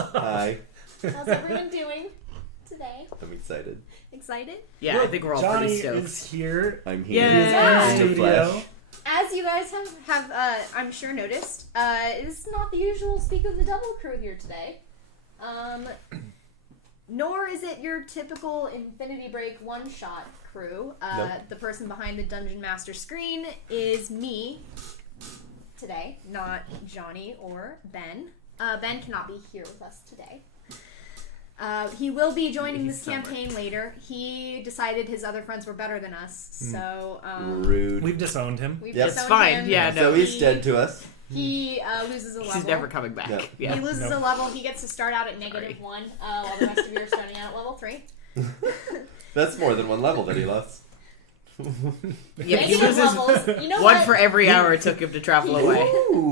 Hi. How's everyone doing today? I'm excited. Excited? Yeah, I think we're all pretty stoked. Johnny is here. I'm here. Yeah. In the flesh. As you guys have I'm sure noticed, it's not the usual Speak of the Devil crew here today. Nor is it your typical Infinity Break one-shot crew. Nope. The person behind the Dungeon Master screen is me today, not Johnny or Ben. Ben cannot be here with us today. He will be joining this campaign later. He decided his other friends were better than us, so... Rude. We've disowned him. It's fine, yeah, no. So he's dead to us. He loses a level. He's never coming back. No. Yeah. He loses a level. He gets to start out at -1, while the rest of you are starting out at level 3. That's more than one level that he lost. Yeah, he Negative loses levels. You know one what? for every hour it took him to travel away.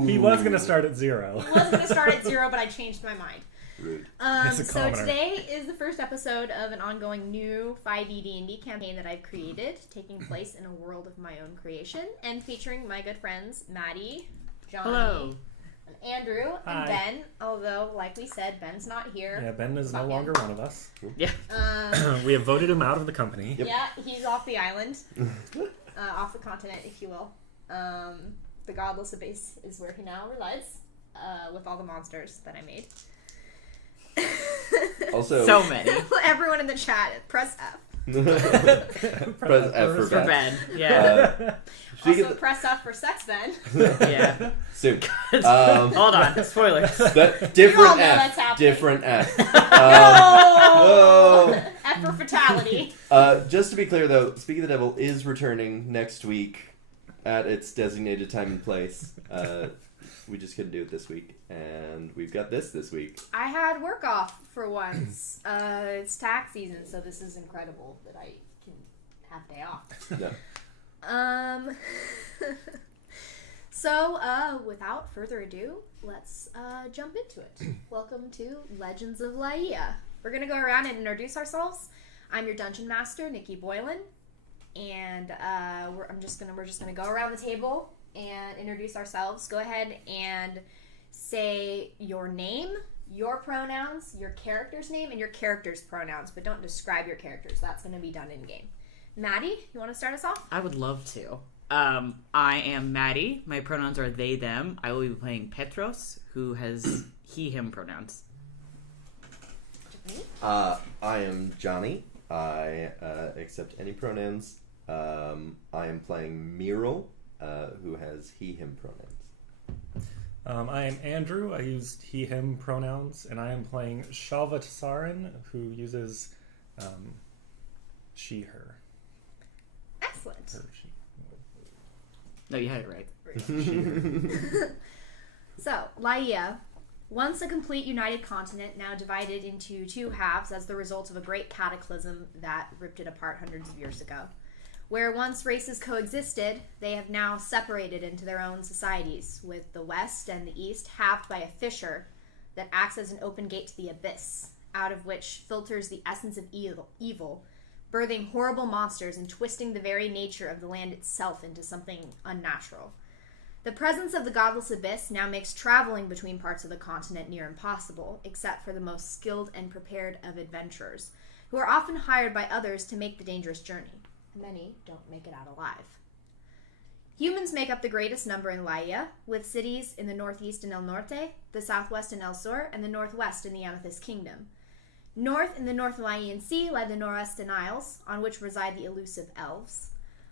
He was going to start at 0. He was going to start at 0, but I changed my mind. Rude. So today is the first episode of an ongoing new 5e D&D campaign that I've created, taking place in a world of my own creation, and featuring my good friends Matty, Johnny, Hello. and Andrew, Hi. and Ben. Although, like we said, Ben's not here. Yeah, Ben is no Fuck longer him. one of us. Yeah. We have voted him out of the company. Yep. Yeah, he's off the island, off the continent, if you will. The Godless Abyss is where he now resides, with all the monsters that I made. Also, So many. Everyone in the chat, press F. Press F for For Ben. Ben. Yeah. Also, press F for sex, Ben. Yeah. Soon. Hold on. Spoilers. That You all different know that's F. happening. Different F. Oh! F for fatality. Just to be clear, though, Speak of the Devil is returning next week at its designated time and place. We just couldn't do it this week, and we've got this week. I had work off for once. It's tax season, so this is incredible that I can have day off. No. So, without further ado, let's jump into it. Welcome to Legends of Laía. We're gonna go around and introduce ourselves. I'm your Dungeon Master, Nikki Boylan, and we're just gonna go around the table and introduce ourselves. Go ahead and say your name, your pronouns, your character's name, and your character's pronouns, but don't describe your characters. That's gonna be done in game. Maddie, you want to start us off? I would love to. I am Matty. My pronouns are they, them. I will be playing Petros, who has he, him pronouns. I am Johnny. I accept any pronouns. I am playing Miral, who has he, him pronouns. I am Andrew. I used he, him pronouns, and I am playing Shalva Tsarin, who uses she, her. Excellent. Her, she. No, you had it right. So, Laía, once a complete united continent, now divided into two halves as the result of a great cataclysm that ripped it apart hundreds of years ago. Where once races coexisted, they have now separated into their own societies, with the west and the east halved by a fissure that acts as an open gate to the abyss, out of which filters the essence of evil, birthing horrible monsters and twisting the very nature of the land itself into something unnatural. The presence of the Godless Abyss now makes traveling between parts of the continent near impossible, except for the most skilled and prepared of adventurers, who are often hired by others to make the dangerous journey. Many don't make it out alive. Humans make up the greatest number in Laía, with cities in the northeast in El Norte, the southwest in El Sur, and the northwest in the Amethyst Kingdom. North in the North Malayan Sea lie the Norresten Isles, on which reside the elusive elves.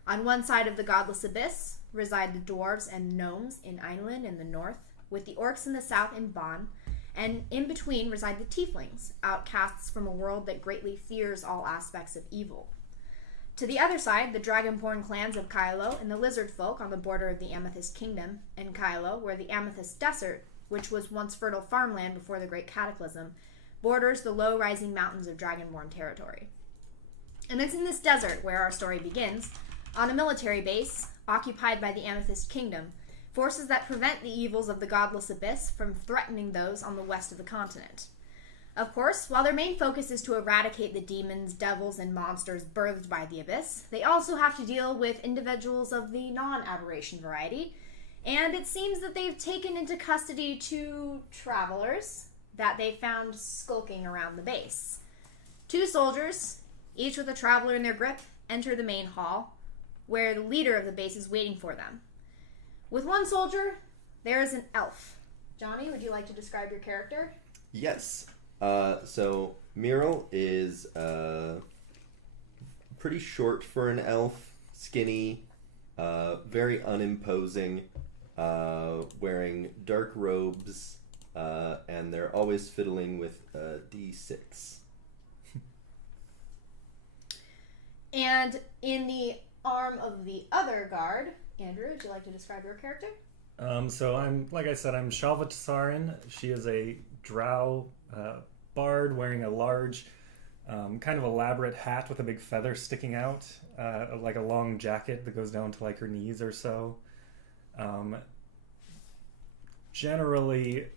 On one side of the Godless Abyss reside the dwarves and gnomes in Einlin in the north, with the orcs in the south in Ban, and in between reside the tieflings, outcasts from a world that greatly fears all aspects of evil. To the other side, the dragonborn clans of Kylo and the lizard folk on the border of the Amethyst Kingdom, and Kylo, where the Amethyst Desert, which was once fertile farmland before the Great Cataclysm, borders the low-rising mountains of Dragonborn territory. And it's in this desert where our story begins, on a military base occupied by the Amethyst Kingdom, forces that prevent the evils of the Godless Abyss from threatening those on the west of the continent. Of course, while their main focus is to eradicate the demons, devils, and monsters birthed by the Abyss, they also have to deal with individuals of the non-aberration variety, and it seems that they've taken into custody two travelers, that they found skulking around the base. 2 soldiers, each with a traveler in their grip, enter the main hall, where the leader of the base is waiting for them. With 1 soldier, there is an elf. Johnny, would you like to describe your character? Yes. So Muriel is pretty short for an elf, skinny, very unimposing, wearing dark robes, and they're always fiddling with a D6. And in the arm of the other guard, Andrew, would you like to describe your character? So I'm, like I said, I'm Shalva. She is a drow bard wearing a large, kind of elaborate hat with a big feather sticking out, like a long jacket that goes down to like her knees or so. Generally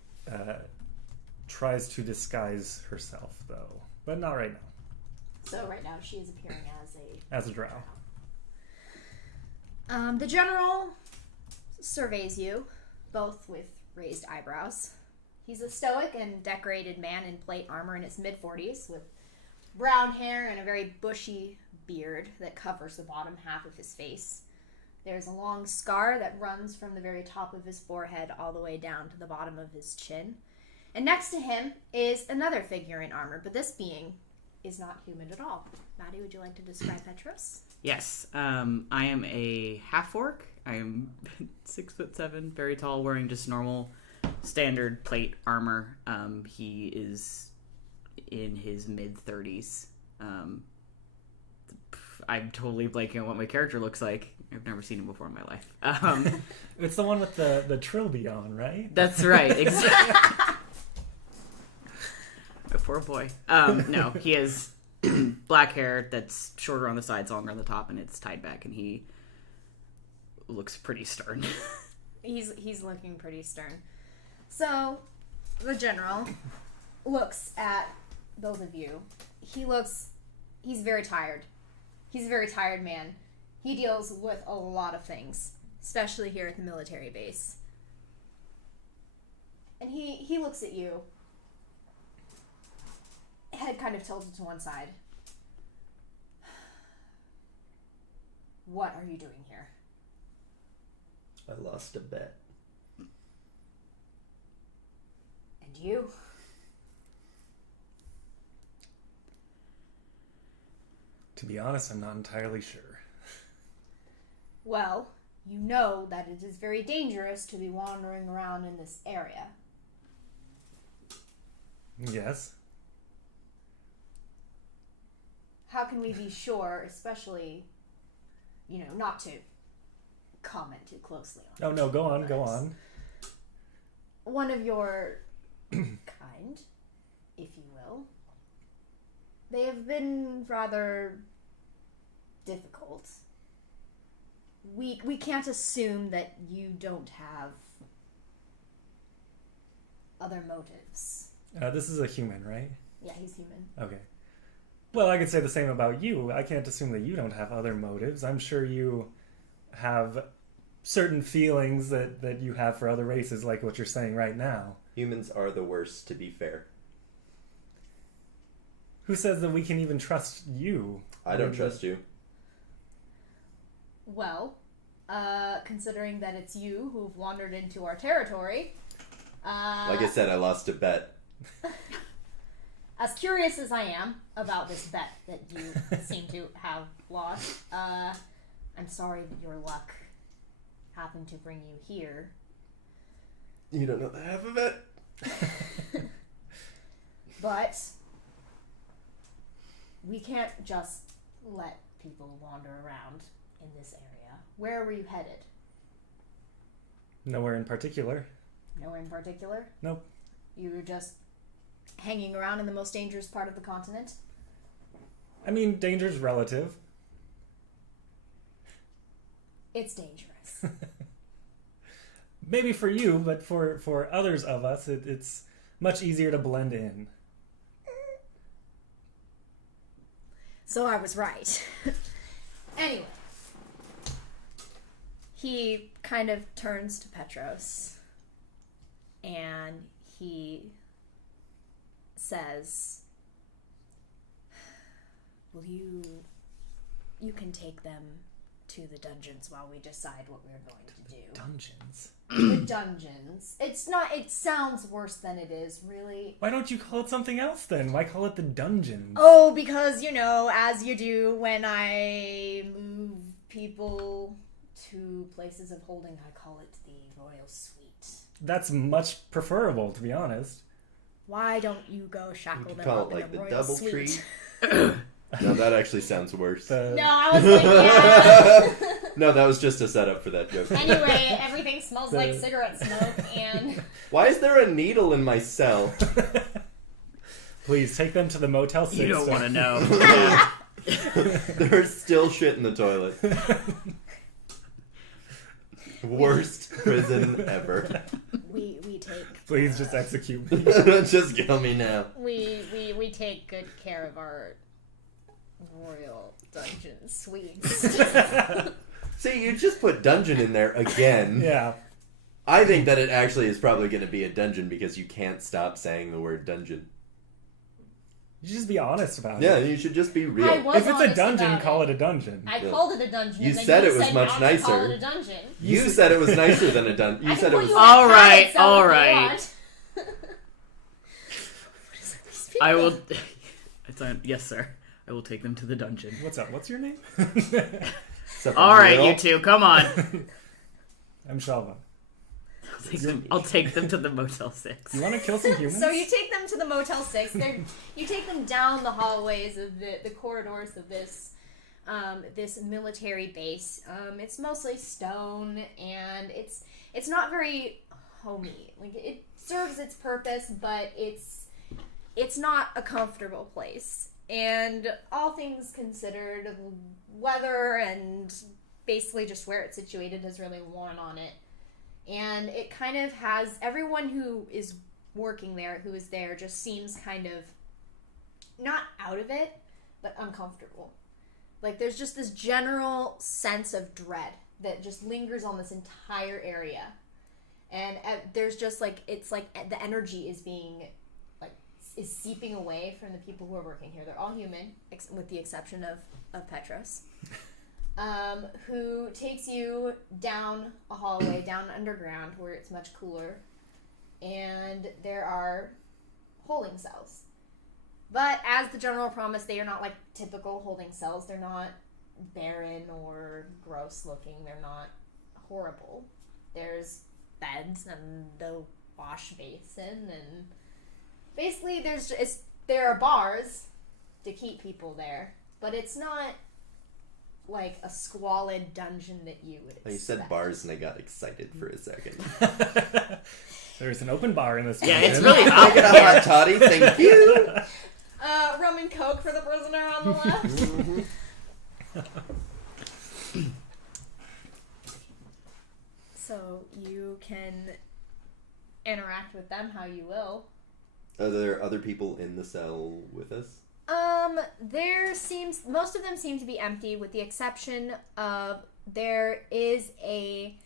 tries to disguise herself though, but not right now. So right now she is appearing As a drow. The general surveys you, both with raised eyebrows. He's a stoic and decorated man in plate armor in his mid-40s, with brown hair and a very bushy beard that covers the bottom half of his face. There's a long scar that runs from the very top of his forehead all the way down to the bottom of his chin. And next to him is another figure in armor, but this being is not human at all. Matty, would you like to describe Petros? Yes, I am a half-orc. I am 6'7", very tall, wearing just normal standard plate armor. He is in his mid-30s. I'm totally blanking on what my character looks like. I've never seen him before in my life. It's the one with the trilby on, right? That's right, exactly. My poor boy. No, he has black hair that's shorter on the sides, longer on the top, and it's tied back, and he looks pretty stern. He's looking pretty stern. So, the general looks at both of you. He's very tired. He's a very tired man. He deals with a lot of things, especially here at the military base. And he looks at you, head kind of tilted to one side. What are you doing here? I lost a bet. And you? To be honest, I'm not entirely sure. Well, you know that it is very dangerous to be wandering around in this area. Yes. How can we be sure, especially, not to comment too closely on Oh, no, go on. One of your kind, if you will, they have been rather difficult. We can't assume that you don't have other motives. This is a human, right? Yeah, he's human. Okay. Well, I could say the same about you. I can't assume that you don't have other motives. I'm sure you have certain feelings that you have for other races, like what you're saying right now. Humans are the worst, to be fair. Who says that we can even trust you? I don't trust you. Well, considering that it's you who've wandered into our territory... like I said, I lost a bet. As curious as I am about this bet that you seem to have lost, I'm sorry that your luck happened to bring you here. You don't know the half of it? But we can't just let people wander around in this area. Where were you headed? Nowhere in particular. Nowhere in particular? Nope. You were just hanging around in the most dangerous part of the continent? I mean, danger's relative. It's dangerous. Maybe for you, but for others of us, it's much easier to blend in. So I was right. Anyway. He kind of turns to Petros. And he says, "Will you can take them to the dungeons while we decide what we're going to do." Dungeons. The dungeons. It's not. It sounds worse than it is, really. Why don't you call it something else then? Why call it the dungeons? Oh, because, as you do when I move people to places of holding, I call it the Royal Suite. That's much preferable, to be honest. Why don't you go shackle them Call up it like in the the Royal double Suite? tree. No, that actually sounds worse. No, I was like, yeah. No, that was just a setup for that joke. Anyway, everything smells like cigarette smoke, and... Why is there a needle in my cell? Please, take them to the Motel 6. You don't want to know. Yeah. There's still shit in the toilet. Worst prison ever. We take... Please just execute me. Just kill me now. We take good care of our royal dungeon suites. See, you just put dungeon in there again. Yeah. I think that it actually is probably going to be a dungeon because you can't stop saying the word dungeon. You should just be honest about Yeah, it. you should just be real. I was If it's a honest dungeon, about call it. it a dungeon. I Yeah. called it a dungeon. You and then said it was said much not to nicer. Call it a dungeon. You said it was nicer than a dungeon. You I said can it put was... you in All a right, cell all if you right. want. I will. Yes, sir. I will take them to the dungeon. What's up? What's your name? All right, you two, come on. I'm Shalva. I'll take them to the Motel 6. You want to kill some humans? So you take them to the Motel 6. You take them down the hallways of the corridors of this this military base. It's mostly stone, and it's not very homey. Like, it serves its purpose, but it's not a comfortable place. And all things considered, weather and basically just where it's situated has really worn on it. And it kind of has, everyone who is working there, who is there, just seems kind of not out of it, but uncomfortable. Like, there's just this general sense of dread that just lingers on this entire area. And there's just like, it's like the energy is being, like, is seeping away from the people who are working here. They're all human, with the exception of Petros. Who takes you down a hallway, down underground, where it's much cooler. And there are holding cells. But as the general promised, they are not like typical holding cells. They're not barren or gross looking. They're not horrible. There's beds and the wash basin, and basically there are bars to keep people there, but it's not like a squalid dungeon that you would expect. You said bars and I got excited for a second. There's an open bar in this Yeah, dungeon. it's really Can I hot. get a hot toddy? Thank you! Rum and Coke for the prisoner on the left. So you can interact with them how you will. Are there other people in the cell with us? Most of them seem to be empty, with the exception of there is a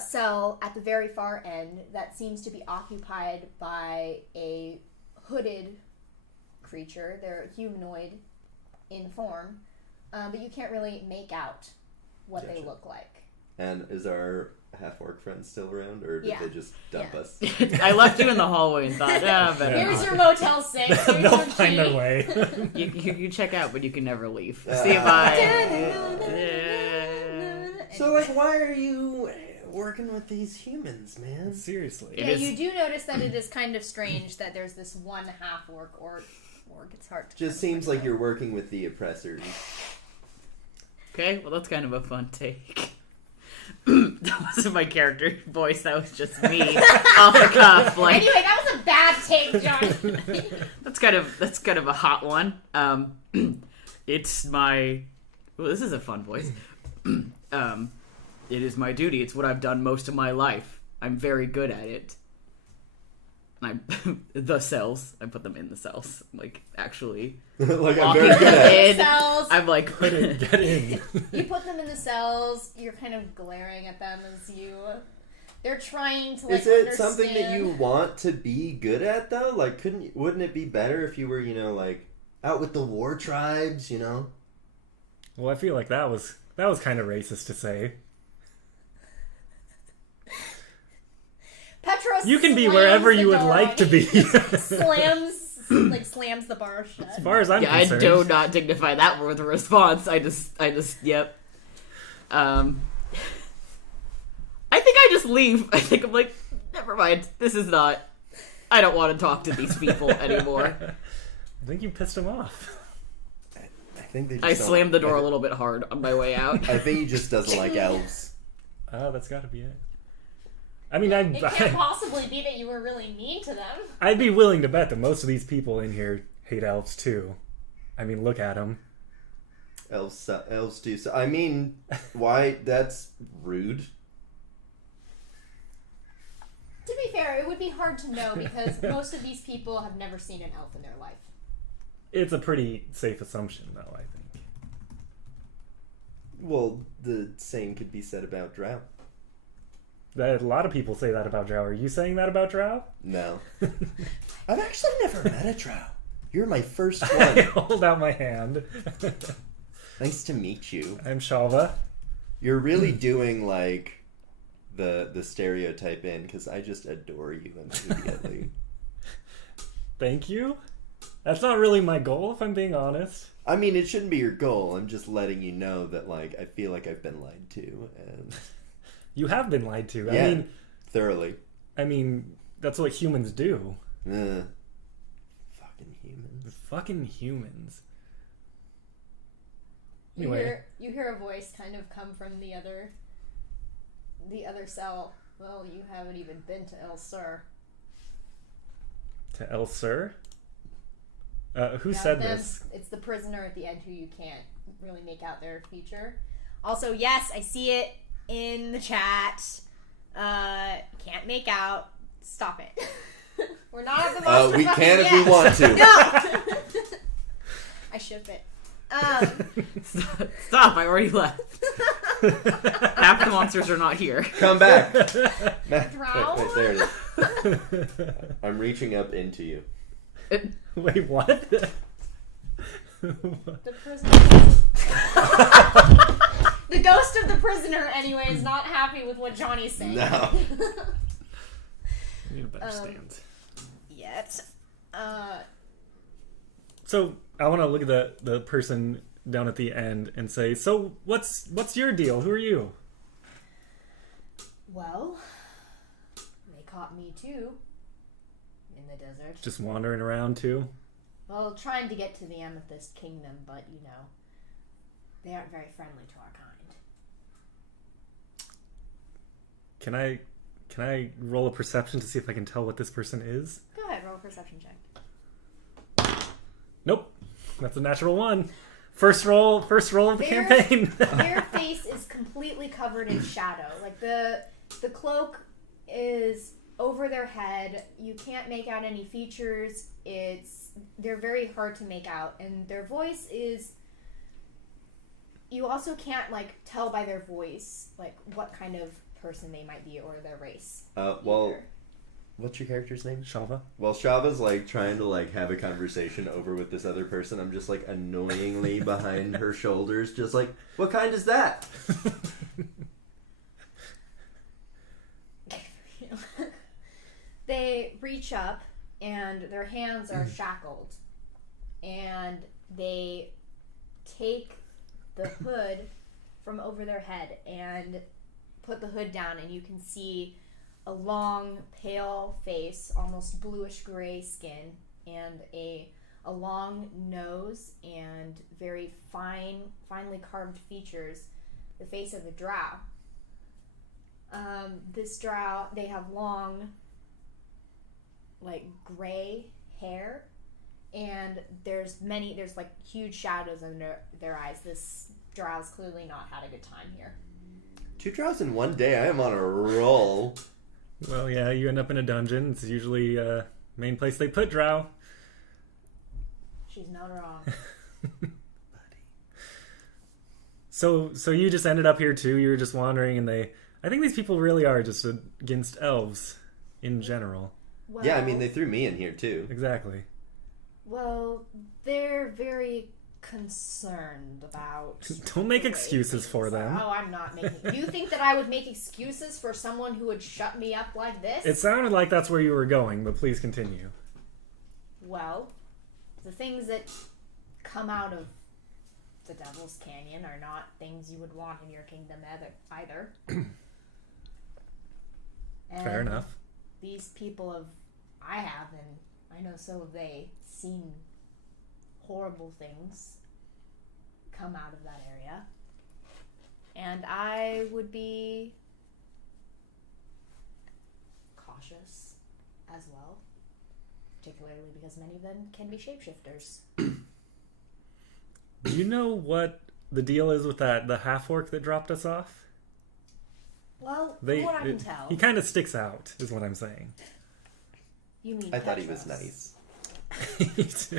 cell at the very far end that seems to be occupied by a hooded creature. They're humanoid in form, but you can't really make out what they look like. And is our half-orc friend still around, or did Yeah. they just dump us? I left you in the hallway and thought, better Here's not. your Motel 6. Here's They'll your find key. their way. You check out, but you can never leave. See you, bye. So, like, why are you working with these humans, man? Seriously. It Yeah, is- you do notice that it is kind of strange that there's this one half-orc or it's hard to Just seems like you're working with the oppressors. Okay, well that's kind of a fun take. That wasn't my character voice, that was just me off the cuff. Like, Anyway, that was a bad take, John. that's kind of a hot one. It's my this is a fun voice. It is my duty. It's what I've done most of my life. I'm very good at it. The cells. I put them in the cells. Like, actually. Like, I'm Walking very good at it. in. Cells. I'm like, Get in. You put them in the cells. You're kind of glaring at them as you They're trying to, like, Is it understand. something that you want to be good at, though? Like, wouldn't it be better if you were, like, out with the war tribes, Well, I feel like that was kind of racist to say. Petros You can be slams wherever the you would door like to and be. he slams the bar shut. As far as I'm Yeah, I concerned. do not dignify that with a response. I just, yep. I think I just leave. I think I'm like, never mind. This is not. I don't want to talk to these people anymore. I think you pissed him off. I think they just I don't- slammed the door a little bit hard on my way out. I think he just doesn't like elves. Oh, that's got to be it. I mean, It can't possibly be that you were really mean to them. I'd be willing to bet that most of these people in here hate elves too. I mean, look at them. Elves do. So, I mean, why? That's rude. To be fair, it would be hard to know because most of these people have never seen an elf in their life. It's a pretty safe assumption, though, I think. Well, the same could be said about Drow. A lot of people say that about Drow. Are you saying that about Drow? No. I've actually never met a Drow. You're my first I one. hold out my hand. Nice to meet you. I'm Shalva. You're really doing, like, the stereotype in, because I just adore you immediately. Thank you. That's not really my goal, if I'm being honest. I mean, it shouldn't be your goal. I'm just letting you know that, like, I feel like I've been lied to. And You have been lied to. yeah, thoroughly. I mean, that's what humans do. Fucking humans. Fucking humans. Anyway. You hear a voice kind of come from the other cell. Well, you haven't even been to El Sur. To El Sur? Who Yeah, said them- this? It's the prisoner at the end who you can't really make out their feature. Also, yes, I see it in the chat. Can't make out. Stop it. We're not at the monster We fucking can if yet. we want to. No! I ship it. Stop! I already left. Half the monsters are not here. Come back. Drow? Wait, there it is. I'm reaching up into you. Wait, what? The prisoner. The ghost of the prisoner, anyway, is not happy with what Johnny's saying. No. I need a better stand. Yet. So I want to look at the person down at the end and say, so what's your deal? Who are you? Well, they caught me too. In the desert. Just wandering around too? Well, trying to get to the Amethyst Kingdom, but, they aren't very friendly to our kind. Can I roll a perception to see if I can tell what this person is? Go ahead, roll a perception check. Nope. That's a natural one. First roll of the campaign. Their face is completely covered in shadow. Like, the cloak is over their head. You can't make out any features. They're very hard to make out. And their voice is... You also can't, tell by their voice, what kind of person they might be or their race. Well, what's your character's name? Shalva. Well, Shava's trying to have a conversation over with this other person. I'm just annoyingly behind her shoulders, just what kind is that? They reach up and their hands are shackled, and they take the hood from over their head and put the hood down, and you can see a long, pale face, almost bluish gray skin, and a long nose and very finely carved features, the face of a drow. This drow, they have long, gray hair, and there's huge shadows under their eyes. This drow's clearly not had a good time here. 2 drows in one day. I am on a roll. Well, yeah, you end up in a dungeon. It's usually main place they put drow. She's not wrong. So you just ended up here too? You were just wandering and they I think these people really are just against elves in general. Well, Yeah, I mean, they threw me in here, too. Exactly. Well, they're very concerned about... Don't make excuses for them. Oh, I'm not making... You think that I would make excuses for someone who would shut me up like this? It sounded like that's where you were going, but please continue. Well, the things that come out of the Devil's Canyon are not things you would want in your kingdom either. Fair enough. These people I have, and I know so have they, seen horrible things come out of that area. And I would be cautious as well, particularly because many of them can be shapeshifters. Do you know what the deal is with the half-orc that dropped us off? Well, from what I can tell... He kind of sticks out, is what I'm saying. You mean I thought he Petros. was nice.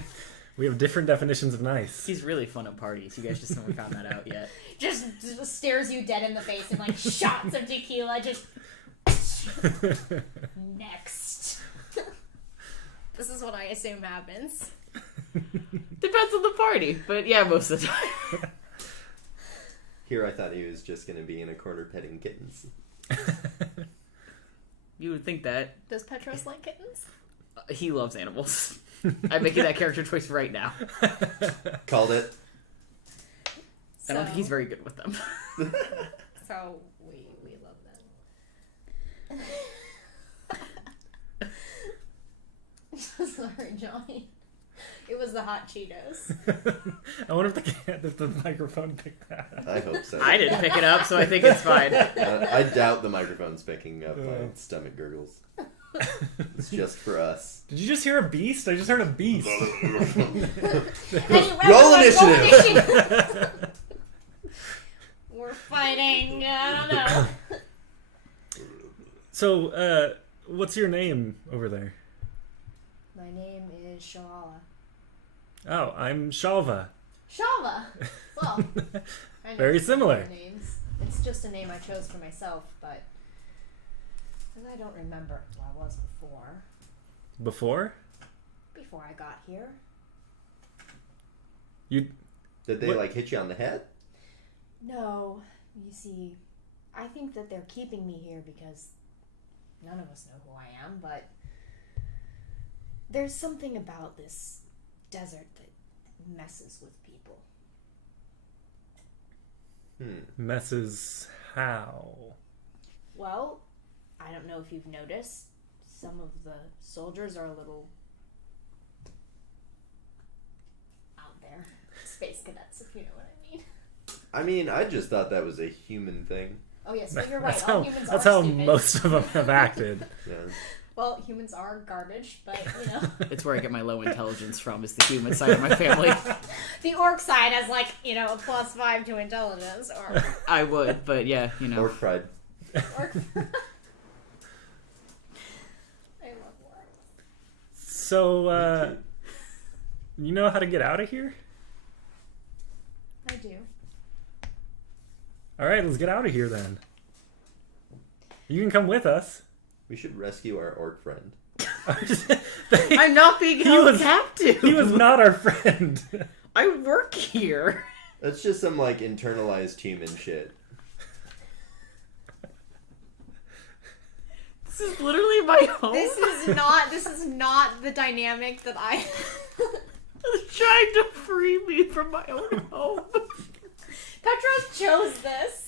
We have different definitions of nice. He's really fun at parties. You guys just haven't found that out yet. Just stares you dead in the face and like shots of tequila just... Next. This is what I assume happens. Depends on the party, but yeah, most of the time. Here I thought he was just going to be in a corner petting kittens. You would think that. Does Petros like kittens? He loves animals. I'm making that character choice right now. Called it. I don't think he's very good with them. So we love them. Sorry, Johnny. It was the hot Cheetos. I wonder if the microphone picked that up. I hope so. I didn't pick it up, so I think it's fine. I doubt the microphone's picking up my stomach gurgles. It's just for us. Did you just hear a beast? I just heard a beast. Roll initiative! We're fighting, I don't know. So, what's your name over there? My name is Shalala. Oh, I'm Shalva. Shalva! Well, I know Very some similar. other names. It's just a name I chose for myself, but I don't remember who I was before. Before? Before I got here. You... Did they, like, hit you on the head? No, you see, I think that they're keeping me here because none of us know who I am, but there's something about this desert that messes with people. Messes how? Well, I don't know if you've noticed, some of the soldiers are a little out there. Space cadets, if you know what I mean. I mean, I just thought that was a human thing. Oh yes, but you're right. That's All how, humans that's are how stupid. most of them have acted. Yeah. Well, humans are garbage, but you know. It's where I get my low intelligence from, is the human side of my family. The orc side has like, you know, a +5 to intelligence, or I would, but yeah, you know. Orc pride. orc. I love orcs. So, you know how to get out of here? I do. Alright, let's get out of here then. You can come with us. We should rescue our orc friend. I'm not being held captive. He was not our friend. I work here. That's just some, like, internalized human shit. This is literally my home. This is not the dynamic that I Trying to free me from my own home. Petros chose this.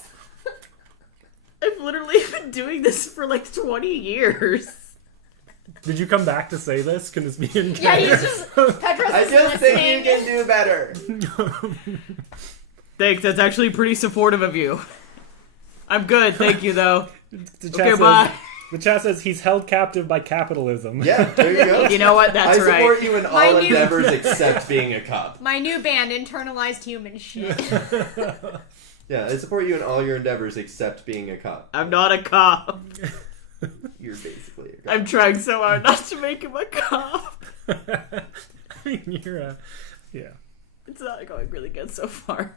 I've literally been doing this for like 20 years. Did you come back to say this? Can this be in Yeah, he's just Petros I is just think listening. you can do better. Thanks, that's actually pretty supportive of you. I'm good, thank you though. The chat Okay, says- bye. The chat says he's held captive by capitalism. Yeah, there you go. You know what, that's I support right. you in My all new- endeavors except being a cop. My new band, internalized human shit. Yeah, I support you in all your endeavors except being a cop. I'm not a cop. You're basically a cop. I'm trying so hard not to make him a cop. I mean, you're yeah. It's not going really good so far.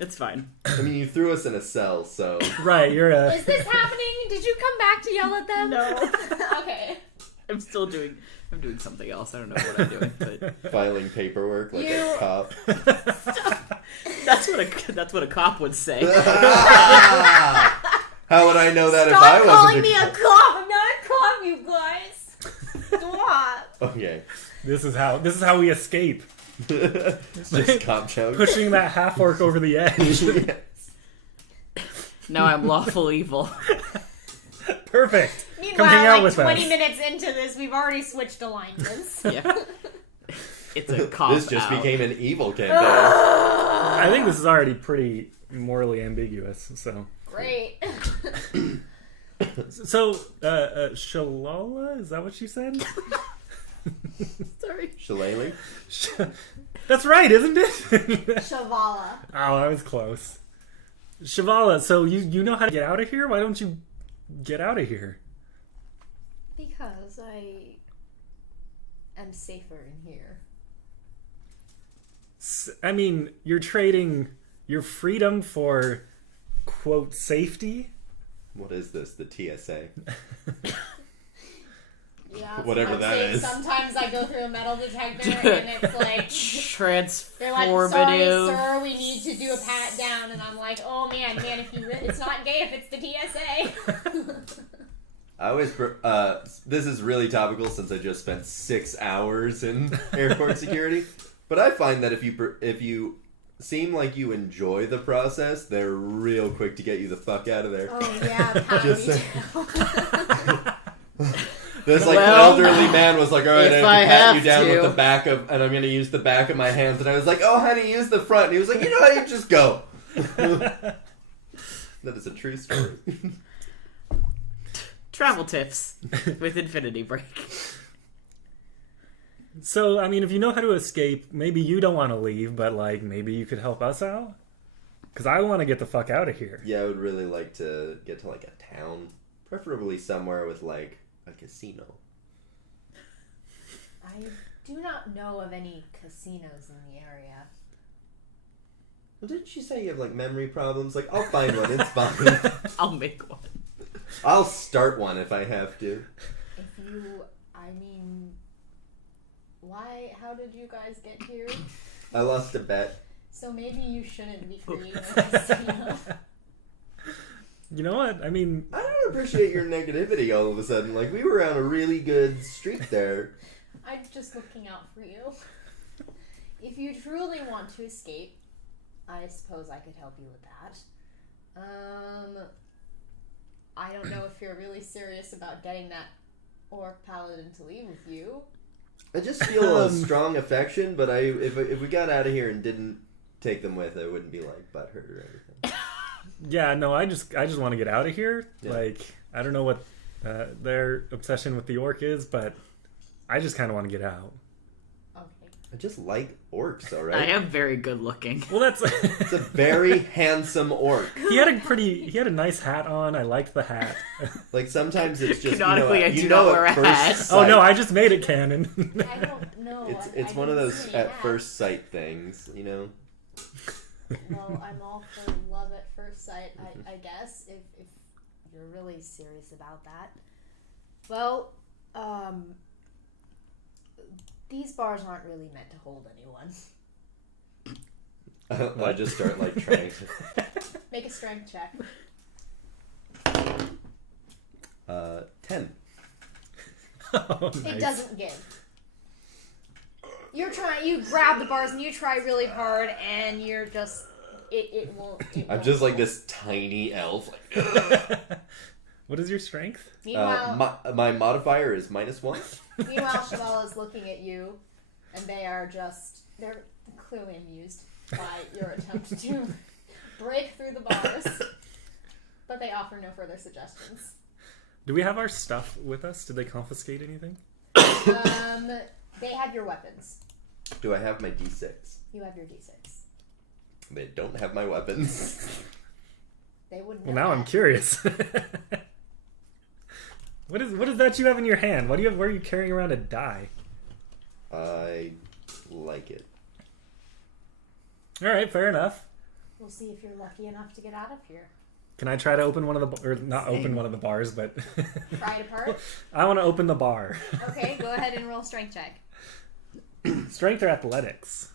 It's fine. I mean, you threw us in a cell, so... Right, you're a... Is this happening? Did you come back to yell at them? No. Okay. I'm doing something else. I don't know what I'm doing, but Filing paperwork like a cop. that's what a cop would say. How would I know that Stop if I wasn't calling me a cop! I'm not a cop, you guys! Stop! Okay. This is how we escape. Just cop joke. Pushing that half-orc over the edge. Yes. Now I'm lawful evil. Perfect. Meanwhile, Come hang out like with 20 us. minutes into this, we've already switched alliances. Yeah. It's a cop This just out. became an evil campaign. I think this is already pretty morally ambiguous, so... Great. So, Shalala? Is that what she said? Sorry. Shillelagh? That's right, isn't it? Shavala. Oh, I was close. Shavala, so you know how to get out of here? Why don't you get out of here? Because I am safer in here. I mean, you're trading your freedom for, quote, safety? What is this? The TSA? Yeah, that's Whatever what I'm that saying. is. Sometimes I go through a metal detector and it's like... Transformative. They're like, sorry, sir, we need to do a pat down. And I'm like, oh, man, if you it's not gay if it's the TSA. I always... this is really topical since I just spent 6 hours in airport security. But I find that if you seem like you enjoy the process, they're real quick to get you the fuck out of there. Oh, yeah, pat Just me down. This Well, elderly man was like, all right, if I have to pat I you down have with to. the back of, and I'm going to use the back of my hands. And I was like, oh, honey, use the front. And he was like, you know how you just go. That is a true story. Travel tips with Infinity Break. So, I mean, if you know how to escape, maybe you don't want to leave, but, like, maybe you could help us out? Because I want to get the fuck out of here. Yeah, I would really like to get to like a town, preferably somewhere with like a casino. I do not know of any casinos in the area. Well, didn't you say you have like memory problems? Like, I'll find one. It's fine. I'll make one. I'll start one if I have to. How did you guys get here? I lost a bet. So maybe you shouldn't be creating a casino. You know what? I mean... I don't appreciate your negativity all of a sudden. Like, we were on a really good streak there. I'm just looking out for you. If you truly want to escape, I suppose I could help you with that. I don't know if you're really serious about getting that orc paladin to leave with you. I just feel a strong affection, but if we got out of here and didn't take them with, I wouldn't be like butthurt or anything. Yeah, no, I just want to get out of here. Yeah. Like, I don't know what their obsession with the orc is, but I just kind of want to get out. Okay. I just like orcs, alright? I am very good looking. Well, that's... It's a very handsome orc. He had a nice hat on. I liked the hat. Like, sometimes it's just, Canonically, I you do know not wear at a first hat. sight. Oh, no, I just made it canon. I don't know. It's I one of didn't those see at that. first sight things, you know? Well, I'm all for love at first sight, I guess, if you're really serious about that. Well, these bars aren't really meant to hold anyone. I just start, like, trying to... Make a strength check. 10. Oh, nice. It doesn't give. You grab the bars and you try really hard and you're just, it won't. I'm just like this tiny elf. Like, What is your strength? Meanwhile, my modifier is -1. meanwhile, Shabala's looking at you and they're clearly amused by your attempt to break through the bars. But they offer no further suggestions. Do we have our stuff with us? Did they confiscate anything? They have your weapons. Do I have my D6? You have your D6. They don't have my weapons. They wouldn't. Well, know now I'm that. curious. What is that you have in your hand? Why are you carrying around a die? I like it. All right, fair enough. We'll see if you're lucky enough to get out of here. Can I try to open one of the... Or not open one of the bars, but... Pry it apart? I want to open the bar. Okay, go ahead and roll strength check. Strength or athletics?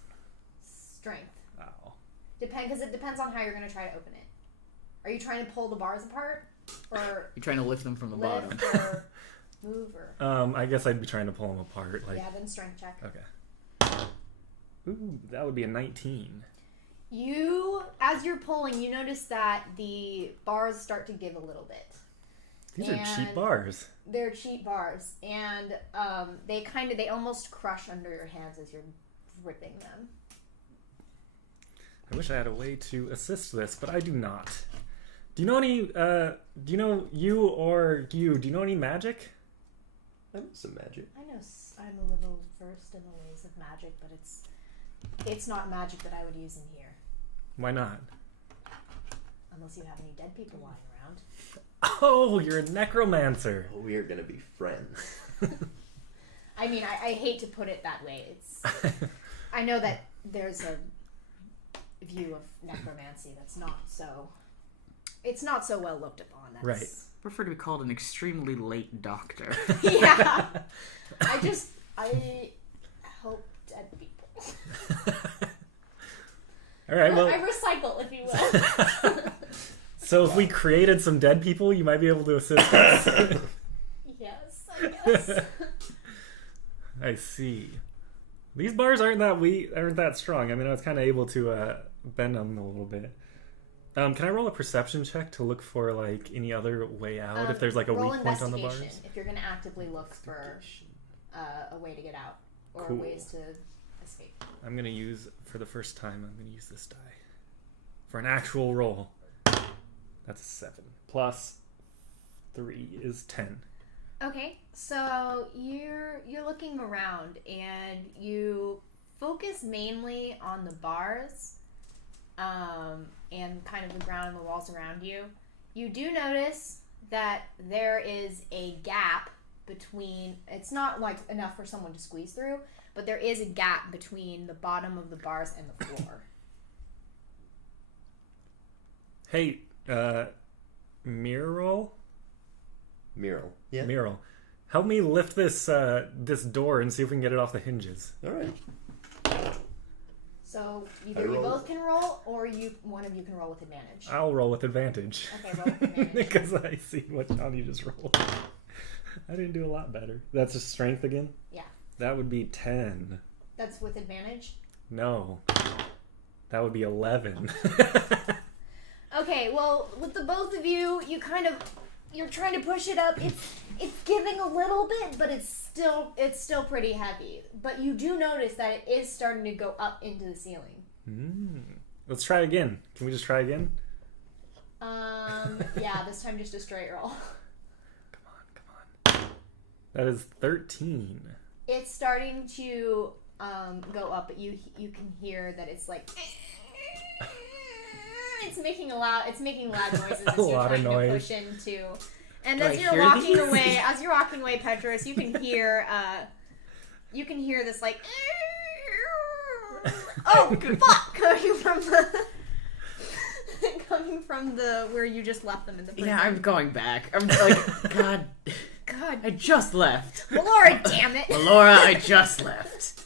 Strength. Oh. Because it depends on how you're going to try to open it. Are you trying to pull the bars apart? Or You're trying to lift them from the bottom. lift or move or... I guess I'd be trying to pull them apart. Like... Yeah, then strength check. Okay. Ooh, that would be a 19. As you're pulling, you notice that the bars start to give a little bit. These are cheap bars. They're cheap bars, and they almost crush under your hands as you're gripping them. I wish I had a way to assist this, but I do not. Do you know any, do you know any magic? I know some magic. I know I'm a little versed in the ways of magic, but it's not magic that I would use in here. Why not? Unless you have any dead people lying around. Oh, you're a necromancer. Well, we are going to be friends. I mean, I hate to put it that way. I know that there's a view of necromancy that's not so... It's not so well looked upon. Right. I prefer to be called an extremely late doctor. Yeah. I help dead people. All right, well... I recycle, if you will. So if we created some dead people, you might be able to assist us. Yes, I guess. I see. These bars aren't that strong. I mean, I was kind of able to bend them a little bit. Can I roll a perception check to look for like any other way out if there's like a weak point on the bars? If you're going to actively look for a way to get out or ways to escape. I'm going to use, for the first time, I'm going to use this die for an actual roll. That's a 7. Plus 3 is 10. Okay, so you're looking around and you focus mainly on the bars and kind of the ground and the walls around you. You do notice that there is a gap between, it's not like enough for someone to squeeze through, but there is a gap between the bottom of the bars and the floor. Hey, Mural? Yeah. Mural. Help me lift this this door and see if we can get it off the hinges. All right. So either you both can roll, or one of you can roll with advantage. I'll roll with advantage. Okay, roll with advantage. Because I see what Johnny just rolled. I didn't do a lot better. That's just strength again? Yeah. That would be 10. That's with advantage? No. That would be 11. Okay, well, with the both of you, you're trying to push it up. It's giving a little bit, but it's still pretty heavy. But you do notice that it is starting to go up into the ceiling. Let's try again. Can we just try again? Yeah, this time just a straight roll. Come on. That is 13. It's starting to go up, but you can hear that it's like it's making loud noises as you're trying to push into. And as you're walking away, Petros, you can hear this like oh fuck coming from the where you just left them in the prison. Yeah, I'm going back. I'm like, God, I just left. Laura, damn it. Laura, I just left.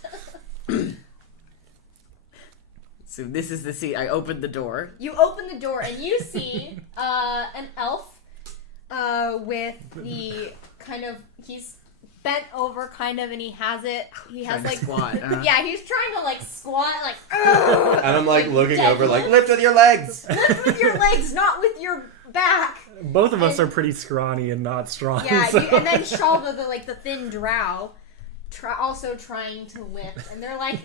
So this is the scene. I opened the door. You open the door and you see an elf with the kind of, he's bent over kind of, and he has like squat. Yeah, he's trying to like squat like and I'm like looking over like, lift with your legs. Lift with your legs, not with your back. Both of us are pretty scrawny and not strong. Yeah, so. and then Shalva, the thin drow, also trying to lift, and they're like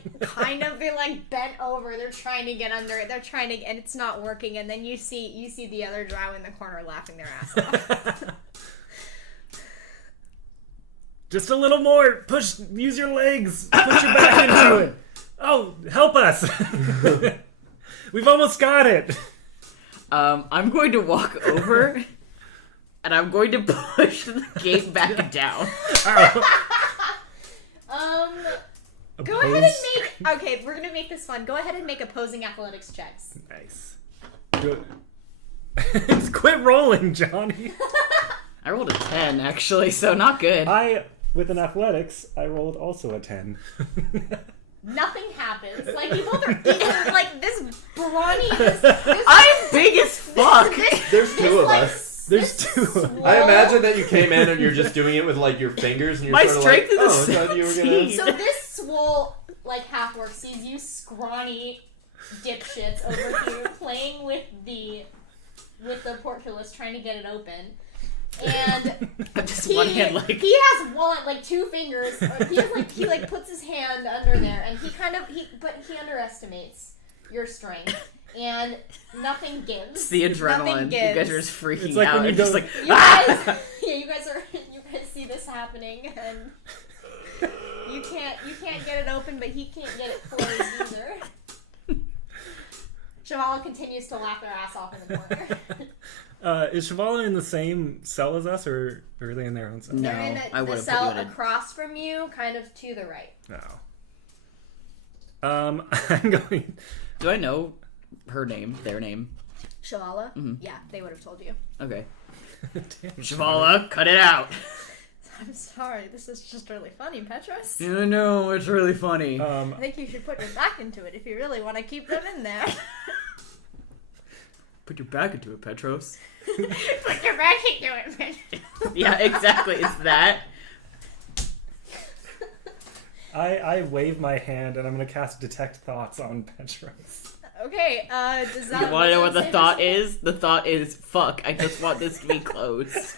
bent over. They're trying to get under it. And it's not working. And then you see the other drow in the corner laughing their ass off. Just a little more. Use your legs. Push your back into it. Oh, help us. We've almost got it. I'm going to walk over, and I'm going to push the gate back down. Go ahead and make... Okay, we're going to make this fun. Go ahead and make opposing athletics checks. Nice. Good. Quit rolling, Johnny. I rolled a 10, actually, so not good. With an athletics, I rolled also a 10. Nothing happens. Like, you both are eating, like, this brawny... I'm big as fuck! There's two of us. There's two of them. I imagine that you came in and you're just doing it with, like, your fingers, and you're My sort of strength like, is I thought you were gonna... So this swole, like, half-orc sees you scrawny dipshits over here playing with the portcullis, trying to get it open. And just one hand, like... he has two fingers. He puts his hand under there, and but he underestimates your strength, and nothing gives. It's the adrenaline. You guys are just freaking it's like out. When you It's go... just like, you guys see this happening, and you can't get it open, but he can't get it closed either. Shavala continues to laugh their ass off in the corner. Is Shavala in the same cell as us, or are they in their own cell? No, They're in the cell across from you, kind of to the right. No. I'm going... Do I know her name? Their name? Shavala? Mm-hmm. Yeah, they would have told you. Okay. Damn, Shavala, cut it out. I'm sorry, this is just really funny, Petros. I know, it's really funny. I think you should put your back into it if you really want to keep them in there. Put your back into it, Petros. Put your back into it, Petros. Yeah, exactly. It's that. I wave my hand and I'm going to cast Detect Thoughts on Petros. Okay, does that... You want to know what the thought is? The thought is, fuck, I just want this to be closed.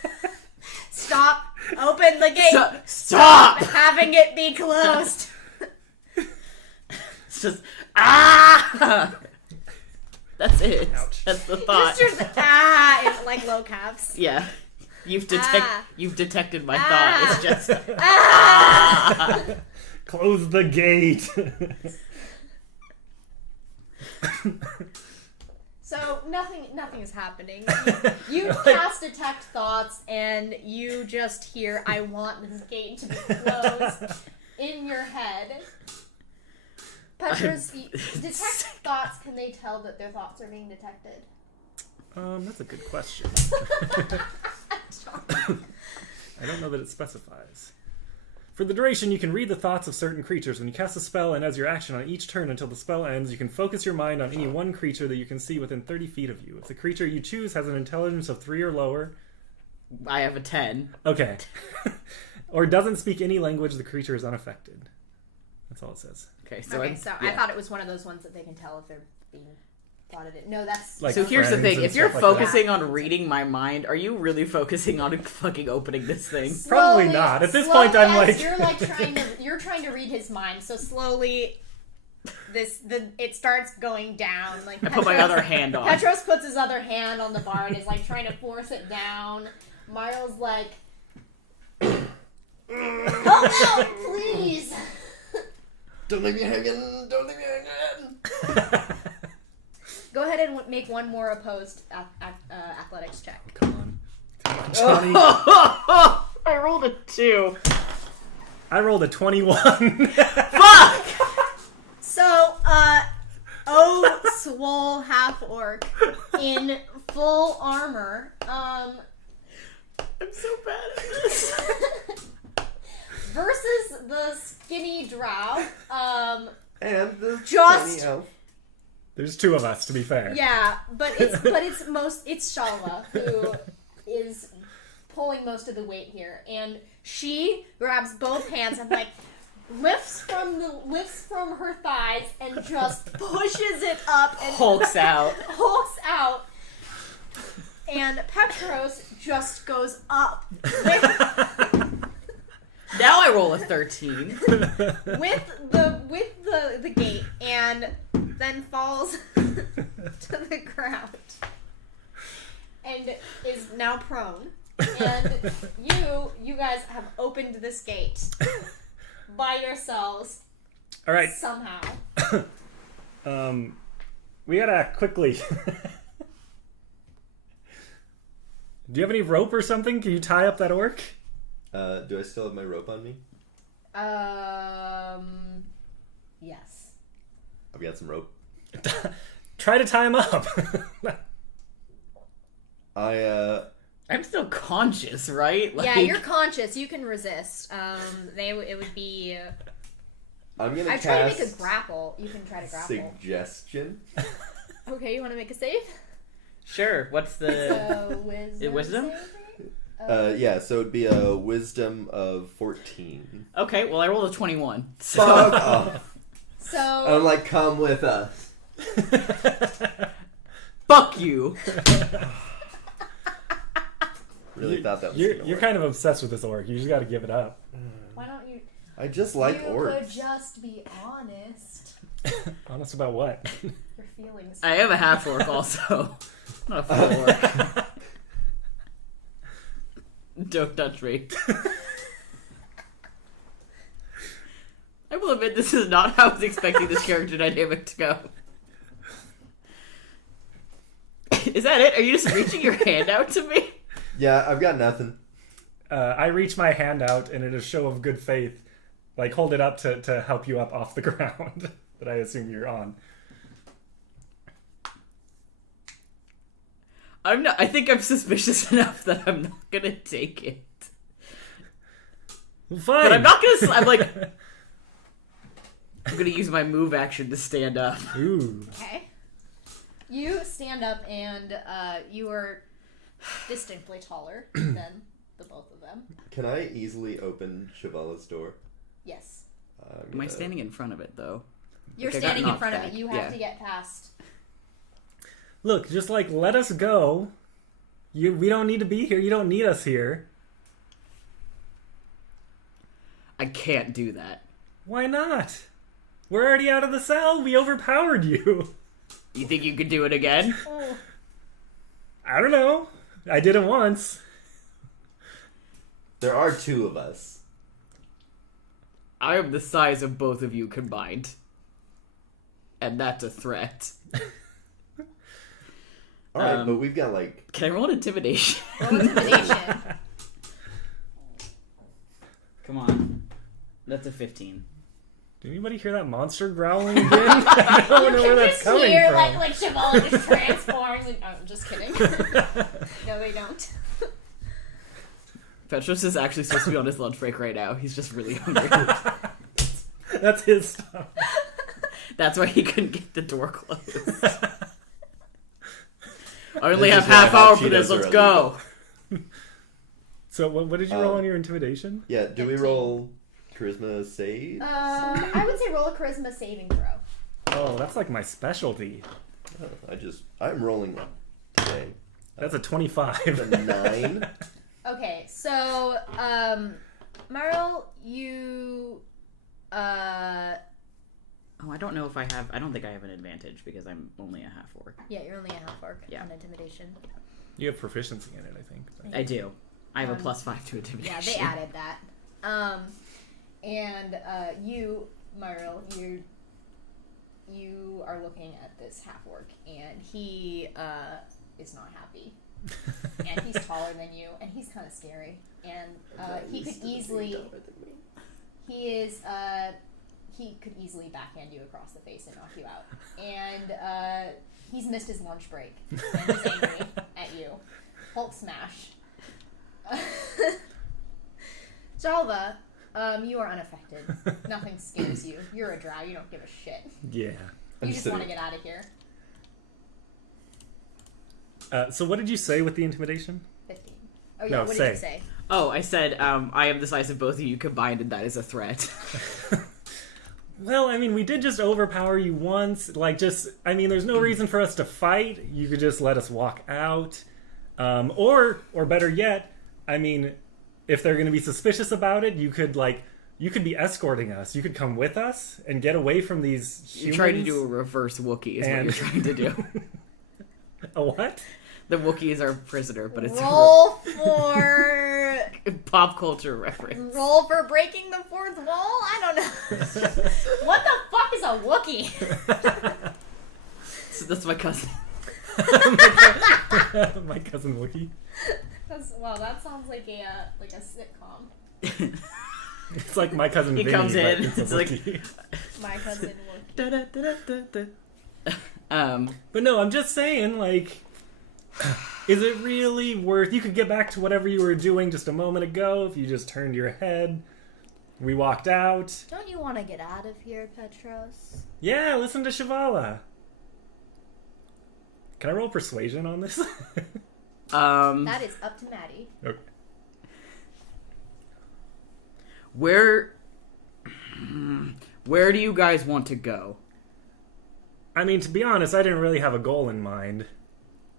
Stop. Open the gate. Stop having it be closed. It's just, ah! That's it. Ouch. That's the thought. Just in like low caps. Yeah. You've detected my thought. It's just, Close the gate. So nothing is happening. You cast Detect Thoughts, and you just hear, "I want this gate to be closed," in your head. Petros, Detect Thoughts. Can they tell that their thoughts are being detected? That's a good question. I don't know that it specifies. For the duration, you can read the thoughts of certain creatures. When you cast a spell and as your action on each turn until the spell ends, you can focus your mind on any one creature that you can see within 30 feet of you. If the creature you choose has an intelligence of 3 or lower... I have a 10. Okay. Or doesn't speak any language, the creature is unaffected. That's all it says. Okay, I thought it was one of those ones that they can tell if they're being thought of it. No, that's... Like so here's the thing. If you're like focusing on reading my mind, are you really focusing on fucking opening this thing? Probably not. At this point, I'm like... You're trying to read his mind, so slowly... it starts going down. Like I put my other hand on. Petros puts his other hand on the bar and is like trying to force it down. Mario's like, "Help out, please!" Don't leave me hanging! Don't leave me hanging! Go ahead and make one more opposed athletics check. Come on, Johnny. I rolled a 2. I rolled a 21. Fuck! So, swole half-orc in full armor, I'm so bad at this. versus the skinny drow, And the Just- tiny elf. There's 2 of us, to be fair. yeah, but it's Shalva who is pulling most of the weight here, and she grabs both hands and like lifts from her thighs and just pushes it up and Hulks out. And Petros just goes up Now I roll a 13. with the gate and then falls to the ground and is now prone. And you guys have opened this gate by yourselves. All right. Somehow. We gotta act quickly. Do you have any rope or something? Can you tie up that orc? Do I still have my rope on me? Yes. I've got some rope. Try to tie him up. I'm still conscious, right? Yeah, you're conscious. You can resist. It would be. I'm gonna. I try to make a grapple. You can try to grapple. Suggestion. Okay, you want to make a save? Sure. What's the Wisdom. Yeah. So it'd be a wisdom of 14. Okay, well I rolled a 21. So Fuck off. So I'm like, come with us. fuck you. Really thought that was. You're kind of obsessed with this orc. You just got to give it up. why don't you? I just like you orcs. could just be honest. Honest about what? Your feelings. I am a half orc also. Not a full orc. Don't touch me. I will admit this is not how I was expecting this character dynamic to go. Is that it? Are you just reaching your hand out to me? Yeah, I've got nothing. I reach my hand out and in a show of good faith, like hold it up to help you up off the ground that I assume you're on. I think I'm suspicious enough that I'm not gonna take it. Well, fine. But I'm not gonna. I'm gonna use my move action to stand up. Ooh. Okay. You stand up and you are distinctly taller than the both of them. Can I easily open Shavala's door? Yes. Am I standing in front of it though? You're Like, I got standing in knocked front of back. it. You have to get past. Look, just like let us go. We don't need to be here. You don't need us here. I can't do that. Why not? We're already out of the cell. We overpowered you. You think you could do it again? Oh. I don't know. I did it once. There are two of us. I am the size of both of you combined. And that's a threat. Alright, but we've got like... Can I roll an intimidation? Roll intimidation. Come on. That's a 15. Did anybody hear that monster growling again? I don't know where that's coming hear, from. like Shavala just transforms and... Oh, I'm just kidding. No, they don't. Petros is actually supposed to be on his lunch break right now. He's just really hungry. That's his stuff. That's why he couldn't get the door closed. I only This have is why half hot hour for this. Cheetos Let's are go. So what did you roll on your intimidation? Yeah, do we 15. roll charisma save? I would say roll a charisma saving throw. Oh, that's like my specialty. I'm rolling today. That's a 25. A 9. Okay, so, Meryl, you, Oh, I don't know if I have... I don't think I have an advantage because I'm only a half orc. yeah, you're only a half orc Yeah. on intimidation. You have proficiency in it, I think. I do. I have a +5 to intimidation. Yeah, they added that. And you, Meryl, you are looking at this half orc, and he is not happy. And he's taller than you, and he's kind of scary. And he could easily backhand you across the face and knock you out. And he's missed his lunch break, and he's angry at you. Hulk smash. Jalva, you are unaffected. Nothing scares you. You're a drow. You don't give a shit. Yeah. You just want to get out of here. So what did you say with the intimidation? 15. Oh yeah, No, what did you say? Oh, I said I am the size of both of you combined, and that is a threat. Well, I mean, we did just overpower you once. There's no reason for us to fight. You could just let us walk out. Or better yet, I mean, if they're going to be suspicious about it, you could be escorting us. You could come with us and get away from these humans. You're trying to do a reverse Wookiee is what you're trying to do. A what? The Wookiee is our prisoner, but it's Roll for a pop culture reference. roll for breaking the fourth wall. I don't know. What the fuck is a Wookiee? So that's my cousin. My cousin Wookie. Wow, that sounds like a sitcom. It's like my cousin He Vinny, comes but in, it's a it's like- Wookiee. my cousin will. But no, I'm just saying, like, is it really worth... You could get back to whatever you were doing just a moment ago if you just turned your head. We walked out. Don't you want to get out of here, Petros? Yeah, listen to Shivala. Can I roll persuasion on this? That is up to Matty. Okay. Where do you guys want to go? I mean, to be honest, I didn't really have a goal in mind.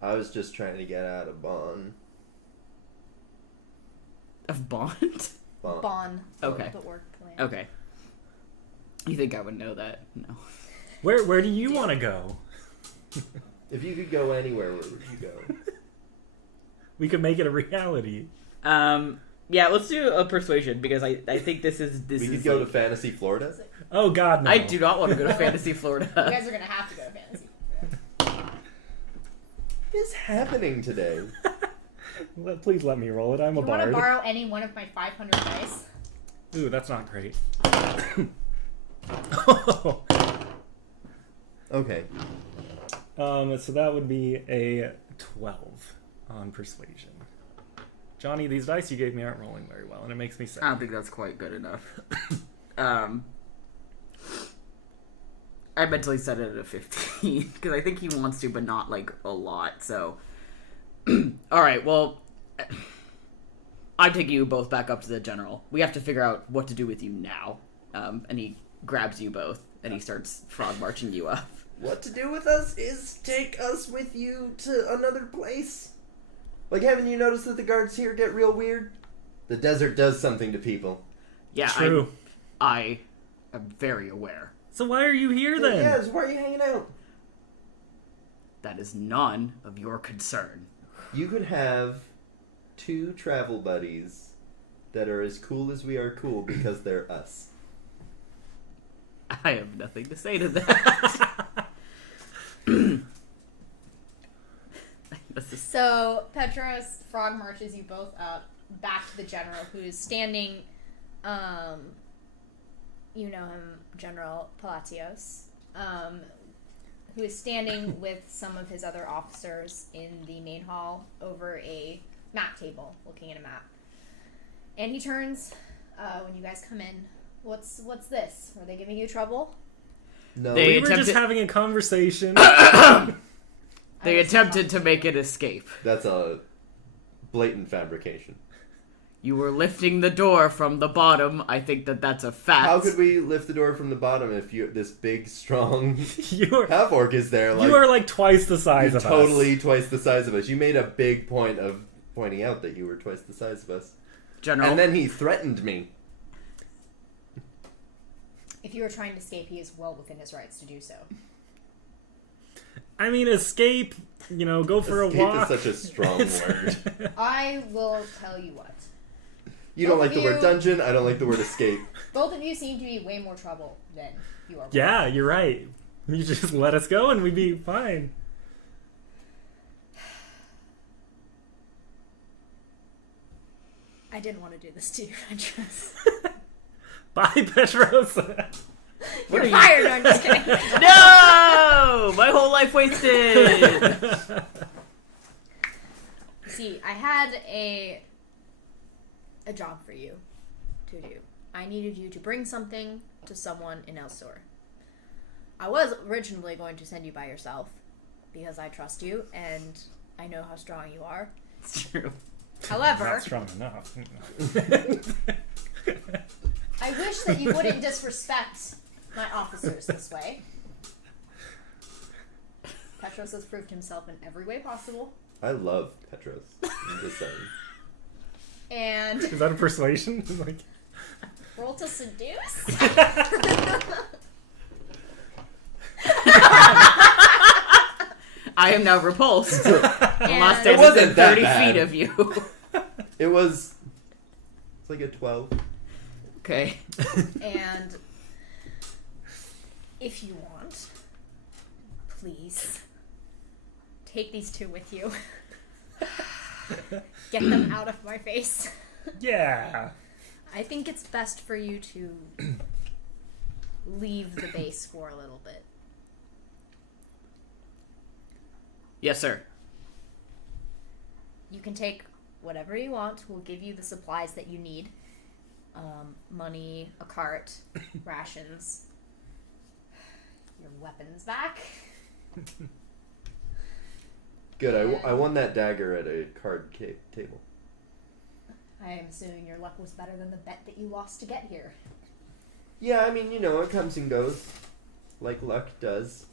I was just trying to get out of Bonn. Of Bond? Bon. Okay. The work plan. Okay. You think I would know that? No. Where do you want to go? If you could go anywhere, where would you go? We could make it a reality. Yeah, let's do a persuasion because I think this is We could go to Fantasy Florida. Oh God, no. I do not want to go to Fantasy Florida. You guys are gonna have to go to Fantasy. What is happening today? Please let me roll it. I'm a You want to bard. borrow any one of my 500 dice? Ooh, that's not great. Okay. So that would be a 12 on persuasion. Johnny, these dice you gave me aren't rolling very well, and it makes me sad. I don't think that's quite good enough. I mentally set it at a 15 because I think he wants to, but not like a lot. So, all right. Well, I take you both back up to the general. We have to figure out what to do with you now. And he grabs you both and he starts frog marching you up. What to do with us is take us with you to another place. Like, haven't you noticed that the guards here get real weird? The desert does something to people. Yeah, True. I am very aware. So why are you here then? Yes, why are you hanging out? That is none of your concern. You could have 2 travel buddies that are as cool as we are cool because they're us. I have nothing to say to that. So Petros frog marches you both up back to the general, who is standing. You know him, General Palacios, who is standing with some of his other officers in the main hall over a map table, looking at a map. And he turns when you guys come in. What's this? Are they giving you trouble? No. We were just having a conversation. They attempted to make an escape. That's a blatant fabrication. You were lifting the door from the bottom. I think that's a fact. How could we lift the door from the bottom if this big, strong You're half-orc is there? Like, you are like twice the size of us. totally twice the size of us. You made a big point of pointing out that you were twice the size of us. General. And then he threatened me. If you were trying to escape, he is well within his rights to do so. I mean, escape, go for Escape a walk. is such a strong word. I will tell you what. You don't Both like the of word you- dungeon, I don't like the word escape. Both of you seem to be way more trouble than you are. Yeah, you're right. You just let us go and we'd be fine. I didn't want to do this to you, Petros. Bye, Petros. You're fired. No, I'm just kidding. No! My whole life wasted! See, I had a job for you to do. I needed you to bring something to someone in Elstor. I was originally going to send you by yourself because I trust you and I know how strong you are. It's true. However, Not strong enough. I wish that you wouldn't disrespect my officers this way. Petros has proved himself in every way possible. I love Petros. I'm just saying. And Is that a persuasion? Like, roll to seduce? I am now repulsed. I'm not And standing It wasn't within that 30 bad. feet of you. It's like a 12. Okay. And if you want, please take these 2 with you. Get them out of my face. yeah. I think it's best for you to leave the base for a little bit. Yes, sir. You can take whatever you want. We'll give you the supplies that you need. Money, a cart, rations, your weapons back. Good. I won that dagger at a card table. I am assuming your luck was better than the bet that you lost to get here. Yeah, I mean, it comes and goes, like luck does.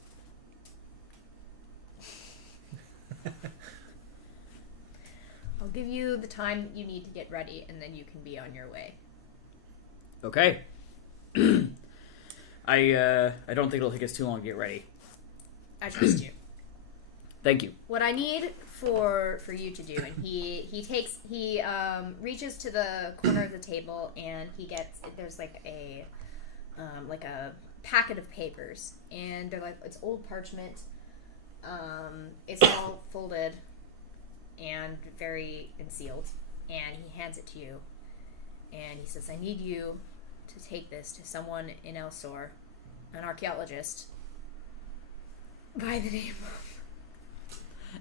I'll give you the time you need to get ready, and then you can be on your way. Okay. I don't think it'll take us too long to get ready. I trust you. Thank you. What I need for you to do, and he reaches to the corner of the table, and there's like a packet of papers, and they're like, it's old parchment. It's all folded and sealed, and he hands it to you, and he says, I need you to take this to someone in Elsor, an archaeologist by the name of...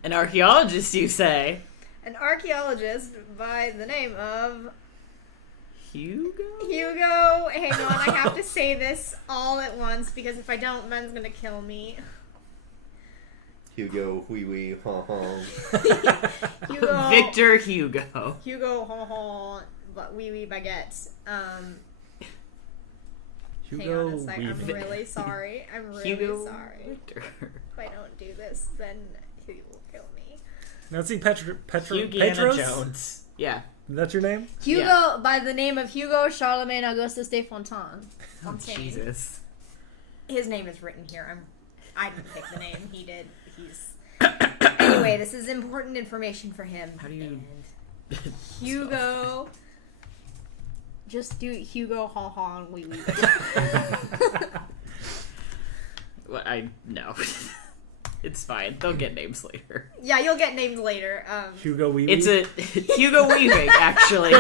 An archaeologist, you say? An archaeologist by the name of... Hugo? Hugo! Hang on, I have to say this all at once, because if I don't, Ben's gonna kill me. Hugo, wee wee, ha ha. Hugo. Victor Hugo. Hugo, ha ha, but wee wee baguette. Hang on a sec, I'm really sorry. I'm really Hugo sorry. Victor. If I don't do this, then he will kill me. Now see Petros? Jones. Yeah. That's your name? Hugo, by the name of Hugo Charlemagne Augustus de Fontaine. Jesus. His name is written here. I didn't pick the name. He did. Anyway, this is important information for him. How do you... And Hugo... Just do Hugo, ha ha, and wee wee. Well, no. It's fine. They'll get names later. Yeah, you'll get names later. Hugo Wee Wee? It's a Hugo Weaving, actually.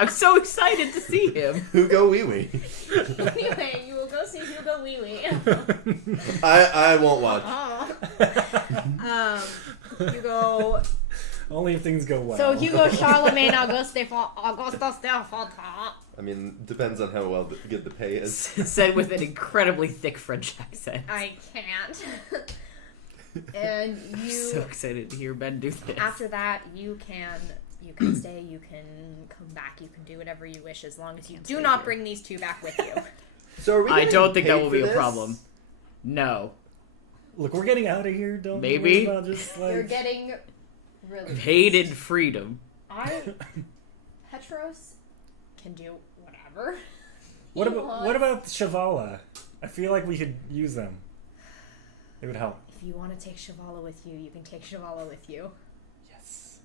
I'm so excited to see him. Hugo wee wee. Anyway, you will go see Hugo wee wee. I won't watch. Hugo... Only if things go well. So Hugo Charlemagne Augustus de Fontaine. I mean, depends on how good the pay is. Said with an incredibly thick French accent. I can't. And I'm you... so excited to hear Ben do this. After that, you can stay, you can come back, you can do whatever you wish, as long as you do not bring these two back with you. So are we I don't think that paid will for be a this? problem. No. Look, we're getting out of here. Don't Maybe. worry about just like... You're getting really... Paid in freedom. Petros can do whatever. What about Shavala? I feel like we could use them. It would help. If you want to take Shavala with you, you can take Shavala with you. Yes.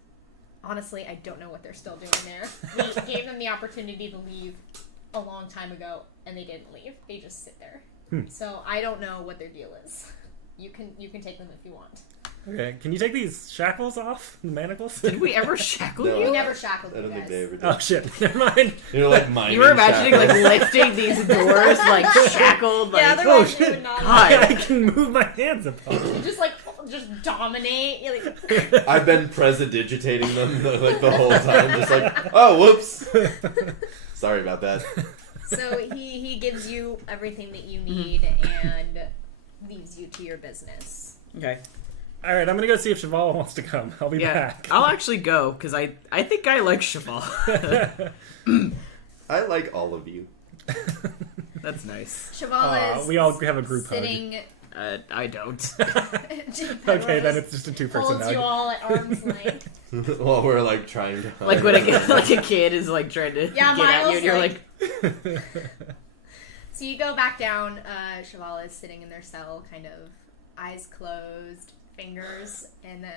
Honestly, I don't know what they're still doing there. We gave them the opportunity to leave a long time ago, and they didn't leave. They just sit there. So I don't know what their deal is. You can take them if you want. Okay, can you take these shackles off? The manacles? Did we ever shackle No. We you? never shackled I you don't think guys. they ever did. Oh shit, never mind. You're like mining You were imagining shackles. like lifting these doors, like shackled, like Yeah, Oh, otherwise you shit. would not. God. I can move my hands apart. Just dominate. You're like, I've been prestidigitating them like the whole time, just like, oh, whoops. Sorry about that. so he gives you everything that you need and leaves you to your business. Okay. All right, I'm gonna go see if Shavala wants to come. I'll be Yeah, back. I'll actually go because I think I like Cheval. I like all of you. That's nice. Cheval is we all have a group hug. sitting. I don't. Okay, then it's just a two-person holds you hug. all at arm's length. While we're like trying to hug. Like when a kid is like trying to Yeah, get at you, and you're Miles, like, So you go back down. Cheval is sitting in their cell, kind of eyes closed, fingers in the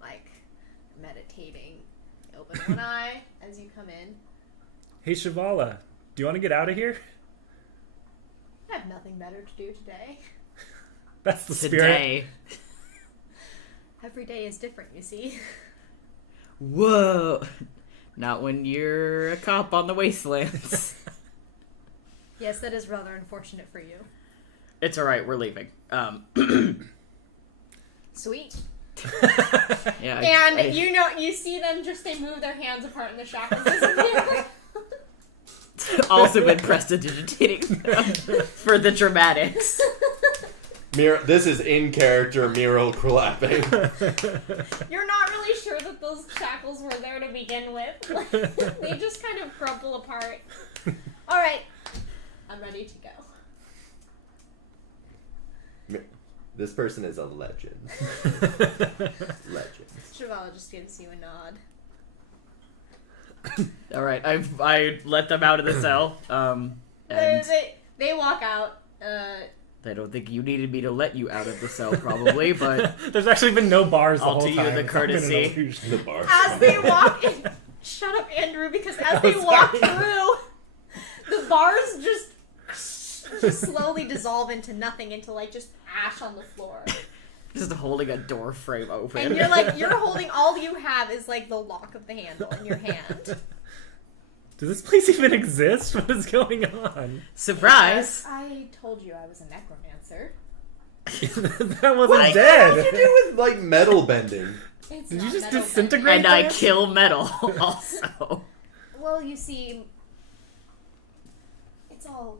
like meditating. Open one eye as you come in. Hey Shavala, do you want to get out of here? I have nothing better to do today. That's the spirit. today. Every day is different, you see. Whoa. Not when you're a cop on the wastelands. Yes, that is rather unfortunate for you. It's alright, we're leaving. Sweet. Yeah, And you see them just, they move their hands apart and the shackles disappear. also been prestidigitating for the dramatics. This is in character mural clapping. You're not really sure that those shackles were there to begin with. They just kind of crumple apart. Alright. I'm ready to go. This person is a legend. Legend. Shivala just gives you a nod. Alright, I let them out of the cell. And They walk out. I don't think you needed me to let you out of the cell, probably, but There's actually been no bars the I'll whole do you time. the It's all been an courtesy. illusion. The bar. As they walk in, shut up, Andrew, because as they walk through, the bars just slowly dissolve into nothing, into like just ash on the floor. just holding a door frame open. And you're holding, all you have is like the lock of the handle in your hand. Does this place even exist? What is going on? Surprise! I told you I was a necromancer. That wasn't What dead. does it do with like metal bending? It's Did not you just metal disintegrate? And I this? kill metal, also. bending. Well, you see, it's all,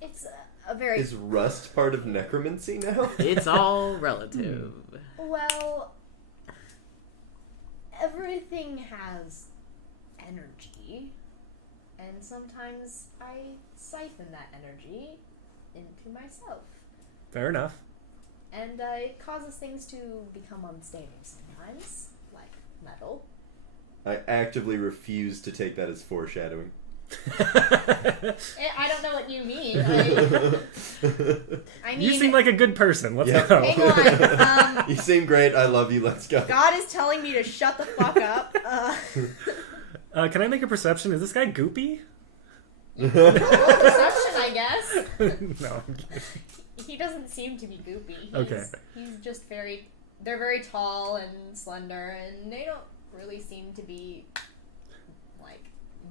it's a very, Is rust part of necromancy now? It's all relative. well, everything has energy, and sometimes I siphon that energy into myself. Fair enough. And it causes things to become unstable sometimes, like metal. I actively refuse to take that as foreshadowing. I don't know what you mean. I mean, You seem like a good person. Let's Yeah. go. hang on. You seem great. I love you. Let's go. God is telling me to shut the fuck up. Can I make a perception? Is this guy goopy? Perception, I guess. No. I'm kidding. He doesn't seem to be goopy. Okay. He's just they're very tall and slender, and they don't really seem to be, like,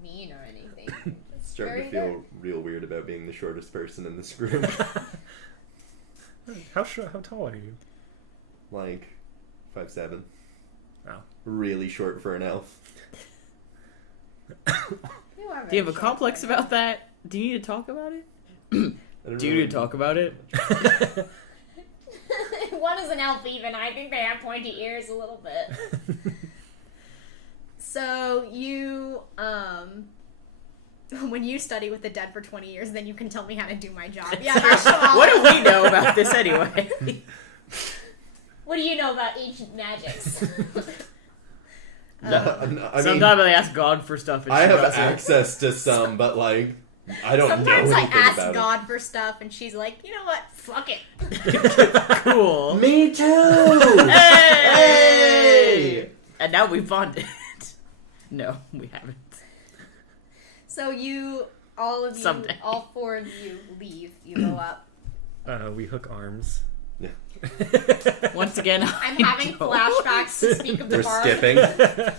mean or anything. Just Starting to very feel real weird about being the shortest person in this group. How tall are you? Like 5'7". Oh. Really short for an elf. You are Do you have very a short, complex aren't you? about that? Do you need to talk about it? I don't Do you really- need to talk about it? One is an elf even. I think they have pointy ears a little bit. So you, when you study with the dead for 20 years, then you can tell me how to do my job. Yeah, that's Shivala. What do we know about this anyway? What do you know about ancient magics? No, I mean, Sometimes I ask God for stuff and I she have doesn't. access to some, but like, I don't Sometimes know I anything ask about God for stuff, and she's like, you know what? Fuck it. Cool. it. Me too! Hey! And now we bonded. No, we haven't. So you, all of you, Someday. all four of you leave. You go up. We hook arms. Yeah. Once again, I'm having flashbacks to speak of the We're bard. skipping.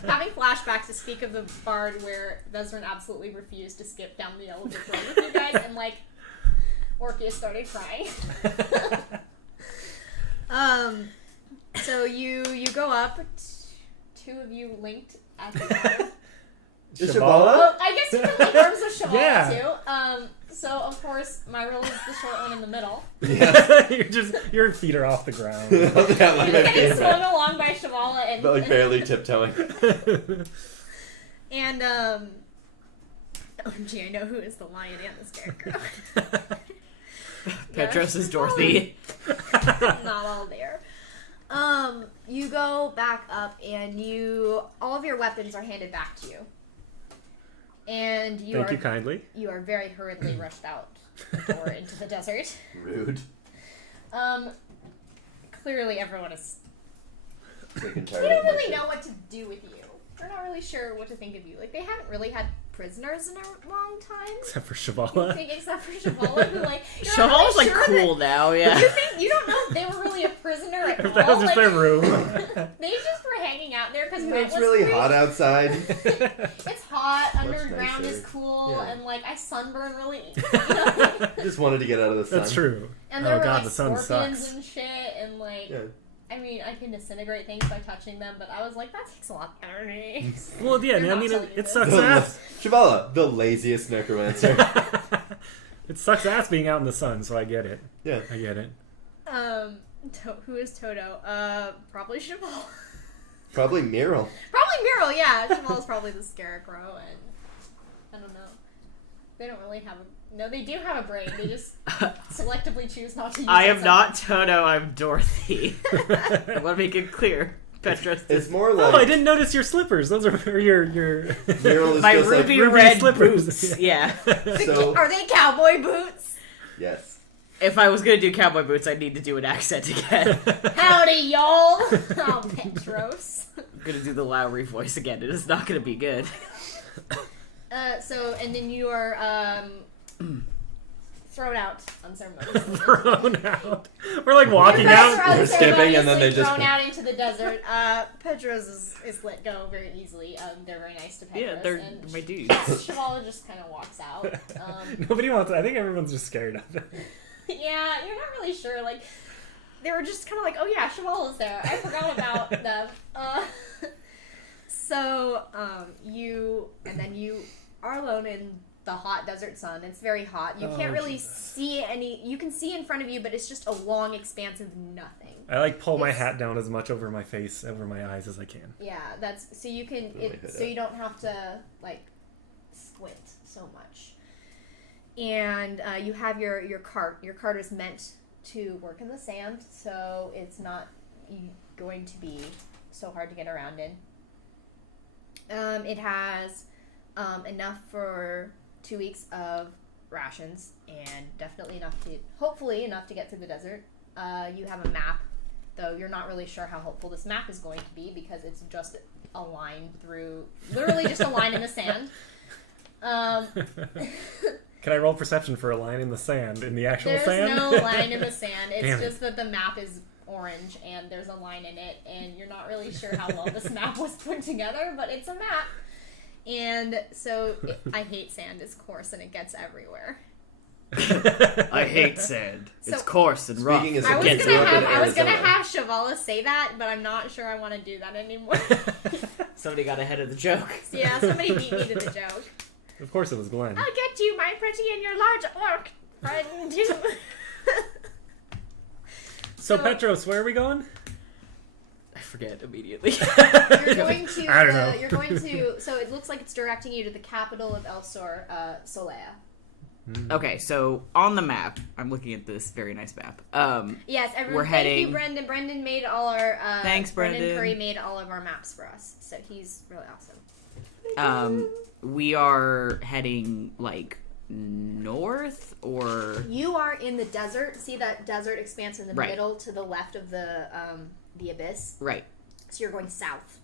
Having flashbacks to speak of the bard where Vezran absolutely refused to skip down the elevator with you guys, and like Orpheus started crying. So you go up. Two of you linked at the bottom. Is Shivala? Shivala? I guess you can link arms with Shivala Yeah. too. So of course Myril is the short one in the middle. Yeah. Your feet are off the ground. Yeah, like He's my getting favorite. swung along by Shivala and But like barely tiptoeing. and OMG, I know who is the lion and the scarecrow. Petros is Dorothy. Not all there. You go back up and all of your weapons are handed back to you. And Thank you kindly. you are very hurriedly rushed out the door into the desert. Rude. Clearly everyone is. Sick and We tired don't of my really shit. know what to do with you. We're not really sure what to think of you. Like, they haven't really had prisoners in a long time. Except for I Shivala. think, except for Shivala, who, like, you're not Shavala's really like sure cool now, yeah. You don't know if they were really a prisoner at all. That was just their room. They just were hanging out there because It's really hot outside. It's hot hot. Much Underground nicer. is cool, Yeah. and like I sunburn really. Just wanted to get out of the sun. That's true. And there Oh were god, like the sun scorpions sucks. and shit, and like. Yeah. I mean, I can disintegrate things by touching them, but I was like, that takes a lot of energy. Well, yeah, You're I not mean, telling it me this. sucks ass. Shavala, the laziest necromancer. It sucks ass being out in the sun, so I get it. Yeah. I get it. Who is Toto? Probably Cheval. Probably Meryl. Probably Meryl, yeah. Cheval's probably the scarecrow, and I don't know. They don't really have a... No, they do have a brain. They just selectively choose not to use it. I am so- not Toto, I'm Dorothy. I want to make it clear. Petros It's more like Oh, I didn't notice your slippers. Those are your Meryl is my just ruby like red slippers. boots. Yeah. so. Are they cowboy boots? Yes. If I was going to do cowboy boots, I'd need to do an accent again. Howdy, y'all! Oh, Petros. I'm going to do the Lowry voice again. It is not going to be good. And then you are, thrown out unceremoniously. Thrown out. We're like walking out. We're skipping, and then they just- thrown out into the desert. Petros is let go very easily. They're very nice to Petros. Yeah, they're and my dudes. Cheval just kind of walks out. Nobody wants. I think everyone's just scared of it. Yeah, you're not really sure. Like, they were just kind of like, oh yeah, Cheval is there. I forgot about them. You are alone in the hot desert sun. It's very hot. You can't really see any. You can see in front of you, but it's just a long expanse of nothing. I like pull my hat down as much over my face, over my eyes as I can. Yeah, that's so you can. So you don't have to like squint so much. And you have your cart. Your cart is meant to work in the sand, so it's not going to be so hard to get around in. It has enough for 2 weeks of rations, and hopefully enough to get through the desert. You have a map, though you're not really sure how helpful this map is going to be because it's just a line literally just a line in the sand. Can I roll perception for a line in the sand, in the actual There's sand? no line in the sand. It's Damn it. just that the map is orange and there's a line in it, and you're not really sure how well this map was put together, but it's a map. And so I hate sand. It's coarse and it gets everywhere. I hate sand. It's So- coarse and rough. Speaking as I a was kid gonna grew up in have Arizona. Chevala say that, but I'm not sure I want to do that anymore. Somebody got ahead of the joke. Yeah, somebody beat me to the joke. Of course it was Glenn. I'll get you, my pretty and your large orc friend. So Petros, where are we going? I forget immediately. You're going to. I don't know. You're going to. So it looks like it's directing you to the capital of Elsor, Solea. Okay, so on the map, I'm looking at this very nice map. Yes, everyone. We're Thank heading- you, Brendan. Brendan made all our. Thanks, Brendan. Curry made all of our maps for us, so he's really awesome. We are heading like north or You are in the desert. See that desert expanse in the Right. middle to the left of the abyss. right. So you're going south.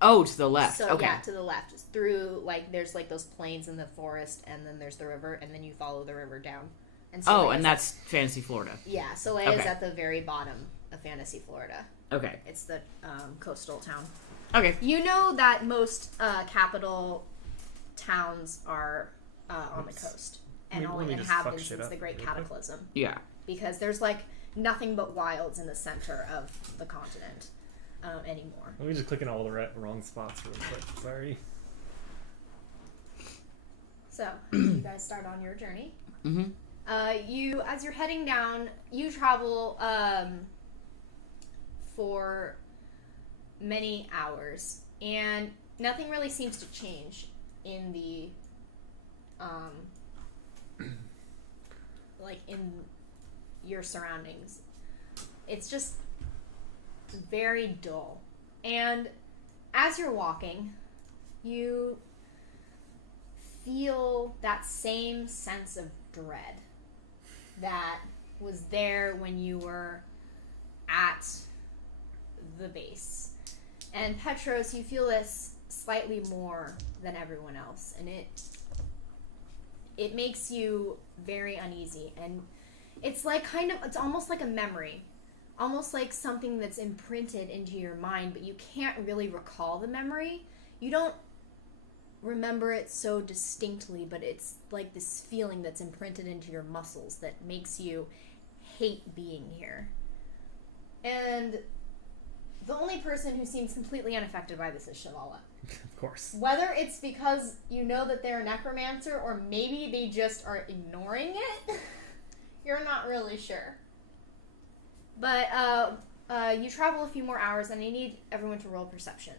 Oh, to the left. So okay. yeah, to the left, through like there's like those plains in the forest, and then there's the river, and then you follow the river down. And Oh, Solea's and at- that's Fantasy Florida. yeah. Solea is Okay. at the very bottom of Fantasy Florida. Okay. It's the coastal town. Okay. You know that most capital towns are on the coast, and Let me only just fuck inhabitants shit since up the Great real quick. Cataclysm, Yeah. because there's like nothing but wilds in the center of the continent anymore. Let me just click in all the wrong spots real quick. Sorry. So you guys start on your journey. Mm-hmm. As you're heading down, you travel for many hours, and nothing really seems to change in the like in your surroundings. It's just very dull. And as you're walking, you feel that same sense of dread that was there when you were at the base. And Petros, you feel this slightly more than everyone else, and it makes you very uneasy. And it's like it's almost like a memory, almost like something that's imprinted into your mind, but you can't really recall the memory. You don't remember it so distinctly, but it's like this feeling that's imprinted into your muscles that makes you hate being here. And the only person who seems completely unaffected by this is Shivala. Of course. Whether it's because you know that they're a necromancer or maybe they just are ignoring it, you're not really sure. But you travel a few more hours and I need everyone to roll perception.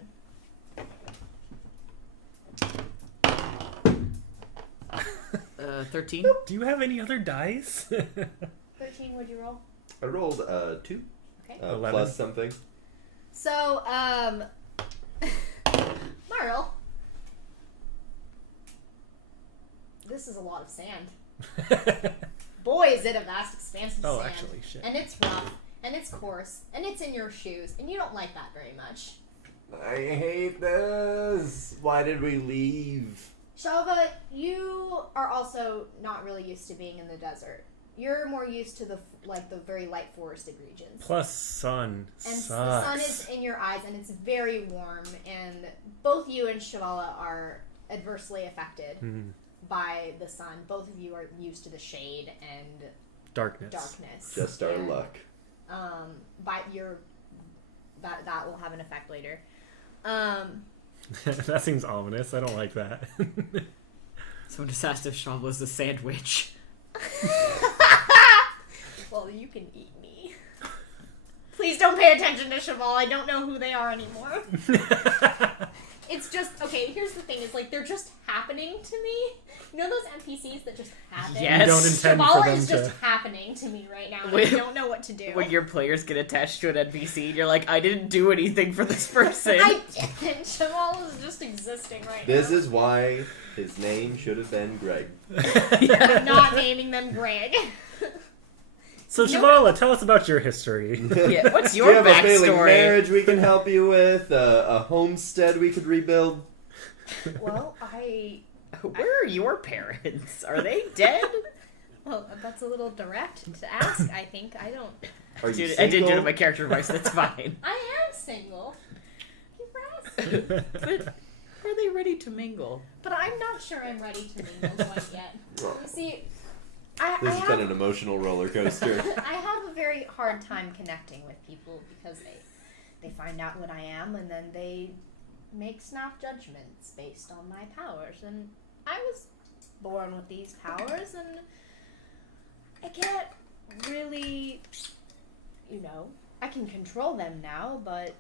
13. Do you have any other dice? 13, what'd you roll? I rolled 2. Okay. 11. Plus something. So, Marl, this is a lot of sand. Boy, is it a vast expanse of sand. Actually, shit. And it's rough, and it's coarse, and it's in your shoes, and you don't like that very much. I hate this. Why did we leave? Shalva, you are also not really used to being in the desert. You're more used to the very light forested regions. Plus sun. And sucks. the sun is in your eyes, and it's very warm, and both you and Shivala are adversely affected by the sun. Both of you are used to the shade and Darkness. Just our luck. But that will have an effect later. That seems ominous. I don't like that. Someone just asked if Shaw was a sandwich. Well, you can eat me. Please don't pay attention to Cheval. I don't know who they are anymore. It's just, okay, here's the thing. It's like, they're just happening to me. You know those NPCs that just happen? Yes. You don't intend Cheval for them is to... just happening to me right now. And I don't know what to do. When your players get attached to an NPC, you're like, I didn't do anything for this person. I didn't. Cheval is just existing right now. This is why his name should have been Greg. I'm not naming them Greg. So, Shivala, tell us about your history. Yeah, what's Do your you have a failing backstory? marriage we can help you with? A homestead we could rebuild? Well, Where are your parents? Are they dead? Well, that's a little direct to ask, I think. I don't... Are you Dude, single? I did do it in my character voice, that's fine. I am single. Thank you for asking. But are they ready to mingle? But I'm not sure I'm ready to mingle quite yet. You see, This has been an emotional roller coaster. I have a very hard time connecting with people because they find out what I am and then they make snap judgments based on my powers. And I was born with these powers and I can't really, I can control them now, but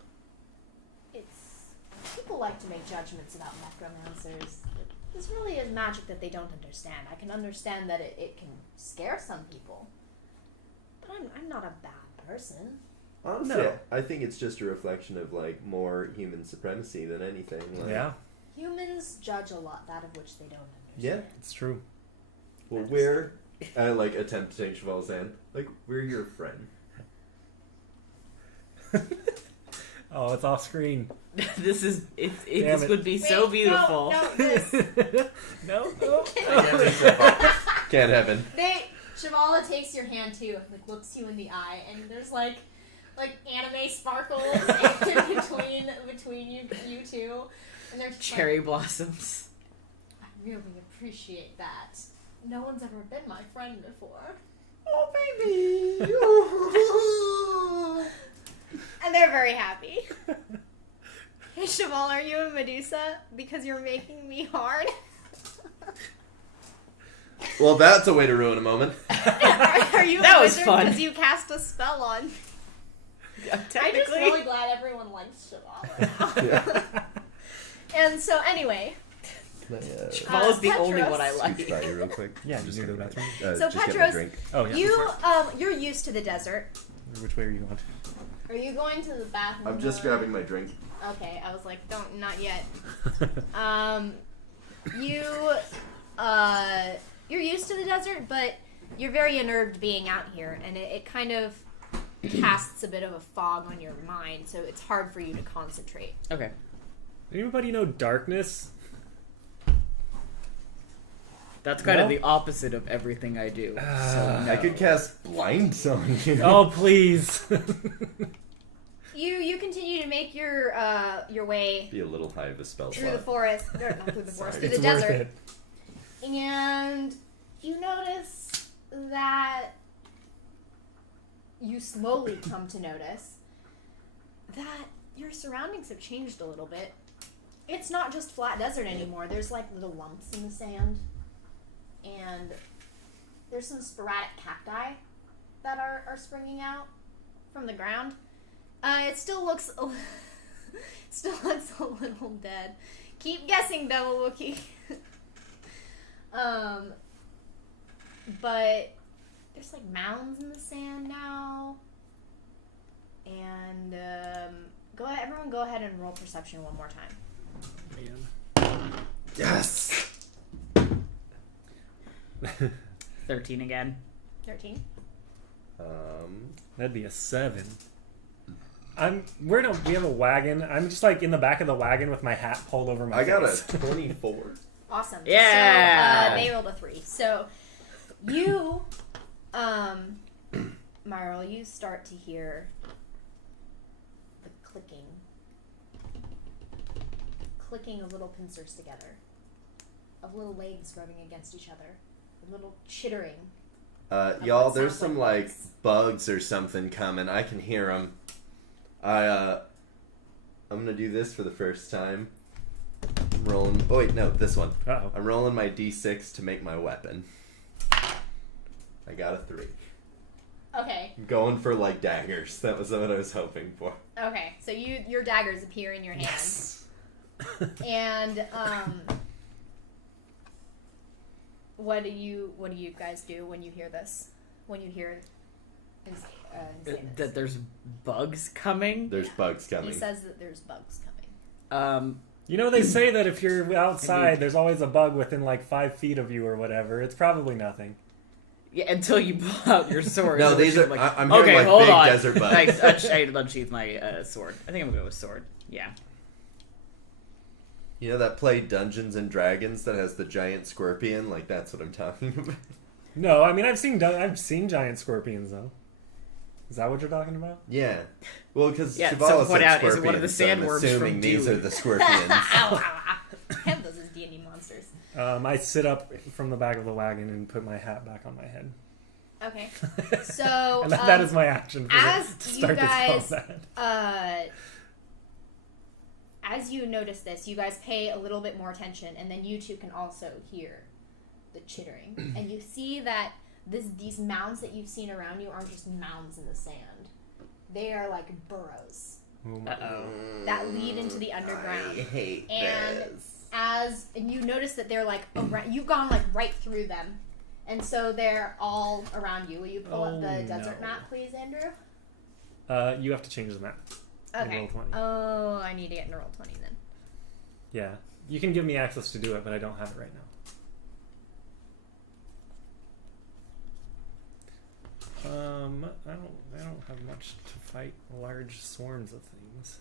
people like to make judgments about necromancers. This really is magic that they don't understand. I can understand that it can scare some people. But I'm not a bad person. Honestly, No. I think it's just a reflection of, more human supremacy than anything. Yeah, Humans judge a lot, that of which they don't Yeah. understand. it's true. Well, we're, attempt to take Cheval's hand. We're your friend. Oh, it's off screen. This is Damn this it. would be so Wait, beautiful. No, this. No. Can't happen. Shivala takes your hand too, looks you in the eye, and there's like anime sparkles in between you two, and there's Cherry blossoms. I really appreciate that. No one's ever been my friend before. Oh, baby! And they're very happy. Hey, Cheval, are you a Medusa? Because you're making me hard. Well, that's a way to ruin a moment. Are you That a was wizard fun. because you cast a spell on me? I'm just Technically, really glad everyone likes Cheval. Yeah. And so, anyway, Cheval is the only Petros. one I like. Scooch by you real quick. Yeah, just go to the bathroom. So just get my Petros, drink. Oh, yeah. you're used to the desert. Which way are you going? Are you going to the bathroom? I'm just grabbing my drink. Okay, I was like, not yet. You're used to the desert, but you're very unnerved being out here, and it kind of casts a bit of a fog on your mind, so it's hard for you to concentrate. Okay. Anybody know darkness? That's kind of No? the opposite of everything I do. So no. I could cast blinds on you. Oh, please. You continue to make your way Be a little high of a spell through the slot. forest, or not through the forest, through It's the worth desert, it. and you notice that you slowly come to notice that your surroundings have changed a little bit. It's not just flat desert anymore. There's like little lumps in the sand, and there's some sporadic cacti that are springing out from the ground. It still looks a little dead. Keep guessing, Devil Wookie. But there's like mounds in the sand now, and everyone go ahead and roll perception one more time. Man. Yes! 13 again. 13. That'd be a 7. We have a wagon. I'm just like in the back of the wagon with my hat pulled over my I got face. a 24. Awesome. Yeah! So, they rolled a 3. So, you, Myrtle, you start to hear the clicking of little pincers together, of little legs rubbing against each other, a little chittering. Y'all, there's some like bugs or something coming. I can hear them. I'm gonna do this for the first time. I'm rolling. Oh wait, no, this one. Uh-oh. I'm rolling my d6 to make my weapon. I got a 3. Okay. I'm going for like daggers. That was what I was hoping for. Okay. So your daggers appear in your hand. Yes. And what do you guys do when you hear this? When you hear That there's bugs coming. There's bugs coming. He says that there's bugs coming. You know, they say that if you're outside, there's always a bug within like 5 feet of you or whatever. It's probably nothing. Yeah, until you pull out your sword. No, these are. like, I'm hearing okay, like hold big on. desert bugs. I unsheath my sword. I think I'm gonna go with sword. Yeah. You know that play Dungeons and Dragons that has the giant scorpion? Like that's what I'm talking about. No, I mean I've seen giant scorpions though. Is that what you're talking about? Yeah. Well, because Yeah, Shavala so point said out, is scorpions, it one of the so I'm sandworms assuming from these Dune? are the scorpions. Ow, ow, ow. I have those as D&D monsters. I sit up from the back of the wagon and put my hat back on my head. Okay. So And that is my action for as to you start guys, this combat. as you notice this, you guys pay a little bit more attention, and then you two can also hear the chittering, and you see that these mounds that you've seen around you aren't just mounds in the sand; they are like burrows that lead into the underground. I hate And this. And you notice that they're like around, you've gone like right through them, and so they're all around you. Will you pull up the desert map, please, Andrew? You have to change the map. Okay. Roll 20. Oh, I need to get in roll 20 then. Yeah, you can give me access to do it, but I don't have it right now. I don't have much to fight large swarms of things.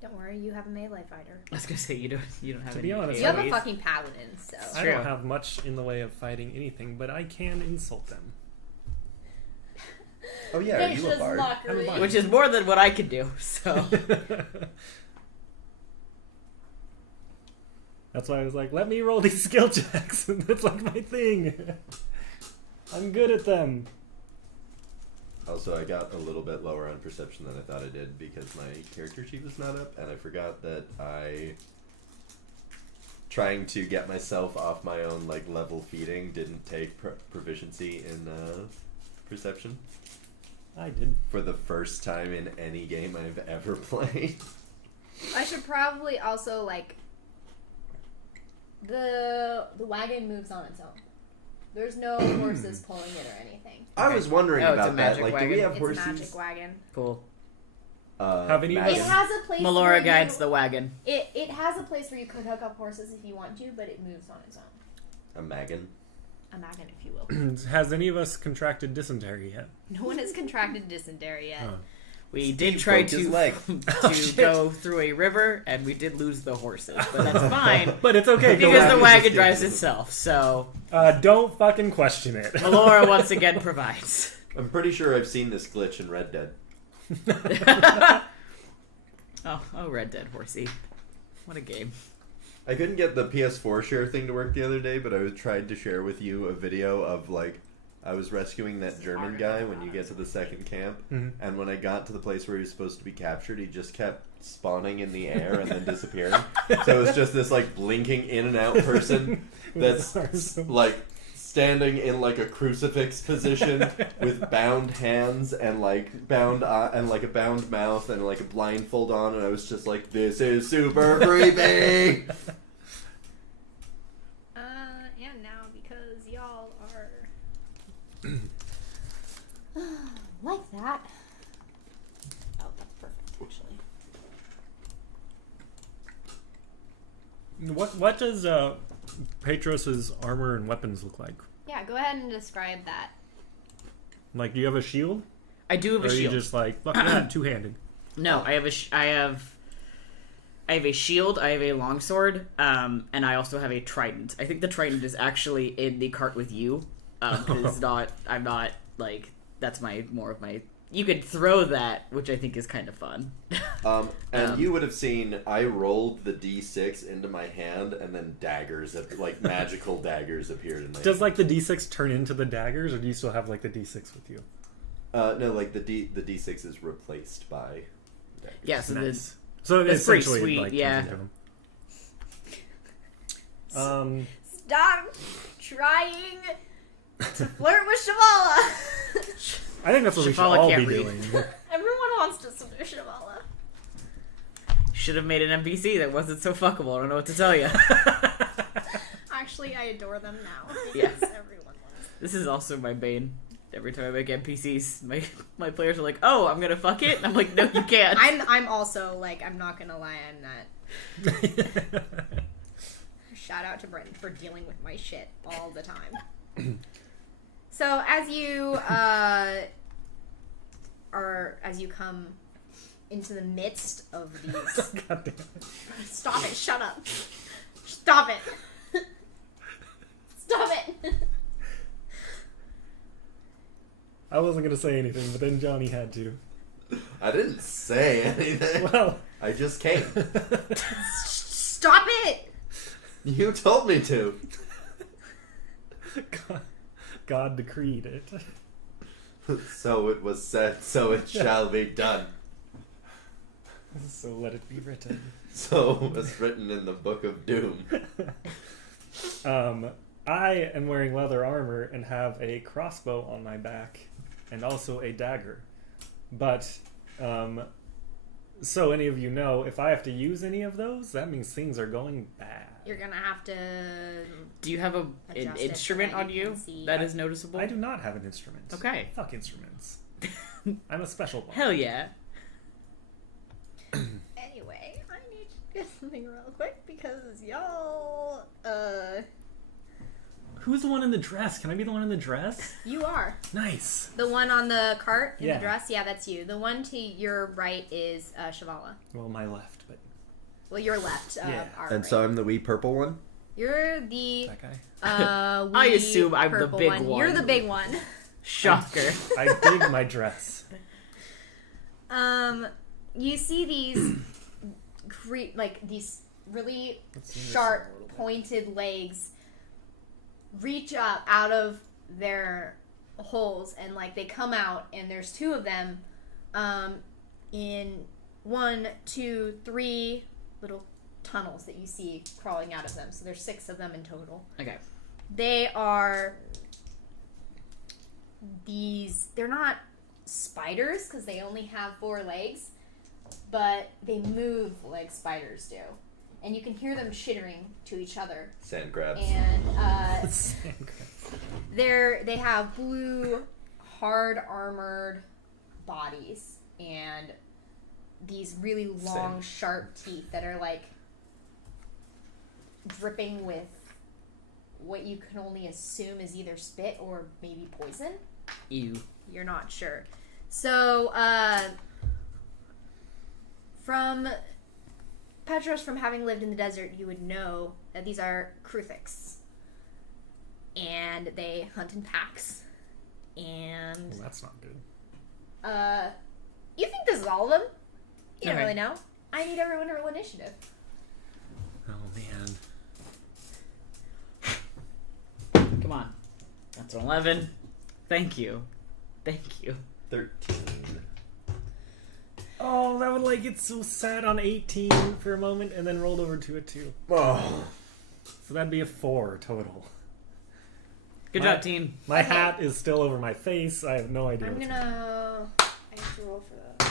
Don't worry, you have a melee fighter. I was gonna say you don't have To any. be honest, You have a AoEs. fucking paladin, so. I True. don't have much in the way of fighting anything, but I can insult them. Oh yeah, are you a Vicious bard? mockery. I'm a bard. Which is more than what I could do. So That's why I was like, let me roll these skill checks. That's like my thing. I'm good at them. Also, I got a little bit lower on perception than I thought I did because my character sheet was not up, and I forgot that trying to get myself off my own like level feeding didn't take proficiency in perception I did. for the first time in any game I've ever played. I should probably also, like, the wagon moves on its own. There's no horses pulling it or anything. I was wondering Oh, it's a about that. magic Like, do we wagon. have It's horses? a magic wagon. cool. Have any of It us- has a place where Melora you- guides the wagon. It has a place where you could hook up horses if you want to, but it moves on its own. A Magan. A wagon, if you will. Has any of us contracted dysentery yet? No one has contracted dysentery yet. Oh. We did try broke his to leg. to go through a river, and we did lose the horses, but that's fine But it's okay. go because back. the wagon drives itself. So Don't fucking question it. Melora once again provides. I'm pretty sure I've seen this glitch in Red Dead. Oh, Red Dead Horsey. What a game. I couldn't get the PS4 share thing to work the other day, but I tried to share with you a video of, like, I was rescuing that German guy when you get to the second camp, and when I got to the place where he was supposed to be captured, he just kept spawning in the air and then disappearing. So it was just this, like, blinking in and out person that's, like, standing in, like, a crucifix position with bound hands and, like, bound eye, and, like, a bound mouth and, like, a blindfold on, and I was just like, this is super creepy! And now, because y'all are... like that. Oh, that's perfect, actually. What does Petros's armor and weapons look like? Yeah, go ahead and describe that. Like, do you have a shield? I do have a shield. Or are shield. you just like, look at that, two-handed? No, I have a shield, I have a longsword, and I also have a trident. I think the trident is actually in the cart with you. I'm not, like, that's more of my... You could throw that, which I think is kind of fun. And you would have seen, I rolled the D6 into my hand, and then daggers, like, magical daggers appeared in my hand. Does, like, the D6 turn into the daggers, or do you still have, like, the D6 with you? No, like, the D6 is replaced by daggers. Yeah, so Nice. So that's pretty essentially, sweet, like, yeah. turns into them. Stop trying to flirt with Shavala! I think that's what we should Shavala all can't be read. doing. Everyone wants to subdue Shavala. should have made an NPC that wasn't so fuckable. I don't know what to tell you. Actually, I adore them now. Yeah. Because everyone wants. This is also my bane. Every time I make NPCs, my players are like, "Oh, I'm gonna fuck it," and I'm like, "No, you can't." I'm also like, I'm not gonna lie, I'm not. Shout out to Brenton for dealing with my shit all the time. So as you as you come into the midst of these, God damn it. stop it! Shut up! Stop it! Stop it! I wasn't going to say anything, but then Johnny had to. I didn't say anything. Well, I just came. Stop it! You told me to. God decreed it. So it was said, so it shall be done. So let it be written. So it was written in the Book of Doom. I am wearing leather armor and have a crossbow on my back and also a dagger. But, so any of you know, if I have to use any of those, that means things are going bad. You're gonna have to. Do you have an Adjust it instrument so that on you you can see. that is noticeable? I do not have an instrument. Okay. Fuck instruments. I'm a special one. Hell yeah. Anyway, I need to get something real quick because y'all, Who's the one in the dress? Can I be the one in the dress? you are. Nice. The one on the cart in Yeah. the dress? Yeah, that's you. The one to your right is Shavala. Well, my left, but Well, your left. Yeah. Our And right. so I'm the wee purple one? You're the that guy. I wee assume I'm the purple big one. one. You're the big one. Shocker. I dig my dress. You see these these really Let's zoom this in sharp, a little bit. pointed legs reach up out of their holes, and like they come out, and there's two of them in 1, 2, 3 little tunnels that you see crawling out of them. So there's 6 of them in total. Okay. They are they're not spiders because they only have 4 legs, but they move like spiders do. And you can hear them chittering to each other. Sand crabs. And they have blue, hard armored bodies and these really long, sharp teeth that are like dripping with what you can only assume is either spit or maybe poison. Ew. You're not sure. So, from Petros, from having lived in the desert, you would know that these are Kruthiks. And they hunt in packs. And, Well, that's not good. you think this is all of them? You don't Okay. really know. I need everyone to roll initiative. Oh man. Come on. That's an 11. Thank you. Thank you. 13. Oh, that would like it's so sad on 18 for a moment and then rolled over to a 2. Oh. So that'd be a 4 total. Good job, team. My Okay. hat is still over my face. I have no idea. I'm what's gonna... I have to roll for the...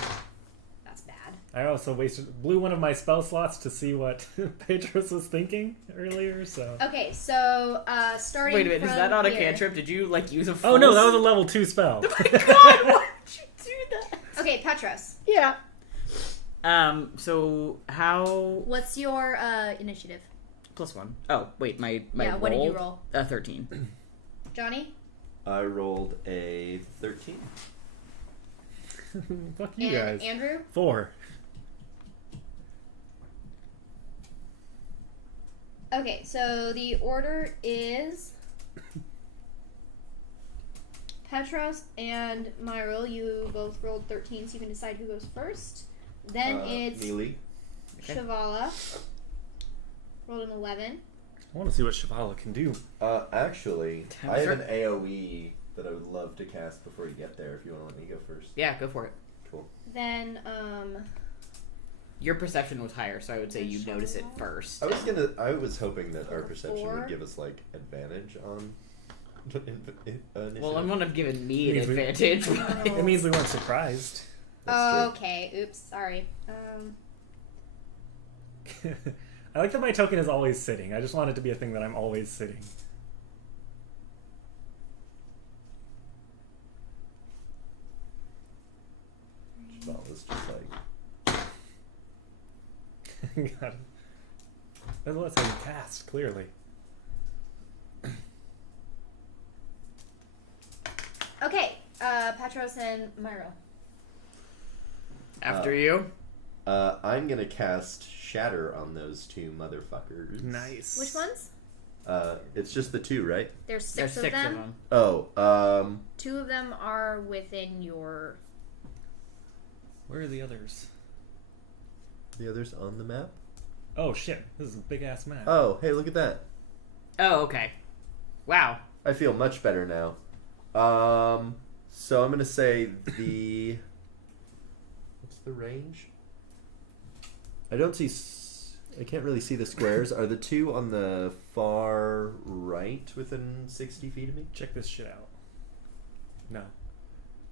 That's bad. I also blew one of my spell slots to see what Petros was thinking earlier, so... Okay, so, starting Wait a minute, is from that not a here- cantrip? Did you, like, use a full... Oh no, that was a level 2 spell. Oh my god, why did you do that? Okay, Petros. Yeah. So, how... What's your, initiative? +1. Oh, wait, my Yeah, roll? what did you roll? 13. Johnny? I rolled a 13. Fuck you And guys. Andrew? 4. Okay, so the order is Petros and Myril. You both rolled 13, so you can decide who goes first. Then it's Neely. Okay. Shavala. Rolled an 11. I want to see what Shavala can do. Actually, I have an AoE that I would love to cast before you get there if you want to let me go first. Yeah, go for it. Cool. Then, Your perception was higher, so I would say you notice it first. I was hoping that our perception 4. would give us, like, advantage on initiative. Well, I'm not giving me an Means we- advantage. It means we weren't surprised. That's true. okay, oops, sorry. I like that my token is always sitting. I just want it to be a thing that I'm always sitting. Well, it's just like... Got it. That's what you cast, clearly. Okay, Petros and Myril. After you. I'm gonna cast Shatter on those two motherfuckers. Nice. Which ones? It's just the two, right? There's There's 6 6 of of them. them. Oh, 2 of them are within your... Where are the others? the others on the map? Oh shit, this is a big ass map. Oh, hey, look at that. Oh, okay. Wow. I feel much better now. So I'm gonna say the... What's the range? I don't see... I can't really see the squares. Are the 2 on the far right within 60 feet of me? Check this shit out. No.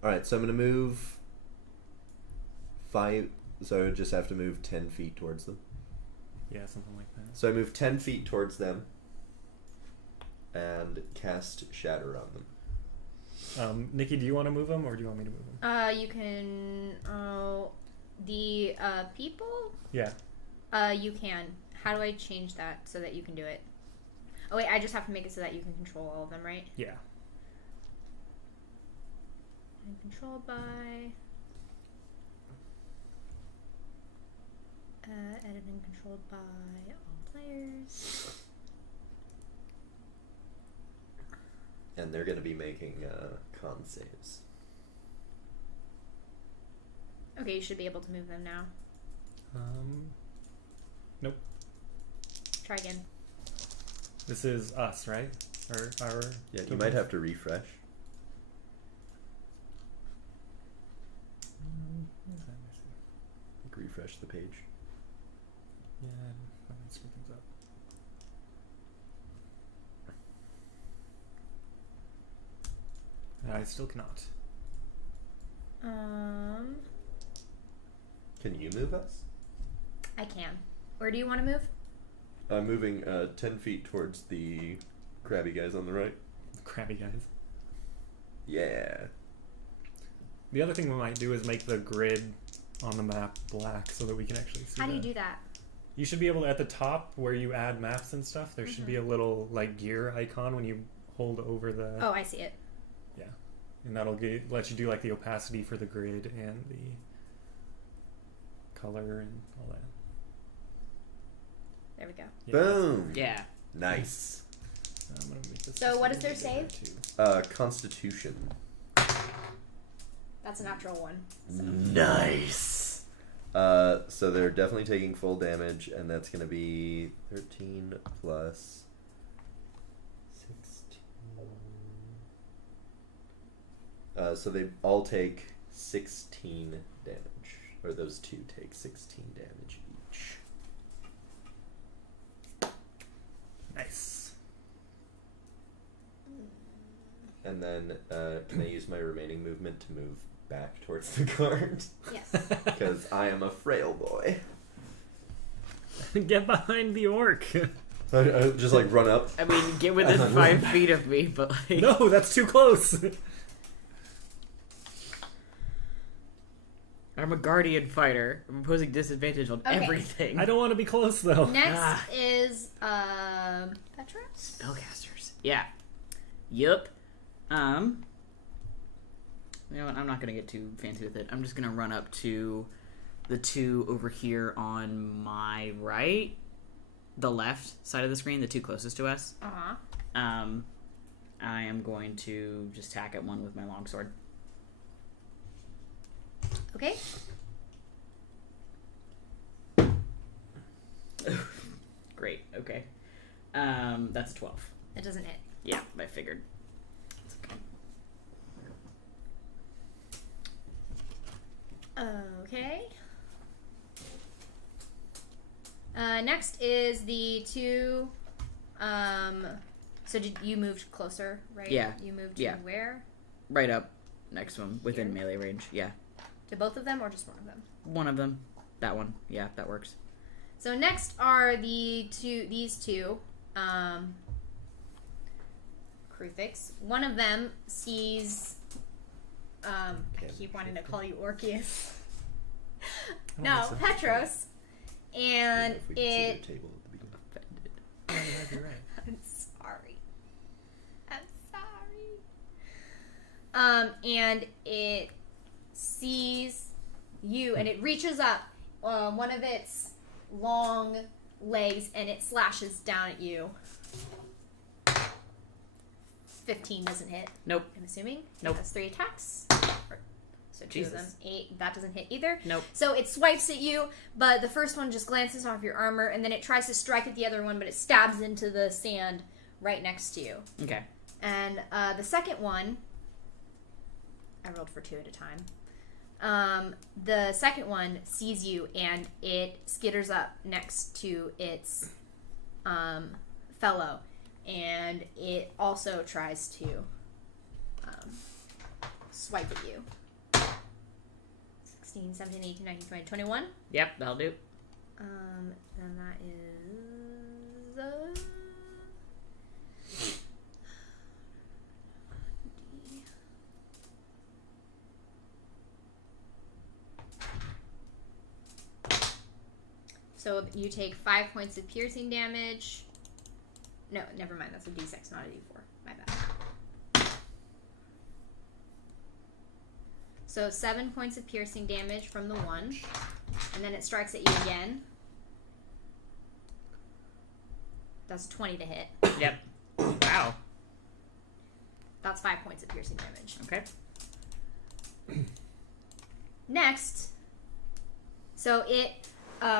Alright, so I'm gonna move 5... So I would just have to move 10 feet towards them. Yeah, something like that. So I move 10 feet towards them and cast Shatter on them. Nikki, do you want to move them or do you want me to move them? You can... the, people? Yeah. You can. How do I change that so that you can do it? Oh, wait, I just have to make it so that you can control all of them, right? Yeah. And controlled by... edited and controlled by all players. And they're going to be making con saves. Okay, you should be able to move them now. Nope. Try again. This is us, right? Or our... Yeah, you might have to refresh. What is that missing? Like refresh the page. Yeah, that might screw things up. I still cannot. Can you move us? I can. Where do you want to move? I'm moving 10 feet towards the crabby guys on the right. Crabby guys. Yeah. The other thing we might do is make the grid on the map black so that we can actually see How do you that. do that? You should be able to, at the top where you add maps and stuff, there should be a little like gear icon when you hold over the... Oh, I see it. Yeah. And that'll let you do like the opacity for the grid and the color and all that. There we go. Yeah, Boom! Yeah. Nice. I'm gonna make this So what is their bigger, save? too. Constitution. That's a natural one. Nice. So they're definitely taking full damage, and that's going to be 13 plus 16. So they all take 16 damage. Or those two take 16 damage each. Nice. And then, can I use my remaining movement to move back towards the guard? Yes. Because I am a frail boy. Get behind the orc. I just like run up. I mean, get within 5 feet of me, but like... No, that's too close. I'm a guardian fighter. I'm imposing disadvantage on everything. I don't want to be close though. Next is Petros. Spellcasters. Yeah. Yup. You know what? I'm not gonna get too fancy with it. I'm just gonna run up to the two over here on my right, the left side of the screen, the two closest to us. Uh-huh. I am going to just tack at one with my longsword. Okay. Great. Okay. That's a 12. It doesn't hit. Yeah, I figured. It's okay. Okay. Next is the two. So did you moved closer, right? Yeah. You moved Yeah. to where? Right up next to him, within Here? melee range. Yeah. To both of them or just one of them? One of them. That one. Yeah, that works. So next are these two. Kruthix. One of them sees. I keep wanting to call you Orpheus. No, Petros. And If we could see it. their table at the beginning. You're right. I'm sorry. I'm sorry. And it sees you, and it reaches up one of its long legs, and it slashes down at you. 15 doesn't hit. Nope. I'm assuming. Nope. That's 3 attacks. So two Jesus. of them. 8. That doesn't hit either. Nope. So it swipes at you, but the first one just glances off your armor, and then it tries to strike at the other one, but it stabs into the sand right next to you. Okay. And the second one, I rolled for 2 at a time. The second one sees you, and it skitters up next to its fellow, and it also tries to swipe at you. 16, 17, 18, 19, 20, 21. Yep, that'll do. Then that is... So you take 5 points of piercing damage. No, never mind. That's a d6, not a d4. My bad. So 7 points of piercing damage from the one. And then it strikes at you again. That's 20 to hit. Yep. Wow. That's 5 points of piercing damage. Okay. Next, so it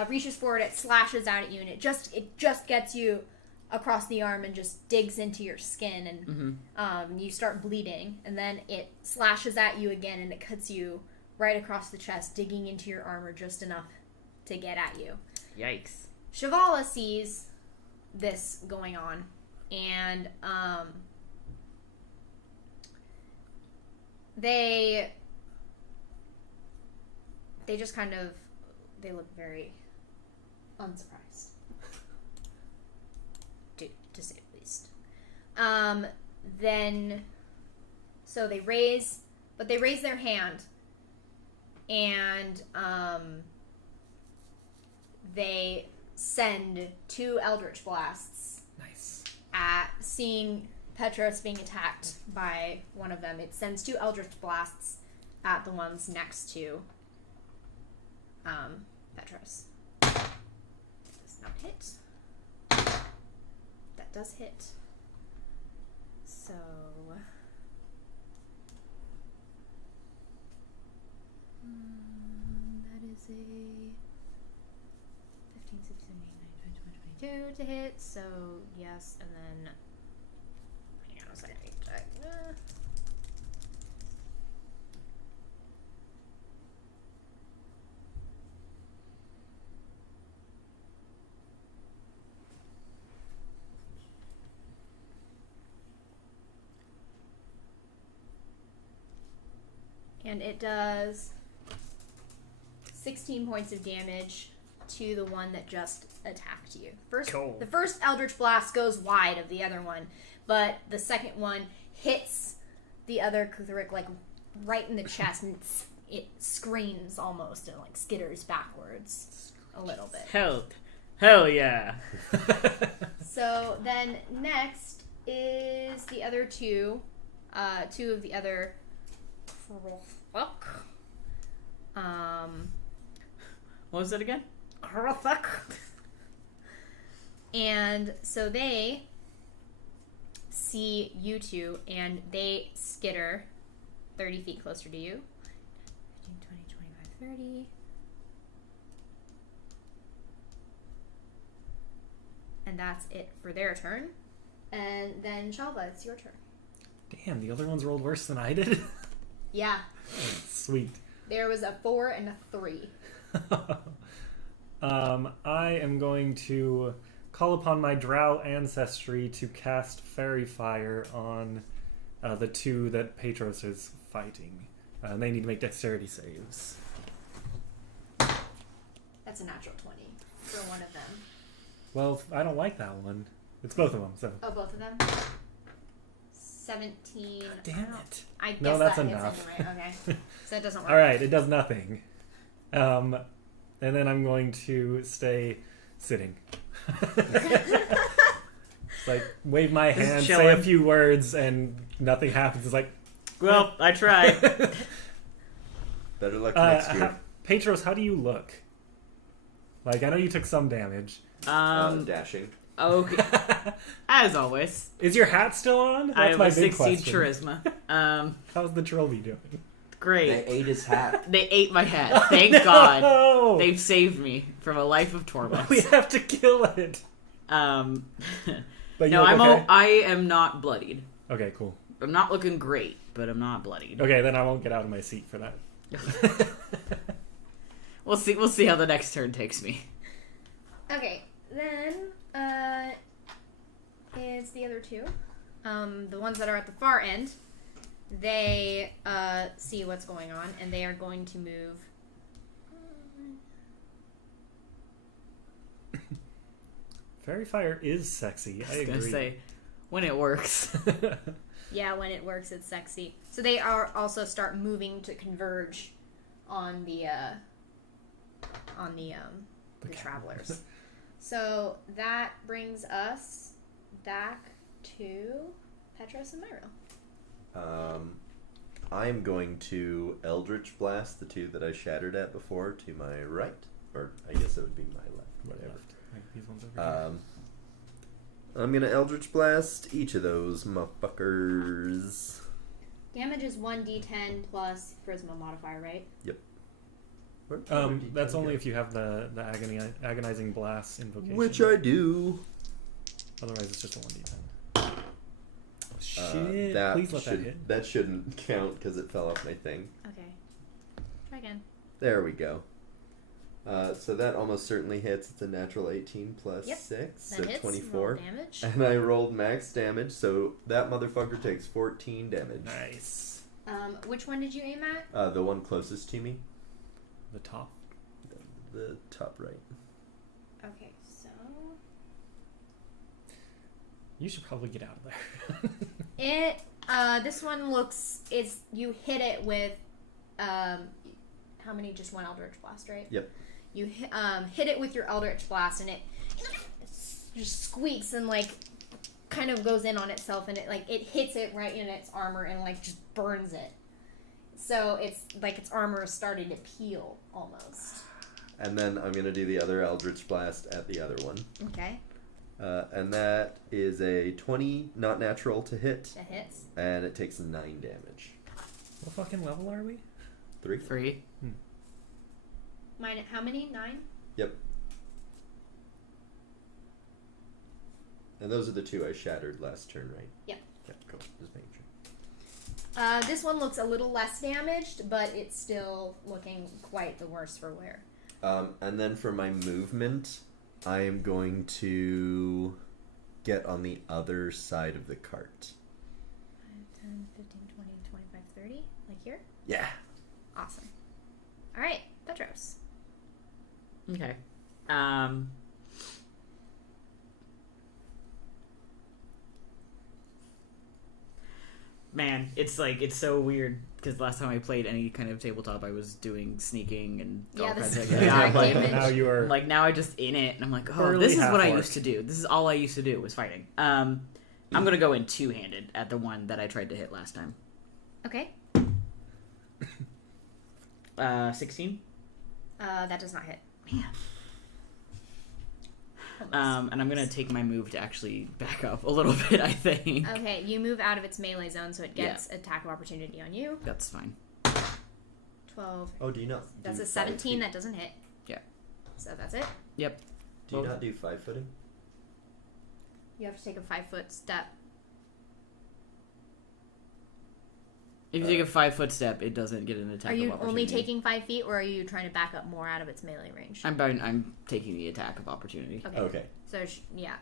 reaches forward, it slashes out at you, and it just gets you across the arm and just digs into your skin, and you start bleeding. And then it slashes at you again, and it cuts you right across the chest, digging into your armor just enough to get at you. Yikes. Shivala sees this going on, and they just kind of, they look very unsurprised, to say the least. Then, so they raise their hand, and they send 2 Eldritch Blasts. Nice. At seeing Petros being attacked by one of them. It sends 2 Eldritch Blasts at the ones next to Petros. Does not hit. That does hit. So that is a hit, so yes, and then... Hang on a second. Check. And it does 16 points of damage to the one that just attacked you. Cool. The first Eldritch Blast goes wide of the other one, but the second one hits the other Kutheric like right in the chest, and it screams almost and like skitters backwards a little bit. Hell yeah. So then next is the other two of the other. What was it again? And so they see you two and they skitter 30 feet closer to you. 15, 20, 25, 30. And that's it for their turn. And then Shalva, it's your turn. Damn, the other ones rolled worse than I did. Yeah. Sweet. There was a 4 and a 3. I am going to call upon my drow ancestry to cast Fairy Fire on the two that Petros is fighting. And they need to make dexterity saves. That's a natural 20 for one of them. Well, I don't like that one. It's both of them, so. Oh, both of them? 17. Damn it. I guess No, that's that enough. hits anyway. Okay. So it doesn't work. Alright, it does nothing. And then I'm going to stay sitting. It's like, wave my Just hand, say chilling. a few words, and nothing happens. It's like, Well, I tried. Better luck next year. Petros, how do you look? Like, I know you took some damage. Dashing. Okay. As always, Is your hat still on? That's I have my a big 16 question. charisma. How's the trophy doing? Great. They ate his hat. They ate my hat. Thank God. No! They've saved me from a life of torment. We have to kill it. But But no, you look okay? I am not bloodied. Okay, cool. I'm not looking great, but I'm not bloodied. Okay, then I won't get out of my seat for that. We'll see how the next turn takes me. Okay, then it's the other two. The ones that are at the far end. They see what's going on, and they are going to move. Fairy Fire is sexy. I I was gonna agree. say, when it works. Yeah, when it works, it's sexy. So they are also start moving to converge on the travelers. So that brings us back to Petros and Myro. I am going to Eldritch Blast the two that I shattered at before to my right, or I guess it would be my left, whatever. Like these ones over here. I'm gonna Eldritch Blast each of those motherfuckers. Damage is 1d10 plus charisma modifier, right? That's only if you have the agonizing blast invocation. Which I do. Otherwise, it's just a 1d10. Shit! That Please let that hit. That shouldn't count because it fell off my thing. Okay. Try again. There we go. So that almost certainly hits. It's a natural 18 plus Yep. 6, That so hits. 24. Roll damage. And I rolled max damage, so that motherfucker takes 14 damage. Nice. Which one did you aim at? The one closest to me, The top. the top right. Okay, so You should probably get out of there. this one looks. You hit it with how many? Just one Eldritch Blast, right? Yep. You hit it with your Eldritch Blast, and it just squeaks and like kind of goes in on itself, and it hits it right in its armor and like just burns it. So it's like its armor is starting to peel almost. And then I'm going to do the other Eldritch Blast at the other one. Okay, And that is a 20, not natural to hit, that hits. and it takes 9 damage. What fucking level are we? 3? 3. Mine. How many? 9. Yep. And those are the two I shattered last turn, right? Yep. Yeah, cool. Just making sure. This one looks a little less damaged, but it's still looking quite the worse for wear. And then for my movement, I am going to get on the other side of the cart. 5, 10, 15, 20, 25, 30? Like here? Yeah. Awesome. Alright, Petros. Okay. Man, it's so weird because last time I played any kind of tabletop, I was doing sneaking and all Yeah, kinds this of is yeah, dark image. Now you are now I just in it, and I'm like, oh, Early this is what I half-orc. used to do. This is all I used to do was fighting. I'm gonna go in two-handed at the one that I tried to hit last time. Okay. 16. That does not hit. Man. And I'm gonna take my move to actually back up a little bit, I think. Okay, you move out of its melee zone, so it gets attack of opportunity on you. That's fine. 12. Oh, do you not? That's do a 17 5 feet? that doesn't hit. Yeah. So that's it. Yep. Do you not do 5-footing? You have to take a 5-foot step. If you take a 5-foot step, it doesn't get an attack. Are you of only opportunity. taking 5 feet, or are you trying to back up more out of its melee range? I'm taking the attack of opportunity. Okay. So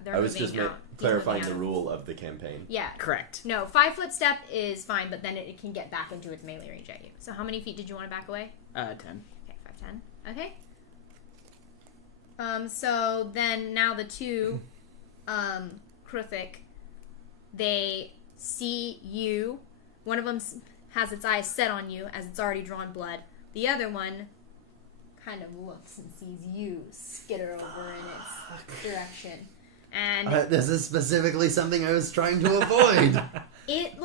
they're I was moving just out. clarifying He's the moving out. rule of the campaign. Yeah. Correct. No, 5-foot step is fine, but then it can get back into its melee range at you. So how many feet did you want to back away? 10. Okay, 5, 10. Okay. So then now the two, Kruthic, they see you. One of them has its eyes set on you as it's already drawn blood. The other one kind of looks and sees you skitter over in its direction. And This is specifically something I was trying to avoid. it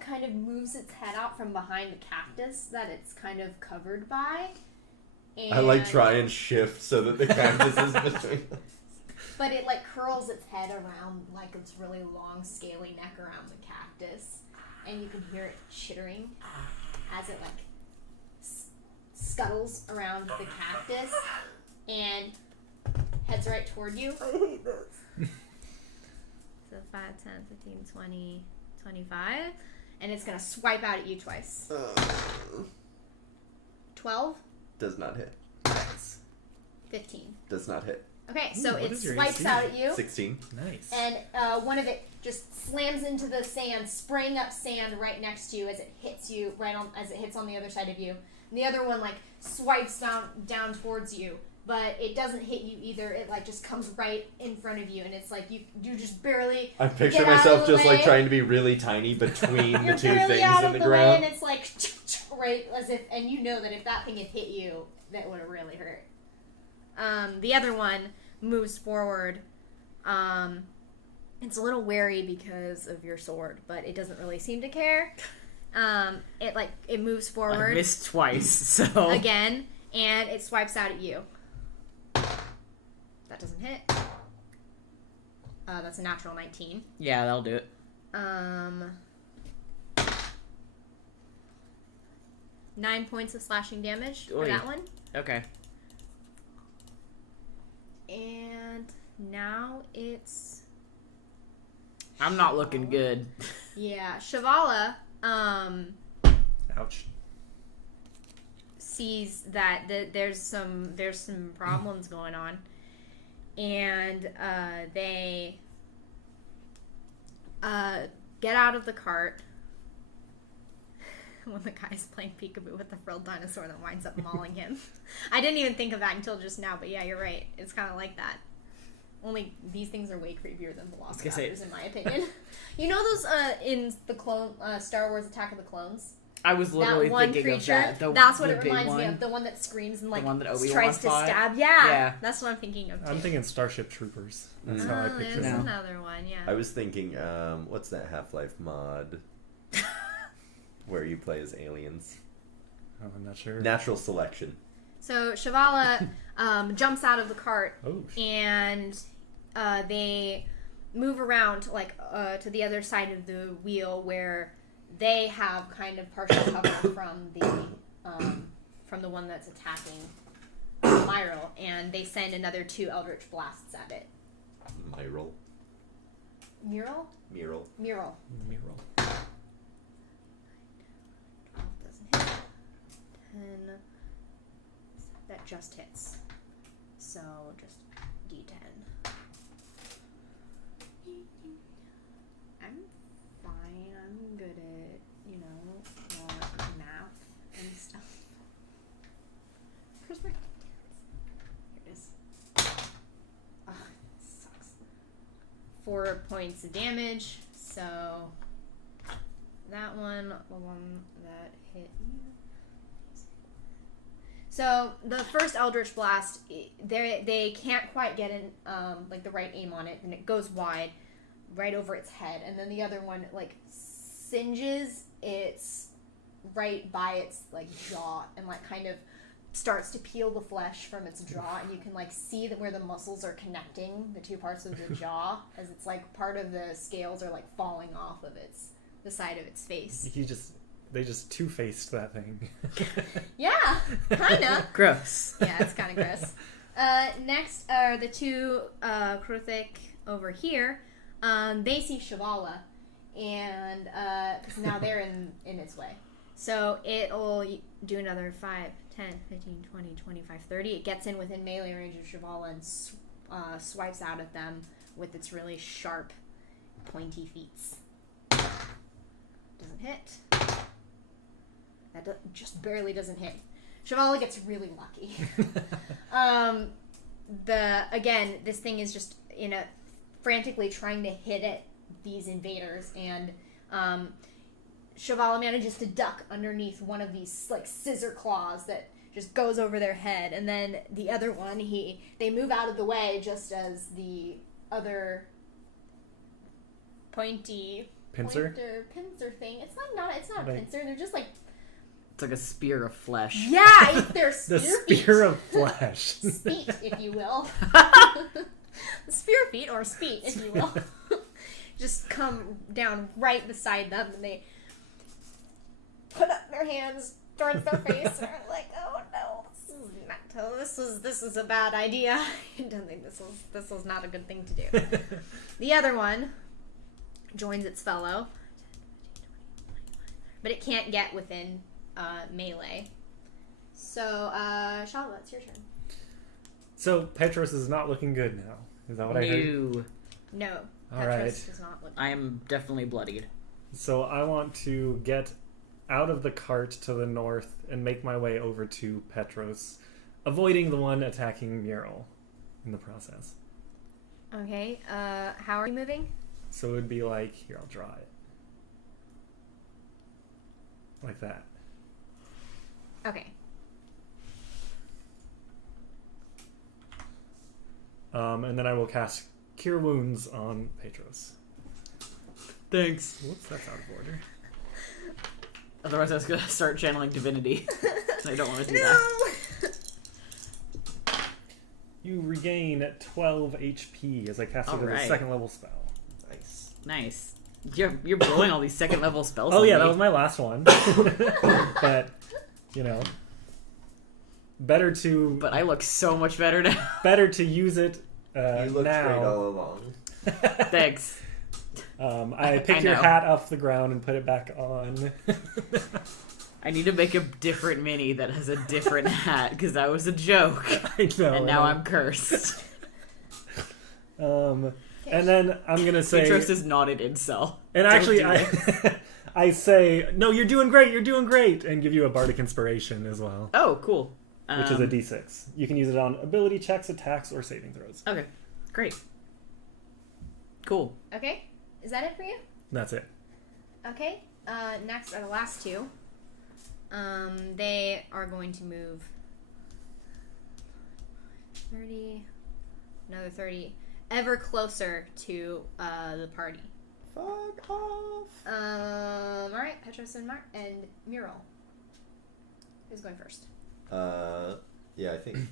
kind of moves its head out from behind the cactus that it's kind of covered by. And I try and shift so that the cactus is between us. But it curls its head around its really long scaly neck around the cactus, and you can hear it chittering as it scuttles around the cactus and heads right toward you. I hate this. So 5, 10, 15, 20, 25, and it's gonna swipe out at you twice. 12, Does not hit. 15. Does not hit. Okay, so what it is your swipes AC? out at you. 16. nice. And one of it just slams into the sand, spraying up sand right next to you as it hits you as it hits on the other side of you. And the other one swipes down towards you, but it doesn't hit you either. It just comes right in front of you, and it's you just barely. I picture get out of myself the just way. trying to be really tiny between You're the two barely things out in of the the way, ground. and it's right as if, and you know that if that thing had hit you, that would have really hurt. The other one moves forward. It's a little wary because of your sword, but it doesn't really seem to care. It moves I forward missed twice, so again, and it swipes out at you. That doesn't hit. That's a natural 19. yeah, that'll do it. 9 points of slashing damage for Oy. that one. Okay. And now it's I'm not looking good. Shavala Ouch. sees that there's some problems going on, and they get out of the cart when the guy's playing peekaboo with the frilled dinosaur that winds up mauling him. I didn't even think of that until just now, but yeah, you're right. It's kind of like that. Only these things are way creepier than Velociraptors, in my opinion. You know those in the clone Star Wars Attack of the Clones? I was literally That one thinking creature. of that. That's what the it big reminds me one. of. The one that screams and The one that Obi-Wan tries to fought? stab. Yeah, Yeah. that's what I'm thinking of too. I'm thinking Starship Troopers. That's how I picture There's them. another one. Yeah. I was thinking, what's that Half-Life mod where you play as aliens? Oh, I'm not sure. Natural selection. So Shavala jumps out of the cart Oh, and they move around to the other side of the wheel where they have kind of partial cover from the one that's attacking Myral, and they send another 2 Eldritch Blasts at it. Myral. Mural? Mural. Mural. 12. 12 doesn't hit. 10. That just hits. So just D10. I'm fine. I'm good at, math and stuff. Where's my... Here it is. Oh, it sucks. 4 points of damage. So that one, the one that hit you. So the first Eldritch Blast, they can't quite get in the right aim on it, and it goes wide, right over its head. And then the other one singes its right by its jaw, and kind of starts to peel the flesh from its jaw, and you can see where the muscles are connecting the two parts of the jaw, as it's part of the scales are falling off of the side of its face. They just two-faced that thing. Yeah, kind of. Gross. Yeah, it's kind of gross. Next are the two Kruthic over here. They see Shivala, and because now they're in its way. So it'll do another 5, 10, 15, 20, 25, 30. It gets in within melee range of Shivala and swipes out at them with its really sharp, pointy feet. Doesn't hit. That just barely doesn't hit. Shivala gets really lucky. This thing is just frantically trying to hit at these invaders, and Shivala manages to duck underneath one of these scissor claws that just goes over their head, and then the other one, they move out of the way just as the other pincer thing. It's not a pincer. They're just It's like a spear of flesh. Yeah, it's their spear The spear of flesh. Speet, if you will. The spear feet, or speet, if you will. Just come down right beside them, and they put up their hands towards their face, and are like, "Oh no, this is a bad idea. I don't think this was not a good thing to do." The other one joins its fellow, but it can't get within melee. So, Shala, it's your turn. So Petros is not looking good now. Is that what I heard? No. All Petros right. does not look good. I am definitely bloodied. So I want to get out of the cart to the north and make my way over to Petros, avoiding the one attacking Mural in the process. Okay, how are you moving? So it would be here, I'll draw it. Like that. Okay. And then I will cast Cure Wounds on Petros. Thanks. Whoops, that's out of order. Otherwise I was going to start channeling divinity. I don't want to do that. You regain 12 HP as I cast it as a second level spell. Nice. You're blowing all these second level spells. Oh on yeah, me. that was my last one. But better to. But I look so much better now. Better to use it you looked now. great all along. Thanks. I picked your hat off the ground and put it back on. I need to make a different mini that has a different hat because that was a joke. I know. And now I'm cursed. And then I'm gonna say Petros is not an incel. And actually, I say no. You're doing great, and give you a bardic inspiration as well. Oh, cool. Which is a d6. You can use it on ability checks, attacks, or saving throws. Okay, great. Cool. Okay, is that it for you? That's it. Okay, next are the last two. They are going to move 30, another 30, ever closer to the party. Fuck off. Alright, Petros and Mural. Who's going first? Yeah, I think.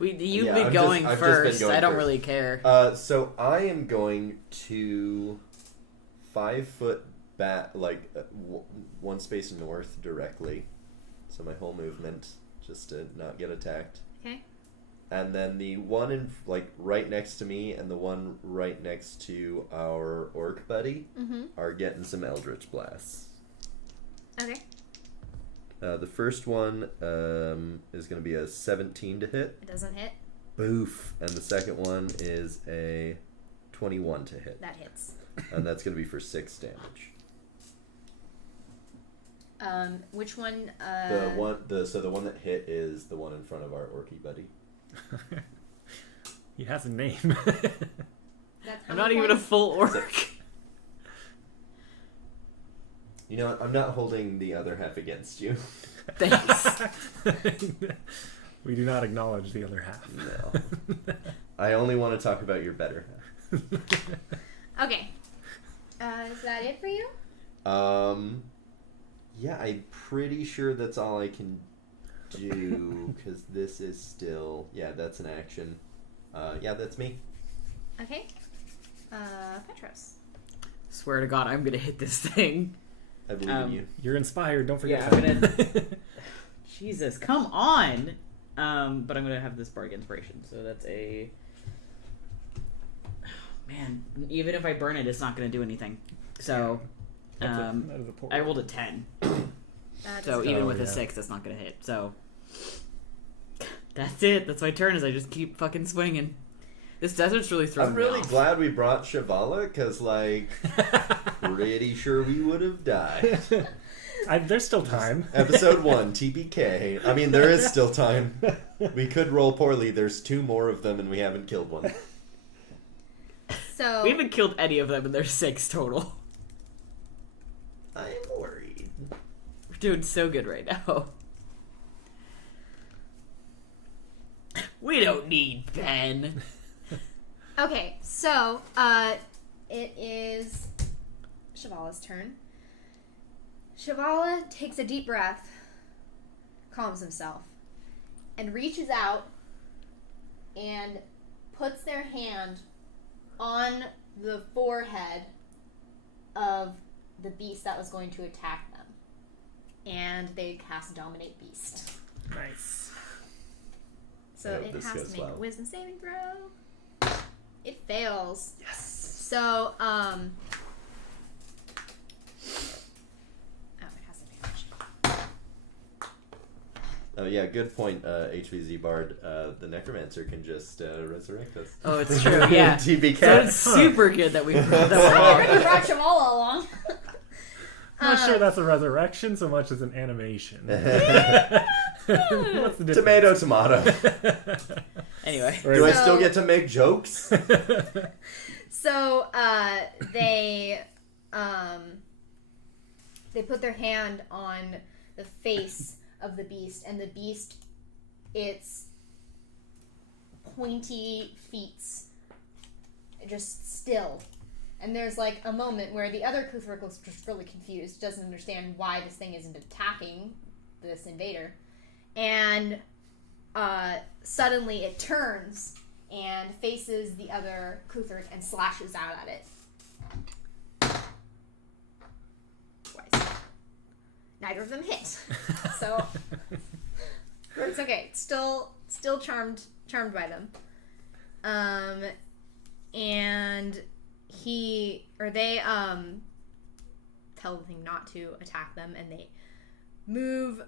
You've been going first. I don't really care. So I am going to 5 foot back, one space north directly. So my whole movement, just to not get attacked. Okay. And then the one in right next to me and the one right next to our orc buddy are getting some Eldritch Blasts. Okay. The first one is going to be a 17 to hit. It doesn't hit. Boof. And the second one is a 21 to hit. That hits. And that's going to be for 6 damage. Which one? The one that hit is the one in front of our orky buddy. He has a name. I'm not even a full orc. You know what? I'm not holding the other half against you. Thanks. We do not acknowledge the other half. No. I only want to talk about your better half. Okay. Is that it for you? Yeah, I'm pretty sure that's all I can do, because this is still... Yeah, that's an action. Yeah, that's me. Okay. Petros. Swear to God, I'm gonna hit this thing. I believe in you. You're inspired, don't forget. Yeah, I'm gonna... Jesus, come on! But I'm gonna have this bardic inspiration, so that's a... Oh, man, even if I burn it, it's not gonna do anything. So, I rolled a 10. So even with a 6, that's not gonna hit. So, that's it. That's my turn, is I just keep fucking swinging. This desert's really throwing I'm me really off. glad we brought Shavala, because, pretty sure we would have died. There's still time. Episode 1, TPK. I mean, there is still time. We could roll poorly. There's 2 more of them, and we haven't killed one. So We haven't killed any of them, and there's 6 total. I'm worried. We're doing so good right now. We don't need Ben. Okay, so it is Shavala's turn. Shavala takes a deep breath, calms himself, and reaches out and puts their hand on the forehead of the beast that was going to attack them. And they cast Dominate Beast. Nice. So I hope it this has goes to make well. a wisdom saving throw. It fails. Yes. So, oh, it has advantage. Oh, yeah, good point, HVZ Bard. The Necromancer can just resurrect us. Oh, it's true, yeah. TPK. So it's super good that we brought them I already along. brought Shavala along. I'm not sure that's a resurrection so much as an animation. What's the difference? Tomato, tomato. Anyway. Do I still get to make jokes? So, they put their hand on the face of the beast, and the beast, its pointy feet, just still. And there's like a moment where the other Kuthrik looks just really confused, doesn't understand why this thing isn't attacking this invader. And suddenly it turns and faces the other Kuthrik and slashes out at it. Twice. Neither of them hit. So it's okay. Still charmed by them. And they tell the thing not to attack them, and they move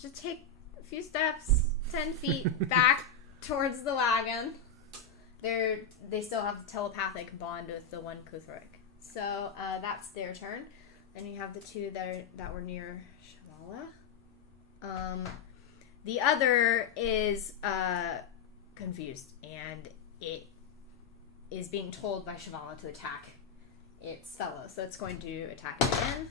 to take a few steps, 10 feet back towards the wagon. They still have the telepathic bond with the one Kuthrik. So that's their turn. Then you have the 2 that were near Shavala. The other is confused, and it is being told by Shavala to attack its fellow. So it's going to attack it again.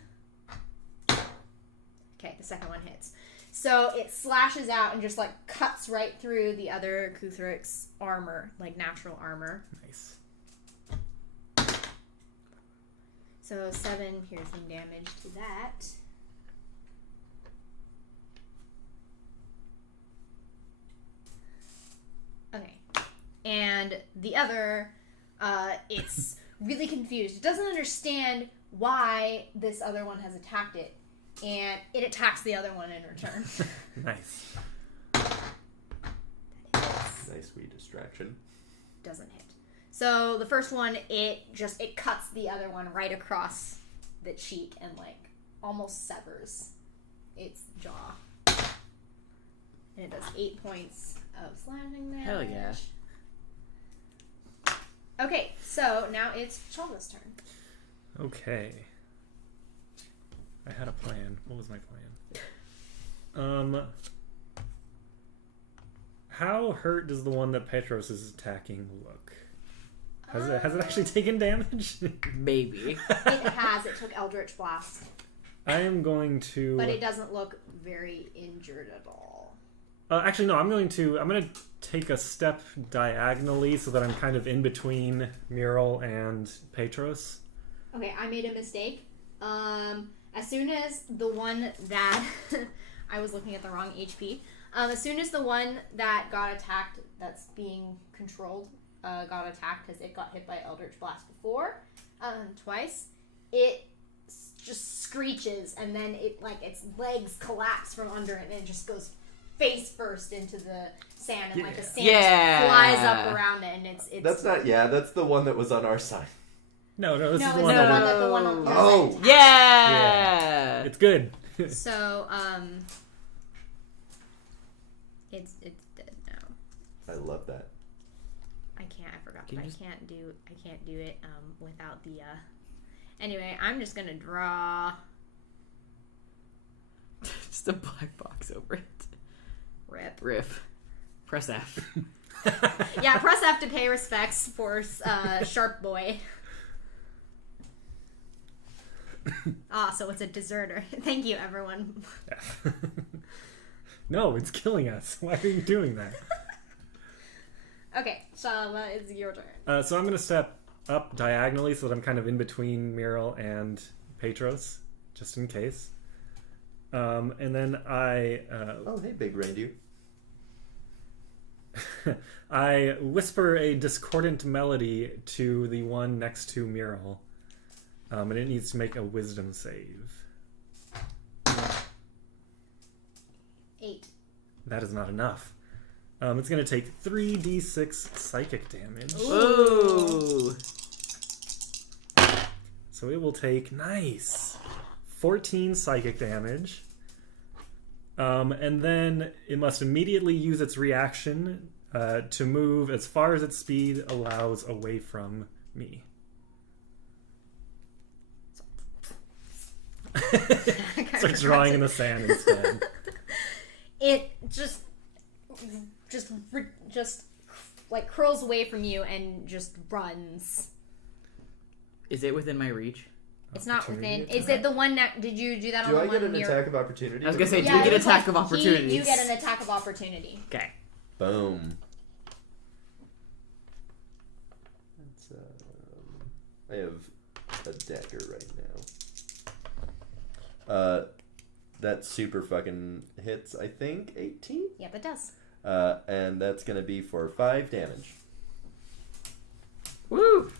Okay, the second one hits. So it slashes out and just like cuts right through the other Kuthrik's armor, like natural armor. Nice. So 7 piercing damage to that. Okay. And the other, it's really confused. It doesn't understand why this other one has attacked it. And it attacks the other one in return. Nice. That Nice wee distraction. Doesn't hit. So the first one, it cuts the other one right across the cheek and like almost severs its jaw. And it does 8 points of slashing damage. Hell yeah. Okay, so now it's Chalva's turn. Okay. I had a plan. What was my plan? How hurt does the one that Petros is attacking look? Has it actually taken damage? Maybe. It has. It took Eldritch Blast. I am going to... But it doesn't look very injured at all. Actually, no. I'm going to take a step diagonally so that I'm kind of in between Mural and Petros. Okay, I made a mistake. As soon as the one that... I was looking at the wrong HP. As soon as the one that got attacked, that's being controlled, got attacked because it got hit by Eldritch Blast before, twice, it just screeches and then its legs collapse from under it and it just goes face first into the sand and the sand flies up around it and it's That's not that's the one that was on our side. No, this is the it's one that... the one on your Oh! side. Yeah! It's good. So, it's dead now. I love that. I forgot, but I can't do it without the anyway, I'm just gonna draw Just a black box over it. rip. Press F. Yeah, press F to pay respects for Sharp Boy. So it's a deserter. Thank you, everyone. No, it's killing us. Why are you doing that? Okay, Shala, it's your turn. So I'm going to step up diagonally so that I'm kind of in between Mural and Petros, just in case. And then I... oh, hey, big reindeer. I whisper a discordant melody to the one next to Mural. And it needs to make a wisdom save. 8. That is not enough. It's going to take 3d6 psychic damage. Ooh! So it will take, 14 psychic damage. And then it must immediately use its reaction to move as far as its speed allows away from me. Starts drawing in the sand instead. It just like curls away from you and just runs. Is it within my reach? It's not within. Is it the one that? Did you do that on Do the I one get an near? attack of opportunity? I was gonna say, Yeah, do we get it was attack like of opportunity? You get an attack of opportunity. Okay. Boom. That's, I have a dagger right now. That super fucking hits, I think, 18? Yep, it does. And that's gonna be for 5 damage. Woo!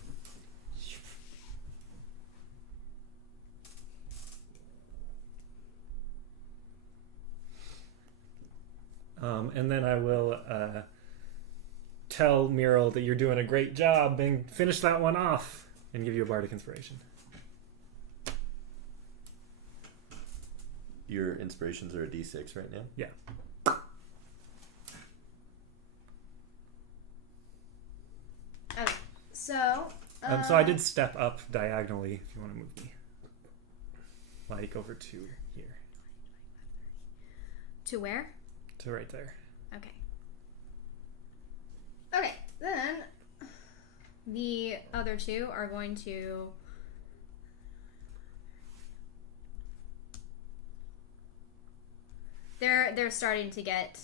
And then I will tell Mural that you're doing a great job and finish that one off and give you a bardic inspiration. Your inspirations are a d6 right now? Yeah. Okay, so So I did step up diagonally if you want to move me. Like over to here. to where? To right there. Okay. Okay, then the other two are going to they're starting to get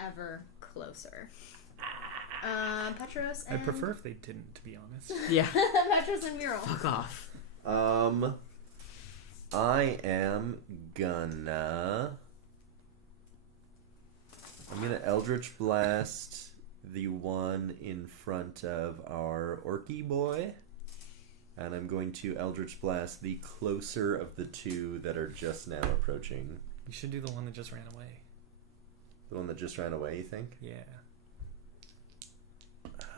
ever closer. Petros and I'd prefer if they didn't, to be honest. Yeah. Petros and Mural. Fuck off. I am gonna... I'm gonna Eldritch Blast the one in front of our Orky boy. And I'm going to Eldritch Blast the closer of the two that are just now approaching. You should do the one that just ran away. The one that just ran away, you think? Yeah.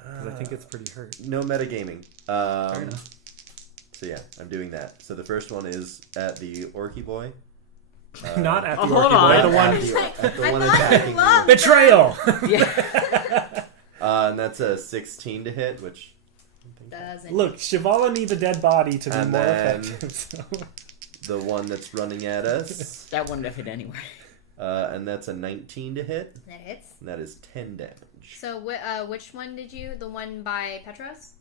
Because I think it's pretty hurt. No metagaming. Fair enough. So yeah, I'm doing that. So the first one is at the Orky Boy. Not at the hold Orky Boy, on. the one... At the I one thought you attacking loved you. Betrayal! Yeah. And that's a 16 to hit, which... Doesn't. Look, Shivala needs a dead body to be And more then- effective. So. The one that's running at us. That wouldn't have hit anyway. And that's a 19 to hit. That hits. And that is 10 damage. So which one did you? The one by Petros?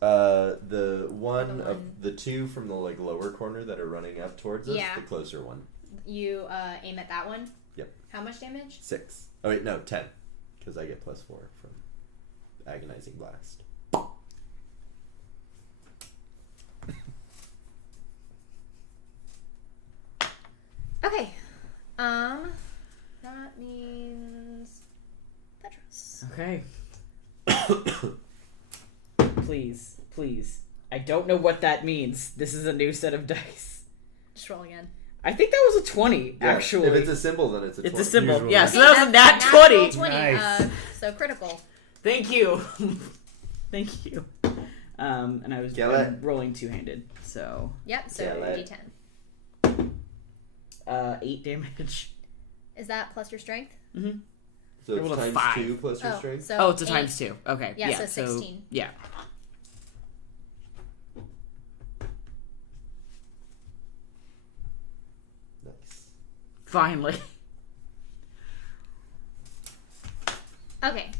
The one The of one- the two from the like lower corner that are running up towards us, Yeah. the closer one. You aim at that one? Yep. How much damage? 6. Oh wait, no, 10. Because I get +4 from agonizing blast. Okay. That means Petros. Okay. Please, please. I don't know what that means. This is a new set of dice. Just roll again. I think that was a 20, Yeah, actually. If it's a symbol, then it's a 20. It's a symbol. Usually. Yeah, Okay, so that was a nat natural 20. Nice. So critical. Thank you. Thank you. And I was Kill it. rolling two-handed, so Yep, so Kill it. D10. 8 damage. Is that plus your strength? Mm-hmm. So it's Roll a times 5. 2 plus your strength? So Oh, it's a 8. times 2. Okay. Yeah, so 16. Yeah. Nice. Finally. Okay.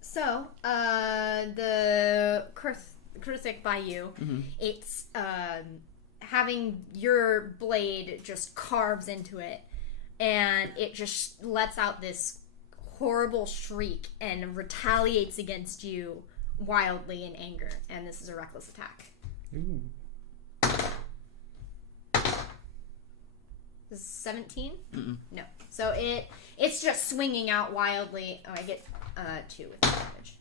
So, the critic by you, Mhm. it's having your blade just carves into it, and it just lets out this horrible shriek and retaliates against you wildly in anger. And this is a reckless attack. Ooh. This is 17? Mm-mm. No. So it's just swinging out wildly. Oh, I get 2 with damage.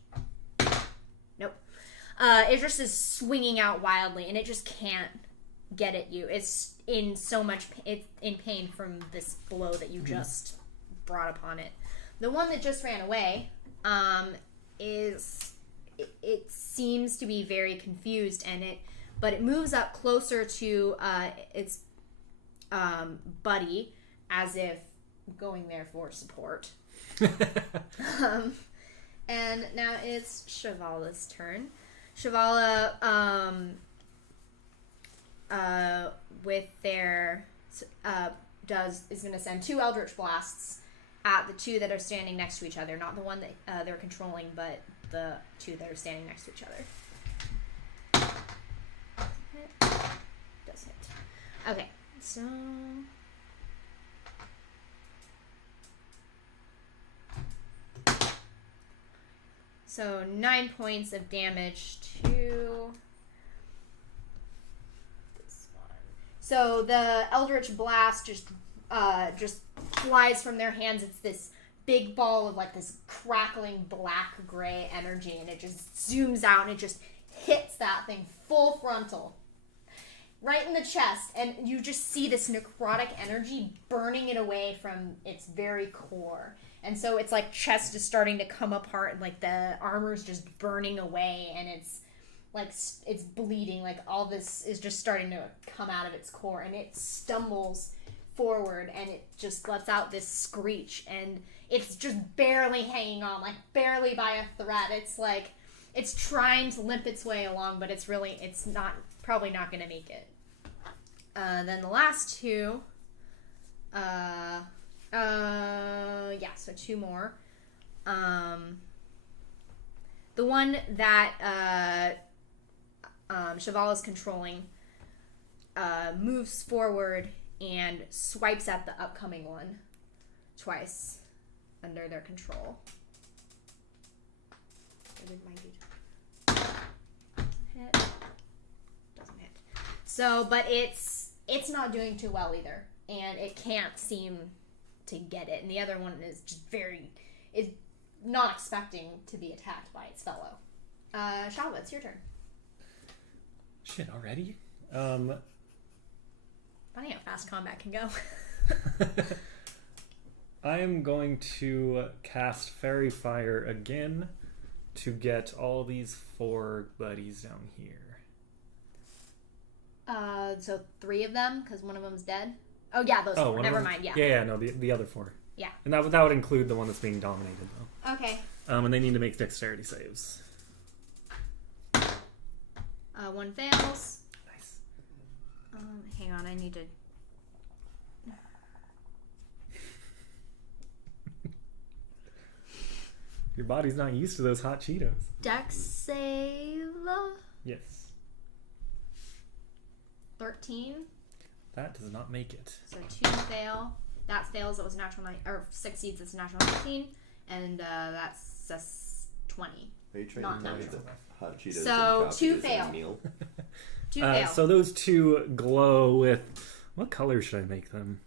Nope. It just is swinging out wildly, and it just can't get at you. It's in so much. It's in pain from this blow that you just brought upon it. The one that just ran away, it seems to be very confused, but it moves up closer to its buddy, as if going there for support. And now it's Shivala's turn. Shivala, with their is going to send 2 Eldritch Blasts at the 2 that are standing next to each other. Not the one that they're controlling, but the 2 that are standing next to each other. Does hit. Okay, so... So 9 points of damage to this one. So the Eldritch Blast just flies from their hands. It's this big ball of like this crackling black-gray energy, and it just zooms out and it just hits that thing full frontal. Right in the chest, and you just see this necrotic energy burning it away from its very core. And so it's like chest is starting to come apart, and like the armor's just burning away, and it's like it's bleeding. Like all this is just starting to come out of its core, and it stumbles forward, and it just lets out this screech, and it's just barely hanging on, like barely by a thread. It's like it's trying to limp its way along, but it's probably not going to make it. Then the last 2. So 2 more. The one that Shivala's controlling moves forward and swipes at the upcoming one twice under their control. Where did mine do? Hit. Doesn't hit. So, but it's not doing too well either, and it can't seem to get it, and the other one is just is not expecting to be attacked by its fellow. Shalva, it's your turn. Shit, already? Funny how fast combat can go. I am going to cast Fairy Fire again to get all these 4 buddies down here. So 3 of them, because one of them's dead. Oh yeah, those 4. Never mind. Yeah. Yeah. No, the other 4. Yeah. And that would include the one that's being dominated, though. Okay. And they need to make dexterity saves. 1 fails. Nice. Hang on, I need to. Your body's not used to those hot Cheetos. Dex save. Yes. 13. That does not make it. So 2 fail. That fails. That was a natural 9, or succeeds. It's a natural 19, and that's a 20. Are you trying Not to tell me natural. that hot Cheetos So, and 2 coffee is a fail. meal? 2 fail. So those 2 glow with... What color should I make them?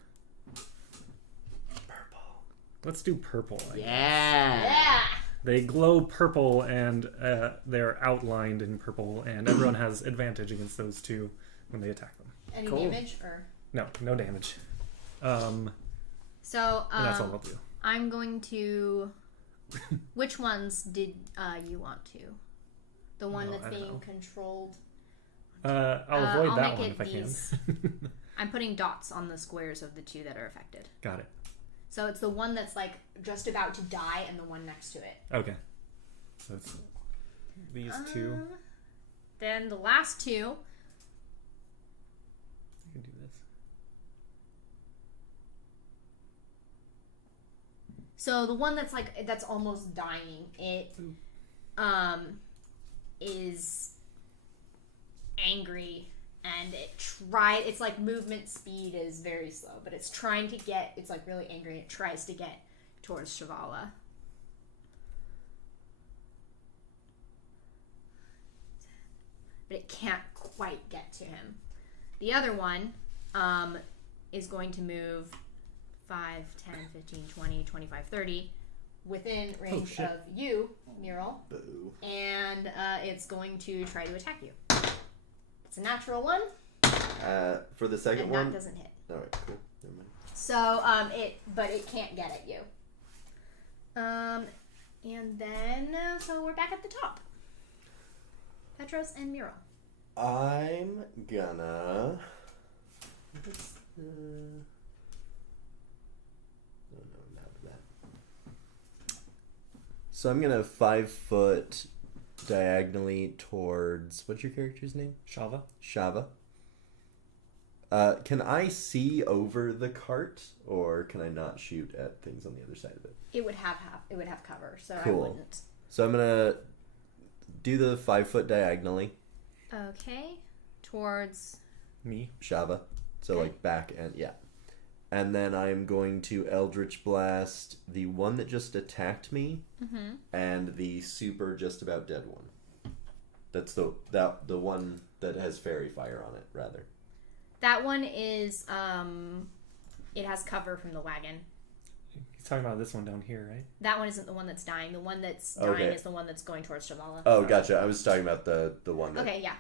Purple. Let's do purple. I guess. Yeah. They glow purple, and they're outlined in purple, and everyone has advantage against those 2 when they attack them. Any Cool. damage or? No damage. So And that's all I'll do. I'm going to. Which ones did you want to? The one Oh, that's I don't being know. controlled. I'll avoid I'll that make one it if I these. can. I'm putting dots on the squares of the 2 that are affected. Got it. So it's the one that's like just about to die and the one next to it. Okay. So it's these 2. Then the last 2. I can do this. So the one that's like that's almost dying, it is angry and it's like movement speed is very slow, but it's trying to get, it's like really angry and it tries to get towards Shavala. But it can't quite get to him. The other one is going to move 5, 10, 15, 20, 25, 30 within range of you, Mural. Boo. And it's going to try to attack you. It's a natural 1. For the second and one? that doesn't hit. Alright, cool. Never mind. So, but it can't get at you. And then, so we're back at the top. Petros and Mural. I'm gonna... no, not that. So I'm gonna 5 foot diagonally towards... What's your character's name? Shava. Shava. Can I see over the cart, or can I not shoot at things on the other side of it? It would have cover, so Cool. I wouldn't. So I'm gonna do the 5 foot diagonally, Okay. Towards... Me. Shava. So Okay. like back and yeah. And then I'm going to Eldritch Blast the one that just attacked me and the super just about dead one. That's the one that has fairy fire on it, rather. That one is, it has cover from the wagon. He's talking about this one down here, right? That one isn't the one that's dying. The one that's dying Okay. is the one that's going towards Shavala. Oh, gotcha. I was talking about the one that... Okay, yeah.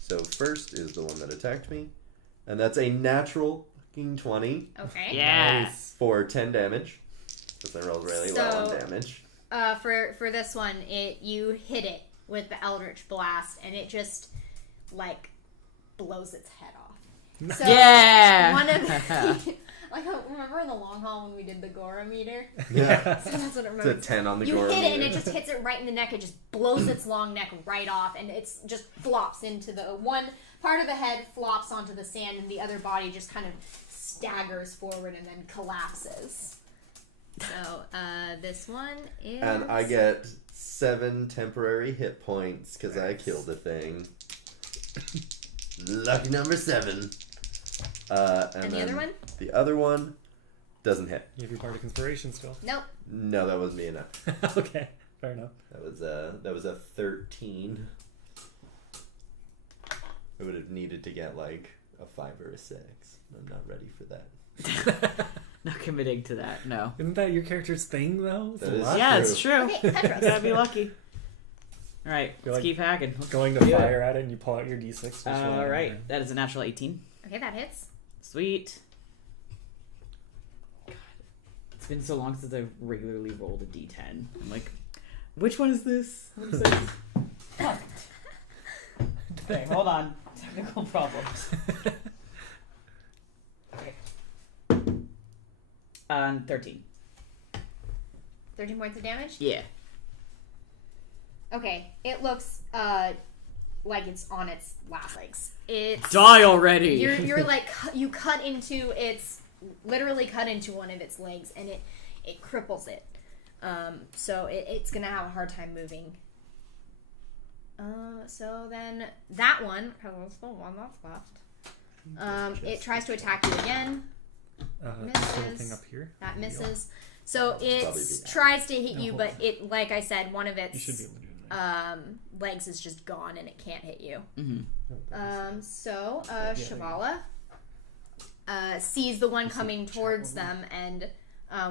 So first is the one that attacked me. And that's a natural fucking 20 Okay. Yeah. Nice. for 10 damage. Because I rolled really low on So- damage. For this one, you hit it with the Eldritch Blast, and it just, like, blows its head off. So, Yeah. one of the... Like, remember in the long haul when we did the Gora meter? Yeah. So that's what it It's remembers. a 10 on the You Gora hit it and meter. it just hits it right in the neck. It just blows its long neck right off, and it's just flops into the one part of the head flops onto the sand, and the other body just kind of staggers forward and then collapses. So this one is. And I get 7 temporary hit points because I killed the thing. Lucky number 7. And the other one? The other one doesn't hit. You have your Bardic Inspiration still. Nope. No, that wasn't me enough. Okay, fair enough. That was a 13. I would have needed to get like a 5 or a 6. I'm not ready for that. Not committing to that, no. Isn't that your character's thing, though? It's That a is- lot. Yeah, true. it's true. Okay, Petros. Gotta be lucky. Alright, You're let's like keep hacking. Let's Going to do it. fire at it, and you pull out your D6. which one- Alright, that is a natural 18. Okay, that hits. Sweet. God, it's been so long since I've regularly rolled a d10. I'm like Which one is this? What is this? Okay, hold on. Technical problems. Okay. 13. 13 points of damage? Yeah. Okay, it looks like it's on its last legs. It's Die already! You're like, you cut into its, literally cut into one of its legs, and it cripples it. So it's gonna have a hard time moving. So then that one, because there's still one that's left. It tries to attack you again. This little thing up here. That misses. So it tries to hit you, but it, like I said, one of its You should be able to do it. legs is just gone and it can't hit you. Mm-hmm. So Shavala sees the one coming towards them and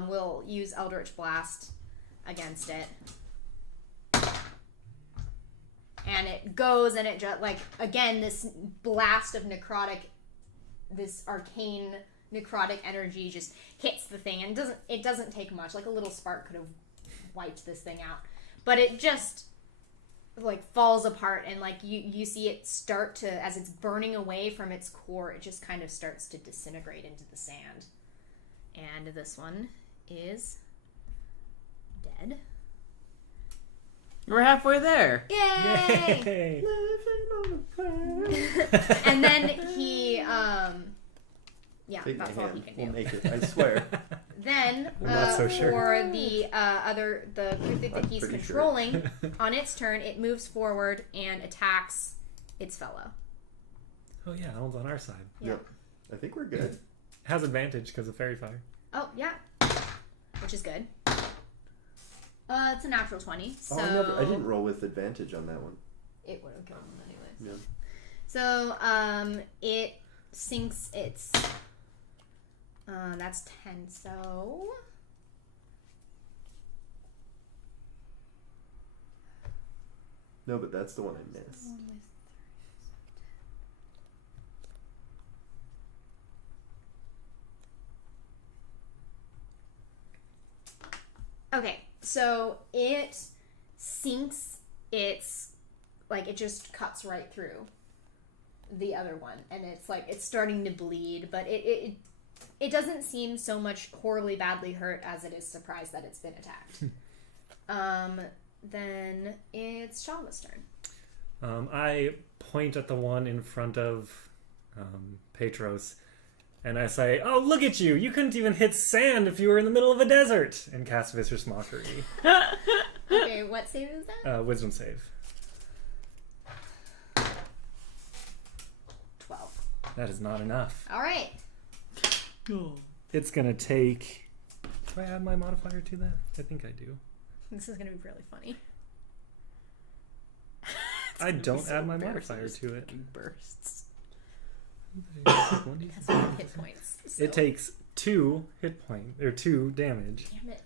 will use Eldritch Blast against it. And it goes and it just, like, again, this blast of necrotic, this arcane necrotic energy just hits the thing, and it doesn't take much. Like, a little spark could have wiped this thing out. But it just, like, falls apart, and, like, you see it start to, as it's burning away from its core, it just kind of starts to disintegrate into the sand. And this one is dead. We're halfway there. Yay! Yay! And then he, Take that's my all hand. he can do. We'll make it. I swear. Then, I'm not so sure. for the Kruthic that he's pretty controlling, on its turn, it moves forward and attacks its fellow. Oh yeah, that one's on our side. Yeah. Yep. I think we're good. It has advantage because of fairy fire. Oh, yeah. Which is good. It's a natural 20, so... Oh, I didn't roll with advantage on that one. It would have killed him anyways. Yeah. So, it sinks its... that's 10, so... No, but that's the one I missed. Okay, so it sinks its, like, it just cuts right through the other one, and it's like, it's starting to bleed, but it doesn't seem so much horribly badly hurt as it is surprised that it's been attacked. Then it's Shalma's turn. I point at the one in front of Petros, and I say, "Oh, look at you! You couldn't even hit sand if you were in the middle of a desert!" And cast Vicious Mockery. Okay, what save is that? Wisdom save. 12. That is not enough. Alright. It's gonna take... Do I add my modifier to that? I think I do. This is going to be really funny. I don't add my modifier to it. Bursts. It has 5 hit points. So. It takes 2 hit points, or 2 damage. Damn it.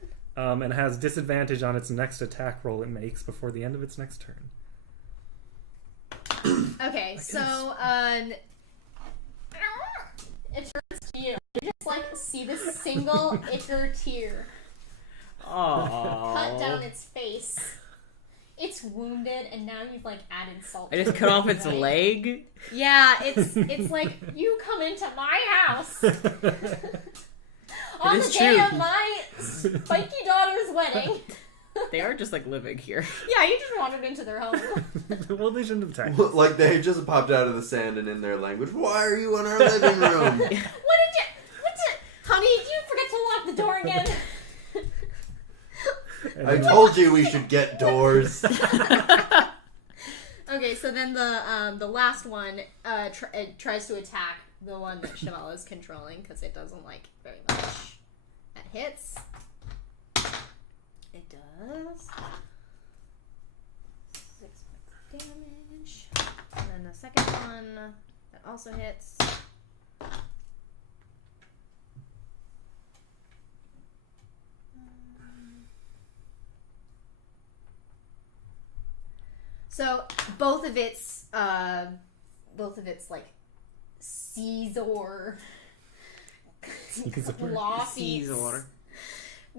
And has disadvantage on its next attack roll it makes before the end of its next turn. Okay, so, it turns to you. You just, like, see this single ichor tear Aww. cut down its face. It's wounded, and now you've, like, added salt. I just cut off its leg. Yeah, it's like, you come into my house on the day of my spiky daughter's wedding. They are just like living here. Yeah, you just wandered into their home. Well, they shouldn't have attacked. Like they just popped out of the sand and in their language, why are you in our living room? Honey, did you forget to lock the door again? I told you we should get doors. Okay, so then the last one it tries to attack the one that Shavala is controlling because it doesn't like very much. That hits. It does 6 points of damage. And then the second one that also hits. So both of its like Caesar claw feet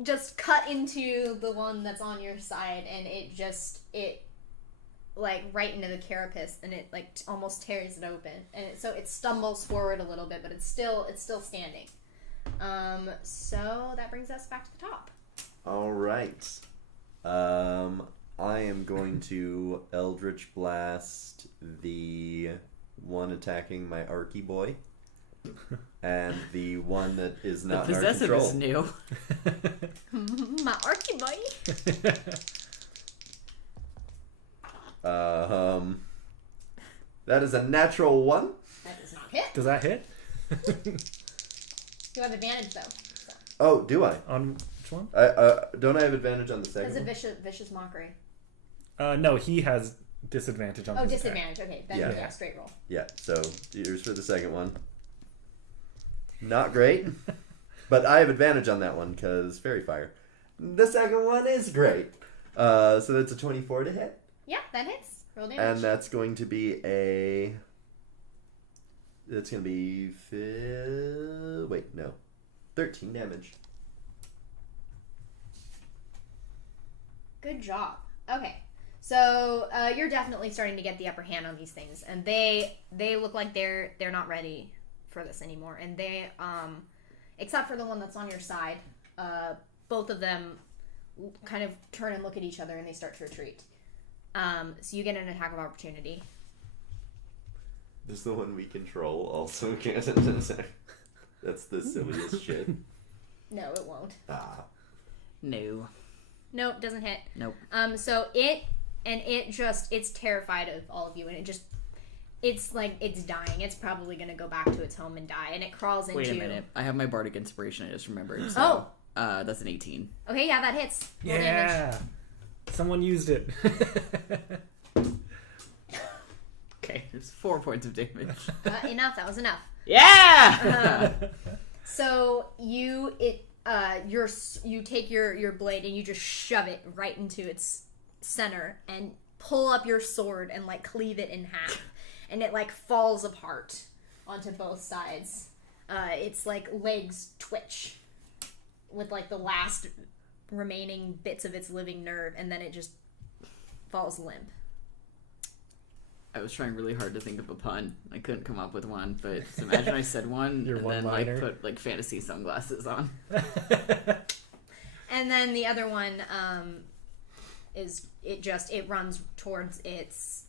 just cut into the one that's on your side, and it like right into the carapace, and it like almost tears it open, and so it stumbles forward a little bit, but it's still standing. So that brings us back to the top. All right. I am going to Eldritch Blast the one attacking my Arky boy, and the one that is not The in our possessive control. is new. My Arky boy. That is a natural 1. That does not hit. Does that hit? You have advantage though. So. Oh, do I? On which one? Don't I have advantage on the That's second a one? vicious mockery. No, he has disadvantage on Oh, his disadvantage. Okay, then Yeah. yeah, straight roll. Yeah, so here's for the second one. Not great, but I have advantage on that one because Fairy Fire. The second one is great. So that's a 24 to hit. Yeah, that hits. Roll damage. And that's going to be a... That's going to be... Wait, no. 13 damage. Good job. Okay. So you're definitely starting to get the upper hand on these things, and they look like they're not ready for this anymore. And they, except for the one that's on your side, both of them kind of turn and look at each other, and they start to retreat. So you get an attack of opportunity. Does the one we control also get an attack? That's the silliest shit. No, it won't. Ah. No. Nope, doesn't hit. Nope. So it's terrified of all of you, and it's like it's dying. It's probably gonna go back to its home and die, and it crawls into. Wait a minute. I have my bardic inspiration. I just remembered. So, that's an 18. Okay, yeah, that hits. Roll damage. Yeah. Someone used it. Okay, there's 4 points of damage. Enough. That was enough. Yeah. So you take your blade and you just shove it right into its center and pull up your sword and like cleave it in half, and it like falls apart onto both sides. Its like legs twitch with like the last remaining bits of its living nerve, and then it just falls limp. I was trying really hard to think of a pun. I couldn't come up with one, but just imagine I said one Your and then one-liner. like put like fantasy sunglasses on. And then the other one it runs towards its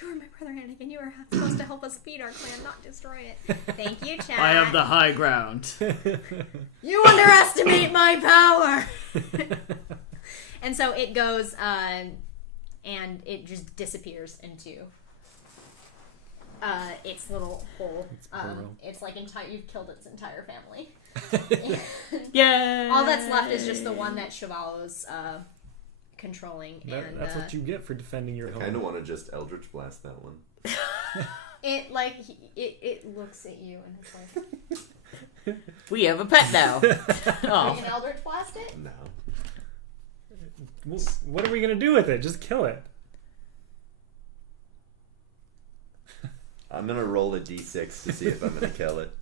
you were my brother Anakin. You were supposed to help us feed our clan, not destroy it. Thank you, Chad. I have the high ground. You underestimate my power. And so it goes and it just disappears into its little hole. It's like you've killed its entire family. Yeah. All that's left is just the one that Cheval's controlling. That's what you get for defending your I home. kind of want to just Eldritch Blast that one. It like it looks at you and it's like, We have a pet now. you Oh. can Eldritch Blast it? No. What are we gonna do with it? Just kill it. I'm going to roll a d6 to see if I'm going to kill it.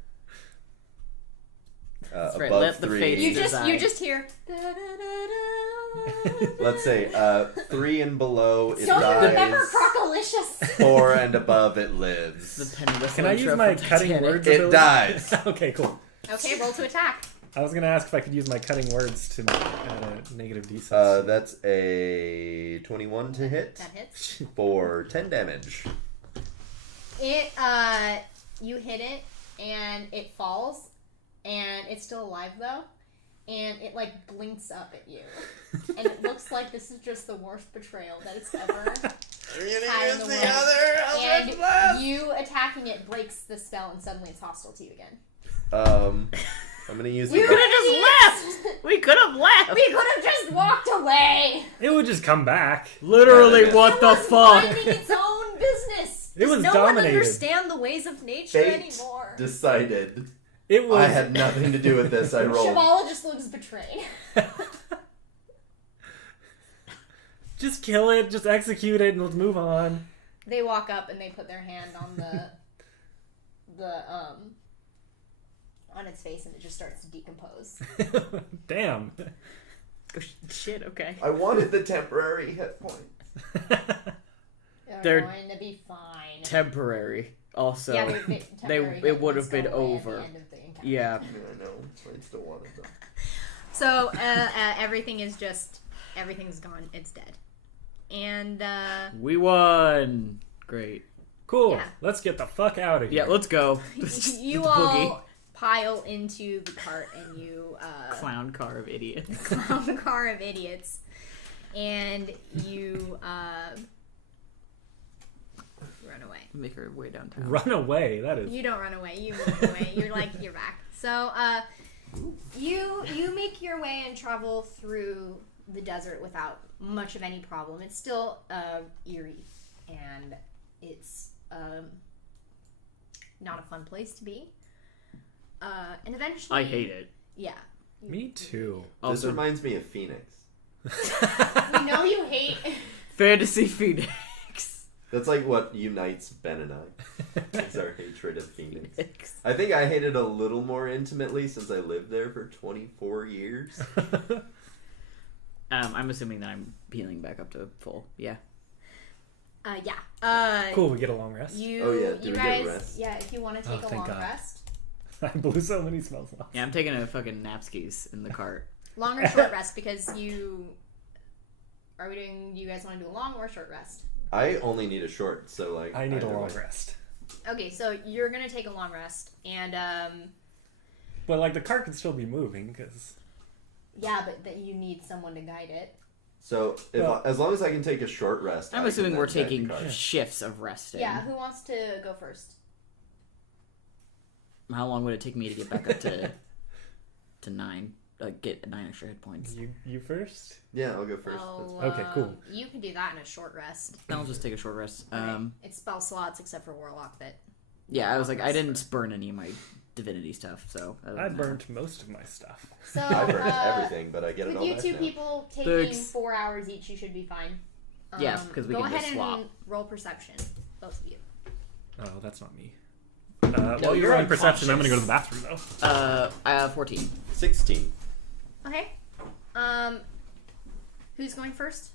That's right, Above let the 3. fates You decide. just hear. Let's say 3 and below it Don't you dies. remember Crocalicious? 4 and above it The lives. penniless Can I use intro my from cutting Titanic. words It ability? dies. Okay, cool. Okay, roll to attack. I was gonna ask if I could use my cutting words to add a negative d6. That's a 21 to hit That hits. for 10 damage. You hit it, and it falls, and it's still alive, though, and it, like, blinks up at you. And it looks like this is just the worst betrayal that it's ever had in the world. And you attacking it breaks the spell, and suddenly it's hostile to you again. I'm going to use We the could have just left. We could have left. We could have just walked away! It would just come back. Literally, Yeah, what It the was fuck? minding its own business! It was no dominated. one understand the ways of nature Fate anymore. decided. It was. I had nothing to do with this. I rolled. Shavala just looks betrayed. Just kill it. Just execute it, and let's move on. They walk up and they put their hand on the on its face and it just starts to decompose. Damn. Oh, shit, okay. I wanted the temporary hit points. They're going to be fine. Temporary. Also, Yeah, it would have been over. At the end of the encounter. Yeah. I know. I still wanted them. So everything's gone. It's dead. And We won. Great. Cool. Yeah. Let's get the fuck out of here. Yeah, let's go. you all pile into the cart and you Clown car of idiots. clown car of idiots, and you run away. Make our way downtown. Run away. That is. You don't run away. You move away. You're back. So you make your way and travel through the desert without much of any problem. It's still eerie, and it's not a fun place to be. And eventually, I hate it. Yeah. Me too. This Also, reminds me of Phoenix. We know you hate. Fantasy Phoenix. That's like what unites Ben and I. It's our hatred of Phoenix. I think I hate it a little more intimately since I lived there for 24 years. I'm assuming that I'm healing back up to full. Yeah. Yeah. Cool, we get a long rest. Do You we get guys, rest? yeah, if you want to take a thank long God. rest. I blew so many smells off. Yeah, I'm taking a fucking napskis in the cart. Long or short rest, because are we doing, do you guys want to do a long or a short rest? I only need a short, so like I need a either long way. rest. Okay, so you're going to take a long rest, and But like the cart can still be moving because. yeah, but that you need someone to guide it. So as long as I can take a short rest, I'm I assuming can we're then drive the taking car. shifts of resting. Yeah, who wants to go first? How long would it take me to get back up to 9? Like, get 9 extra hit points? You first? Yeah, I'll go first. That's Oh, fine. Okay, cool. You can do that in a short rest. Then I'll just take a short rest. Okay. It's spell slots except for Warlock that. Yeah, I was like, I didn't burn any of my divinity stuff, so... I burnt most of my stuff. So, I burned everything, but I get it with all you back two now. people taking Thanks. 4 hours each, you should be fine. Yeah, because we go can ahead just swap. and roll perception, both of you. Oh, that's not me. While you're you're on perception, I'm unconscious. gonna go to the bathroom though. I have 14. 16. Okay. Who's going first?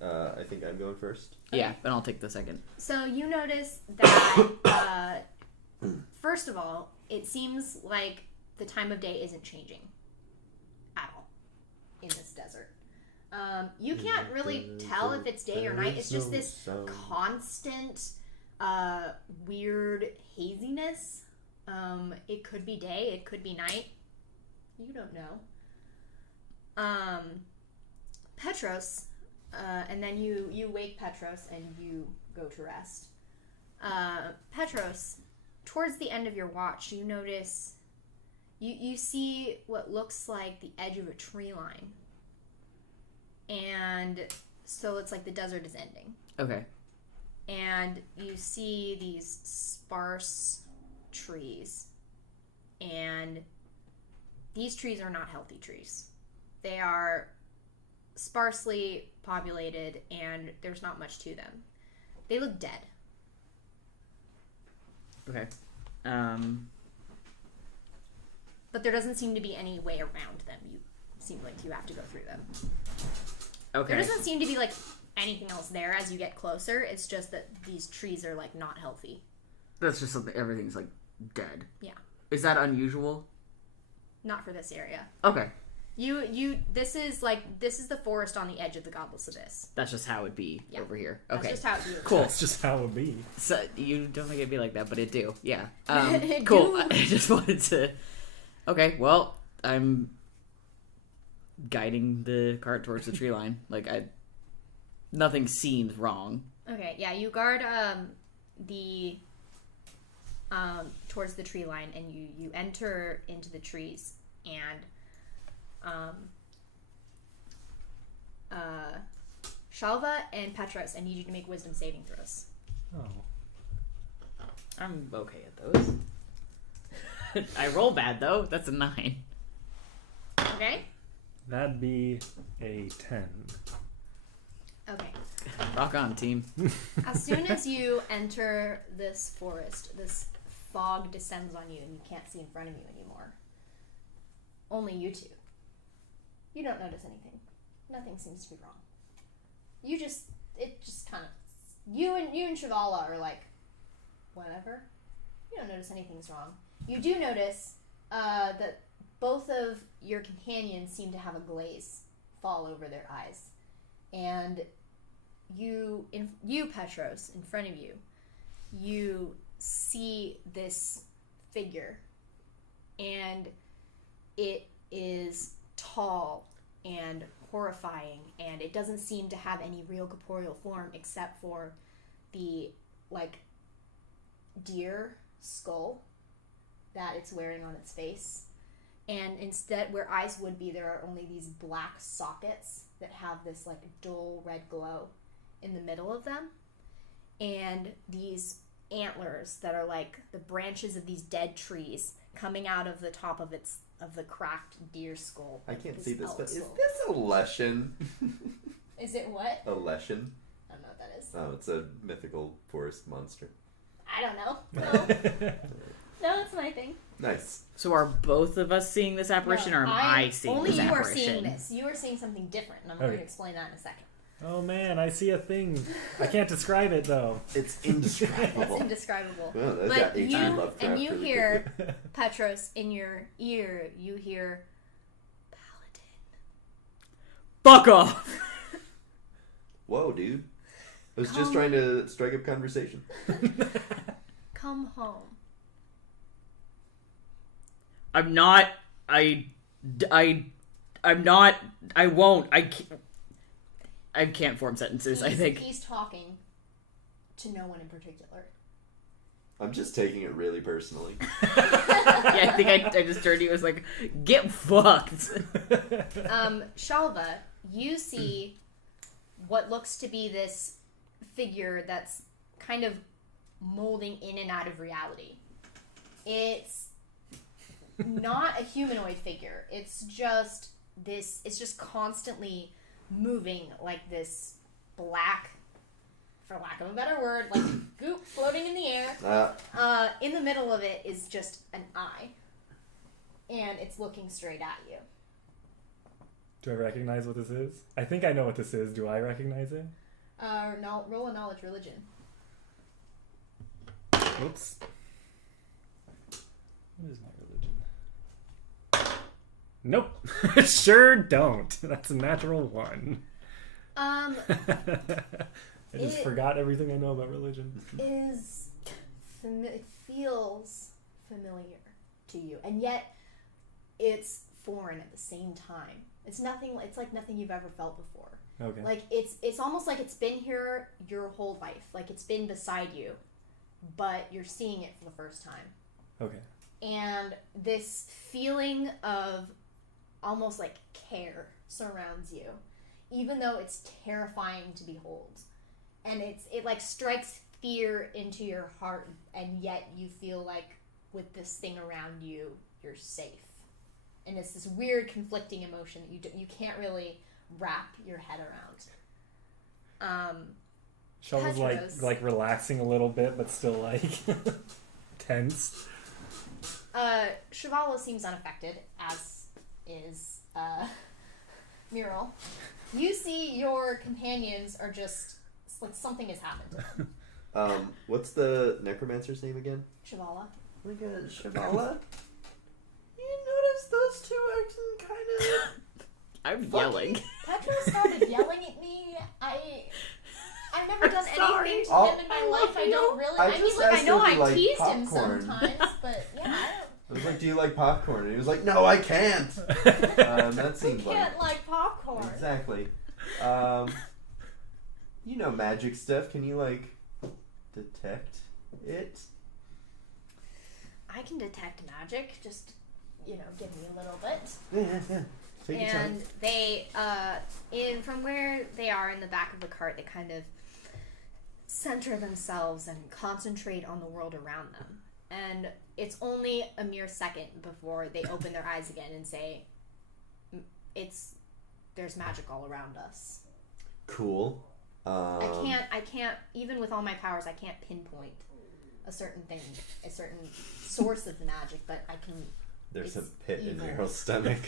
I think I'm going first. Yeah, then I'll take the second. So you notice that, first of all, it seems like the time of day isn't changing at all in this desert. You can't really tell if it's day or night. It's just this constant, weird haziness. It could be day, it could be night. You don't know. Petros, and then you wake Petros and you go to rest. Petros, towards the end of your watch, you notice, you see what looks like the edge of a tree line. And so it's like the desert is ending. Okay. And you see these sparse trees. And these trees are not healthy trees. They are sparsely populated and there's not much to them. They look dead. Okay. But there doesn't seem to be any way around them. You seem like you have to go through them. Okay. There doesn't seem to be like anything else there as you get closer. It's just that these trees are like not healthy. That's just something, everything's like dead. Yeah. Is that unusual? Not for this area. Okay. This is the forest on the edge of the Godless Abyss. That's just how it be over here. Okay. That's just how it is. Cool. That's just how it would be. So you don't think it'd be like that, but it do. Yeah. It Cool. do. I just wanted to. Okay. Well, I'm guiding the cart towards the tree line. Like nothing seems wrong. Okay, yeah, you guard the towards the tree line, and you enter into the trees, and Shalva and Petros, I need you to make wisdom saving throws. Oh. I'm okay at those. I roll bad though. That's a 9. Okay. That'd be a 10. Okay. Rock on, team. As soon as you enter this forest, this fog descends on you and you can't see in front of you anymore. Only you two. You don't notice anything. Nothing seems to be wrong. It just kind of, you and Shivala are like, whatever. You don't notice anything's wrong. You do notice that both of your companions seem to have a glaze fall over their eyes. And you Petros, in front of you, you see this figure, and it is tall and horrifying, and it doesn't seem to have any real corporeal form except for the, like, deer skull that it's wearing on its face. And instead, where eyes would be, there are only these black sockets that have this, like, dull red glow in the middle of them. And these antlers that are like the branches of these dead trees coming out of the top of the cracked deer skull. I can't see this, but is this a leshen? Is it what? A leshen? I don't know what that is. Oh, it's a mythical forest monster. I don't know. No. No, that's my thing. Nice. So are both of us seeing this apparition, or am I seeing this apparition? Only you are seeing this. You are seeing something different, and I'm going to explain that in a second. Oh man, I see a thing. I can't describe it though. It's indescribable. It's indescribable. Well, but you hear, Petros, in your ear, you hear, Paladin. Fuck off! Whoa, dude. I was just trying to strike up conversation. Come home. I'm not. I won't. I can't form sentences, I think. He's talking to no one in particular. I'm just taking it really personally. Yeah, I think I just turned to you and was like, get fucked. Shalva, you see what looks to be this figure that's kind of molding in and out of reality. It's not a humanoid figure. It's just constantly moving like this black, for lack of a better word, like goop floating in the air. In the middle of it is just an eye. And it's looking straight at you. Do I recognize what this is? I think I know what this is. Do I recognize it? Roll a knowledge religion. Oops. What is my religion? Nope. Sure don't. That's a natural 1. I just forgot everything I know about religion. It feels familiar to you, and yet it's foreign at the same time. It's like nothing you've ever felt before. Okay. Like it's almost like it's been here your whole life. Like it's been beside you, but you're seeing it for the first time. Okay. And this feeling of almost like care surrounds you, even though it's terrifying to behold. And it like strikes fear into your heart, and yet you feel like with this thing around you, you're safe. And it's this weird conflicting emotion that you can't really wrap your head around. Shelva's like relaxing a little bit, but still like tense. Shivala seems unaffected, as is Mural. You see your companions are just like something has happened to them. What's the necromancer's name again? Shivala. Oh my god, Shivala? You notice those two acting kind of... I'm yelling. Petro started yelling at me. I've never done anything to him in my life. I don't really. I know I teased him sometimes, but yeah. I was like, "Do you like popcorn?" And he was like, "No, I can't." That seems like. You can't like popcorn. Exactly. You know magic stuff. Can you like detect it? I can detect magic. Just give me a little bit. Yeah. Take your time. And they, from where they are in the back of the cart, they kind of center themselves and concentrate on the world around them. And it's only a mere second before they open their eyes again and say, there's magic all around us. Cool. I can't, even with all my powers, I can't pinpoint a certain thing, a certain source of the magic, but I can. There's it's a pit evil. in your stomach.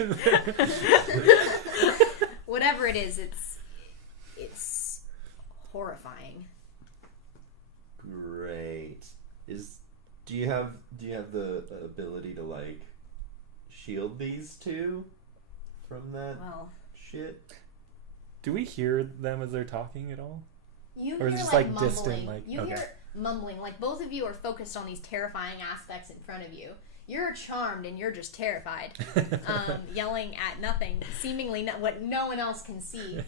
Whatever it is, it's horrifying. Great. Do you have the ability to like shield these two from that shit? Do we hear them as they're talking at all? You Or is hear it just like like mumbling. distant, like You okay. hear mumbling. Like both of you are focused on these terrifying aspects in front of you. You're charmed and you're just terrified, yelling at nothing, seemingly what no one else can see.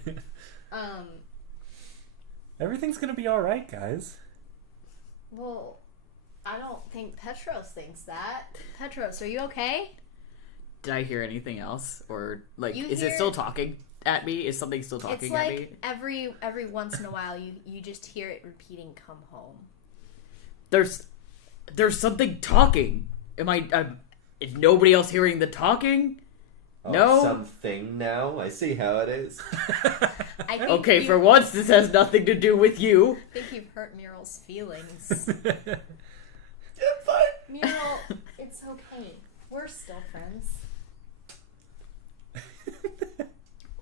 Everything's gonna be all right, guys. Well, I don't think Petros thinks that. Petros, are you okay? Did I hear anything else? Or, like, You is hear- it still talking at me? Is something still talking It's at like me? every once in a while you just hear it repeating, "Come home." There's something talking. Is nobody else hearing the talking? Oh, No. Something now. I see how it is. I think Okay, you- for once this has nothing to do with you. I think you've hurt Muriel's feelings. Yeah, fine. Muriel, it's okay. We're still friends.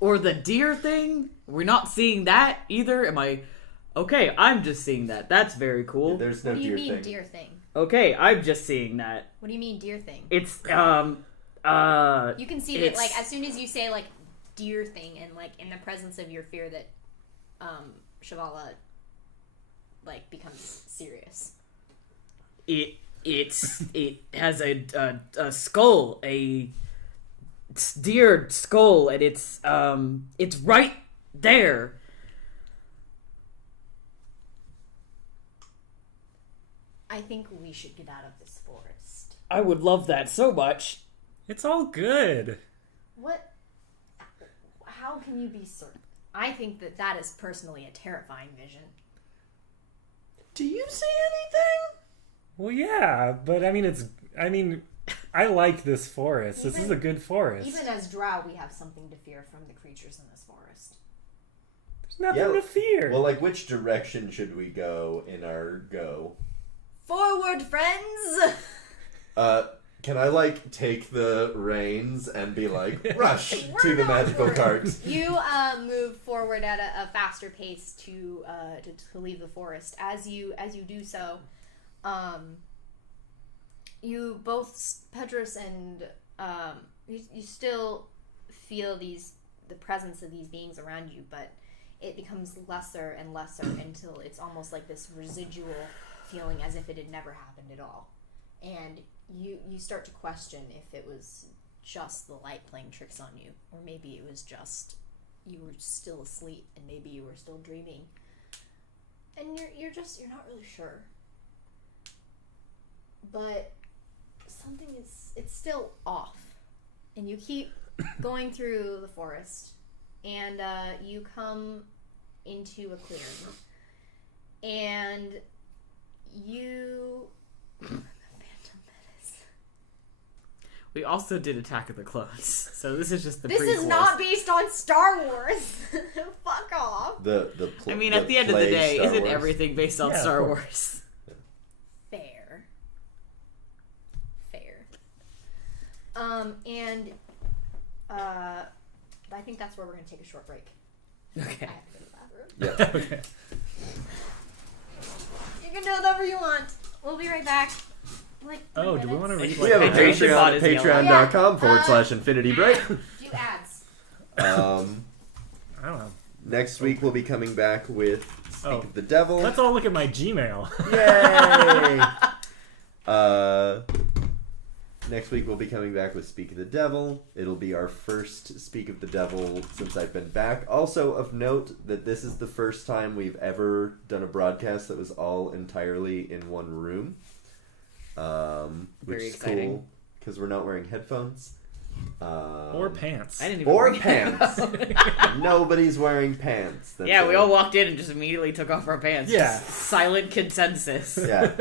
Or the deer thing? We're not seeing that either? Am I... Okay, I'm just seeing that. That's very cool. There's no What do you deer mean, thing. deer thing? Okay, I'm just seeing that. What do you mean, deer thing? It's, You can see that, it's- like, as soon as you say, like, deer thing, and, like, in the presence of your fear that, Shavala, like, becomes serious. It has a skull, a deer skull, and it's right there. I think we should get out of this forest. I would love that so much. It's all good. What? How can you be certain? I think that is personally a terrifying vision. Do you see anything? Well, yeah, but I like this forest. This is a good forest. Even as drow, we have something to fear from the creatures in this forest. There's nothing to fear. Well, like, which direction should we go in our go? Forward, friends! Can I, like, take the reins and be like, rush We're to the going magical for it. cart? You move forward at a faster pace to leave the forest. As you do so, you both, Petros and you still feel the presence of these beings around you, but it becomes lesser and lesser until it's almost like this residual feeling as if it had never happened at all. And you start to question if it was just the light playing tricks on you, or maybe it was just you were still asleep and maybe you were still dreaming. And you're not really sure. But something it's still off. And you keep going through the forest, and you come into a clearing. And you We also did Attack of the Clones, so this is just the This prequels. is not based on Star Wars. Fuck off. I mean, at the end of the day, Star isn't Wars. everything based on Yeah, of Star course. Wars? Fair. And I think that's where we're gonna take a short break. Okay. I have to go to the bathroom. Yeah. Okay. You can do whatever you want. We'll be right back. Like, Oh, do we want to read? We have a Patreon Patreon bot at is yellow. patreon.com/infinity break. Do ads. I don't know. Next week we'll be coming back with Speak Oh. of the Devil. Let's all look at my Gmail. Yay! Next week we'll be coming back with Speak of the Devil. It'll be our first Speak of the Devil since I've been back. Also of note that this is the first time we've ever done a broadcast that was all entirely in one room. Which Very is exciting. cool because we're not wearing headphones. Or pants. I didn't even Or bring it pants. up. Nobody's wearing pants. That's Yeah, we it. all walked in and just immediately took off our pants. Yeah. Just silent consensus. Yeah.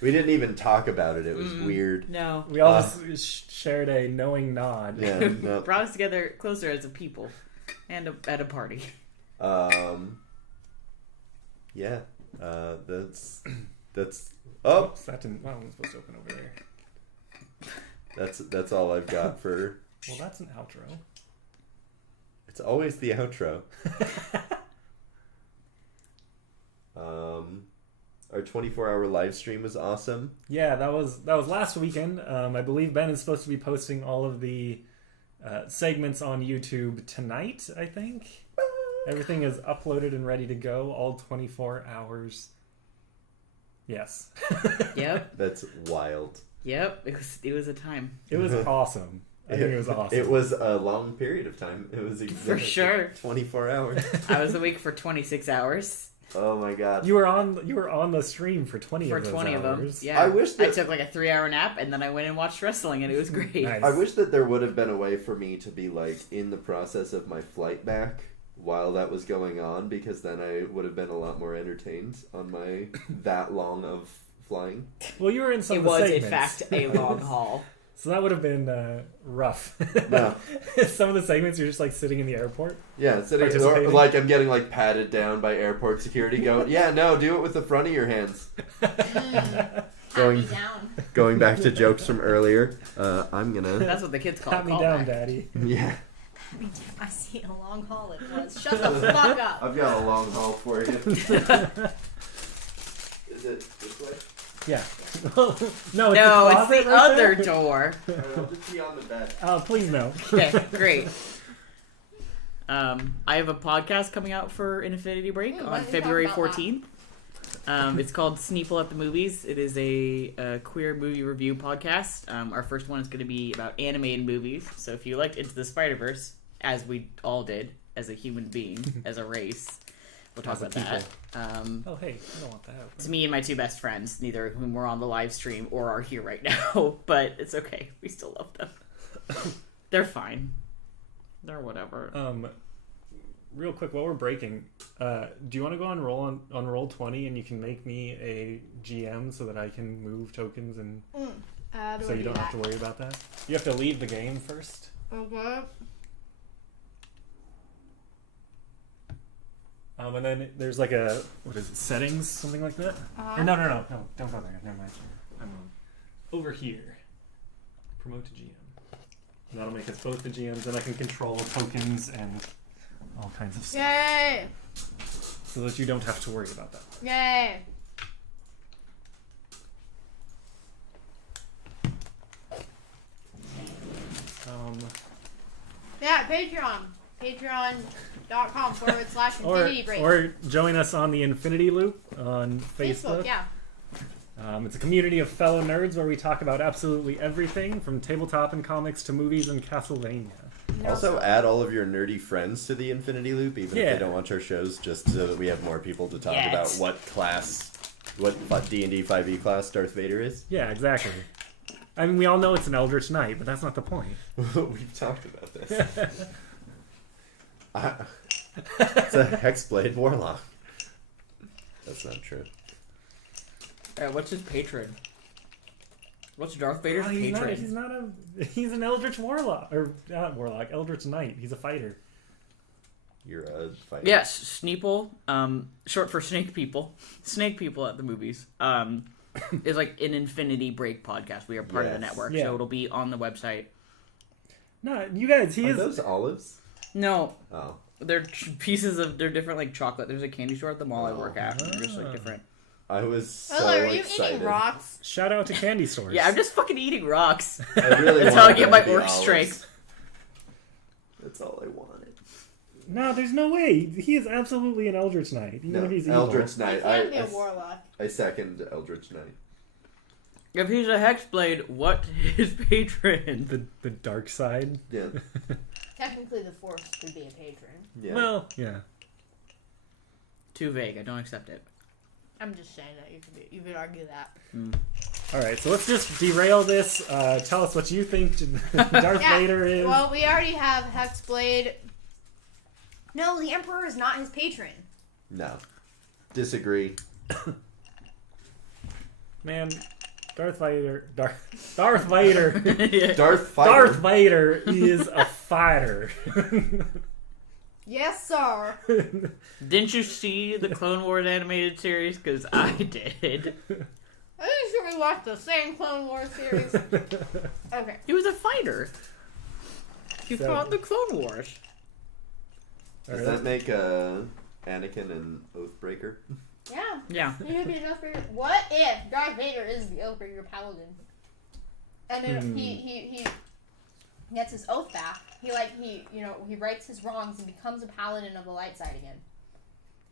We didn't even talk about it. It was weird. No. We all just shared a knowing nod. Yeah. No. Brought us together closer as a people. And at a party. Yeah. That's Oh, Oops, that didn't. Well, I wasn't supposed to open over there. that's all I've got for. Well, that's an outro. It's always the outro. Our 24-hour live stream was awesome. Yeah, that was last weekend. I believe Ben is supposed to be posting all of the segments on YouTube tonight, I think. Everything is uploaded and ready to go, all 24 hours. Yes. Yep. That's wild. Yep. It was a time. It was awesome. I think it was awesome. It was a long period of time. It was For sure. 24 hours. I was awake for 26 hours. Oh my god. You were on the stream for 20 For of those 20 of them. hours. Yeah. I wish that I took like a 3-hour nap and then I went and watched wrestling and it was great. Nice. I wish that there would have been a way for me to be like in the process of my flight back while that was going on, because then I would have been a lot more entertained on my that long of flying. Well, you were in some It of the was, in segments. fact, a long haul. So that would have been rough. No. Some of the segments you're just like sitting in the airport. Yeah, sitting Participating. like I'm getting like patted down by airport security. Going, yeah, no, do it with the front of your hands. Pat me down. Going back to jokes from earlier, I'm gonna. That's what the kids call Pat it. me down, Daddy. Yeah, Pat me down. I see a long haul it was. Shut the fuck up. I've got a long haul for you. Is it this way? Yeah. No, it's No, the it's closet the right other there. door. Alright, I'll just be on the bed. Oh, please no. Okay, great. I have a podcast coming out for Infinity Break Why on don't you February talk about 14th. It's called Sneeple at the Movies. It is a queer movie review podcast. Our first one is going to be about animated movies. So if you liked Into the Spider-Verse, as we all did, as a human being, as a race, we'll talk As a about that. Oh, hey, I don't want that. It's me and my two best friends, neither of whom were on the live stream or are here right now, but it's okay. We still love them. They're fine. They're whatever. Real quick, while we're breaking, do you want to go on roll 20 and you can make me a GM so that I can move tokens and so you don't have to worry about that? You have to leave the game first. Okay. And then there's like a, what is it, settings, something like that? Or no, don't go there. Never mind. Over here. Promote to GM. And that'll make us both the GMs, and I can control tokens and all kinds of stuff. Yay! So that you don't have to worry about that. Yay! Yeah, Patreon. Patreon.com/Infinity Break. Or join us on the Infinity Loop on Facebook. Yeah. It's a community of fellow nerds where we talk about absolutely everything, from tabletop and comics to movies and Castlevania. Also, add all of your nerdy friends to the Infinity Loop, even if Yeah. they don't watch our shows, just so that we have more people to talk Yes. about what D&D 5e class Darth Vader is. Yeah, exactly. I mean, we all know it's an Eldritch Knight, but that's not the point. We've talked about this. It's a Hexblade Warlock. That's not true. What's his patron? What's Darth Vader's He's patron? he's an Eldritch Warlock. Or not Warlock, Eldritch Knight. He's a fighter. You're a fighter. Yes, Sneeple, short for Snake People. Snake People at the Movies. Is like an Infinity Break podcast. We are part of the Yes. network, Yeah. so it'll be on the website. No, you guys, Are those olives? No, Oh. they're they're different like chocolate. There's a candy store at the mall I work at. And they're just like different. I was so Hello, are you excited. eating rocks? Shout out to candy stores. Yeah, I'm just fucking eating rocks. I really That's how I wanted get them my to be orc olives. strength. That's all I wanted. No, there's no way. He is absolutely an Eldritch Knight. Even No, if he's evil. Eldritch You Knight. can't be a warlock. I second Eldritch Knight. If he's a Hexblade, what is patron? The dark side. Yeah. Technically, the Force could be a patron. Yeah. Well, yeah. Too vague. I don't accept it. I'm just saying that you could argue that. All right, so let's just derail this. Tell us what you think Darth Vader is. Well, we already have Hexblade. No, the Emperor is not his patron. No. Disagree. Man, Darth Vader. Darth Vader. Darth Fighter. Darth Vader is a fighter. Yes, sir. Didn't you see the Clone Wars animated series? Because I did. I'm sure we watched the same Clone Wars series. Okay. He was a fighter. He So- fought in the Clone Wars. Does that make Anakin an Oathbreaker? Yeah. Yeah. He could be an Oathbreaker. What if Darth Vader is the Oathbreaker Paladin? And then he gets his oath back. He rights his wrongs and becomes a paladin of the light side again.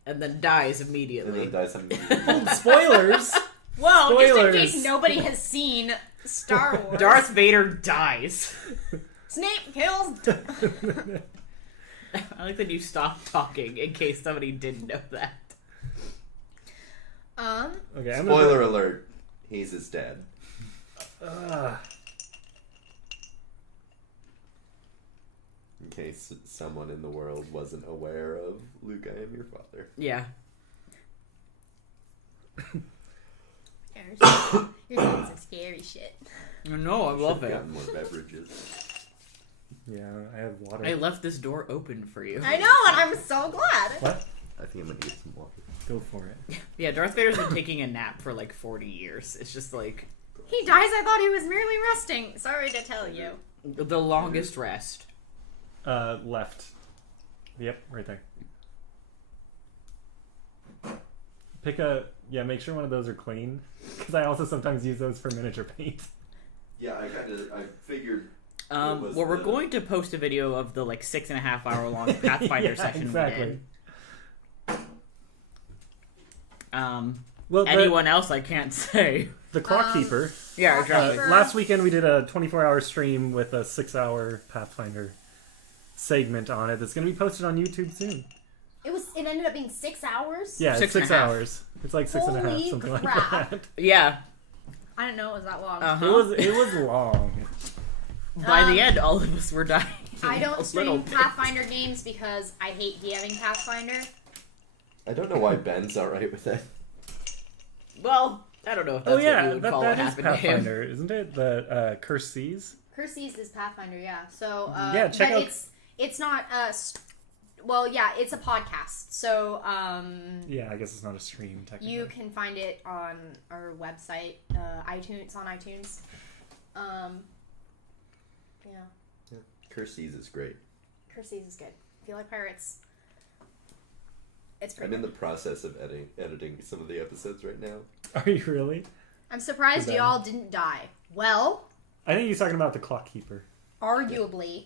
And then dies And immediately. then dies immediately. Spoilers! Well, Spoilers. just in case nobody has seen Star Wars. Darth Vader dies. Snape kills. I like that you stopped talking in case somebody didn't know that. Okay, I'm Spoiler alert. He's his dad. In case someone in the world wasn't aware of Luke, I am your father. Yeah. You're saying some scary shit. No, I love Should've it. gotten more beverages. Yeah, I have water. I left this door open for you. I know, and I'm so glad. What? I think I'm gonna get some water. Go for it. Yeah, Darth Vader's been taking a nap for like 40 years. It's just like He dies. I thought he was merely resting. Sorry to tell you. the longest rest. Left. Yep, right there. Make sure one of those are clean. Because I also sometimes use those for miniature paint. Yeah, I figured. Was Well, we're the- going to post a video of the like 6.5 hour long Pathfinder Yeah, session exactly. we did. Well, Anyone else, I can't say. the Clock Keeper. Yeah, Clock exactly. Keeper. Last weekend we did a 24-hour stream with a 6-hour Pathfinder segment on it that's going to be posted on YouTube soon. It ended up being 6 hours. Yeah, it's 6 and a 6 half. hours. It's like 6.5, Holy something crap. like that. Yeah. I didn't know it was that long. It was long. By the end, all of us were dying. I a don't little stream bit. Pathfinder games because I hate DMing Pathfinder. I don't know why Ben's alright with that. Well, I don't know if that's Oh yeah, what you would call that what is happened to him. Pathfinder, isn't it? The Cursed Seas. Cursed is Pathfinder, yeah. So Yeah, check but out- it's not well, yeah, it's a podcast. So Yeah, I guess it's not a stream technically. you can find it on our website, iTunes, on iTunes. Yeah. Curses is great. Cursed is good. If you like pirates, it's pretty I'm in good. the process of editing some of the episodes right now. Are you really? I'm surprised Is that- y'all didn't die. Well, I think he's talking about the Clock Keeper. arguably.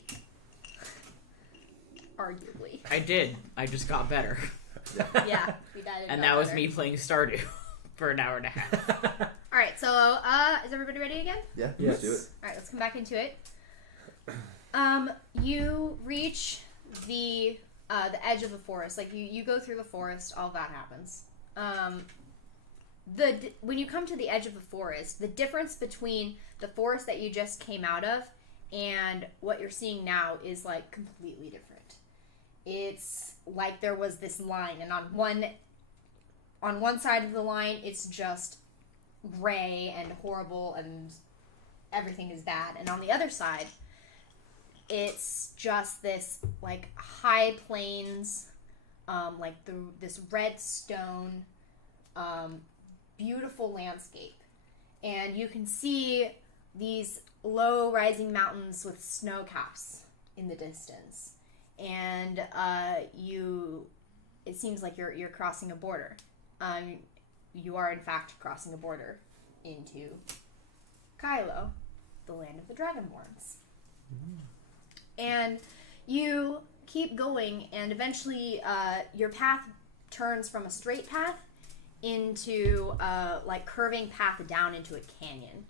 I did. I just got better. Yeah, we died. And that was me playing Stardew for an hour and a half. Alright, so, is everybody ready again? Yeah, Yes. let's do it. Alright, let's come back into it. You reach the edge of the forest. Like, you go through the forest, all that happens. When you come to the edge of the forest, the difference between the forest that you just came out of and what you're seeing now is, like, completely different. It's like there was this line, and on one side of the line, it's just gray and horrible and everything is bad. And on the other side, it's just this, like, high plains, like this red stone, beautiful landscape. And you can see these low rising mountains with snow caps in the distance. And it seems like you're crossing a border. You are in fact crossing a border into Kylo, the land of the Dragonborns. And you keep going, and eventually your path turns from a straight path into like curving path down into a canyon.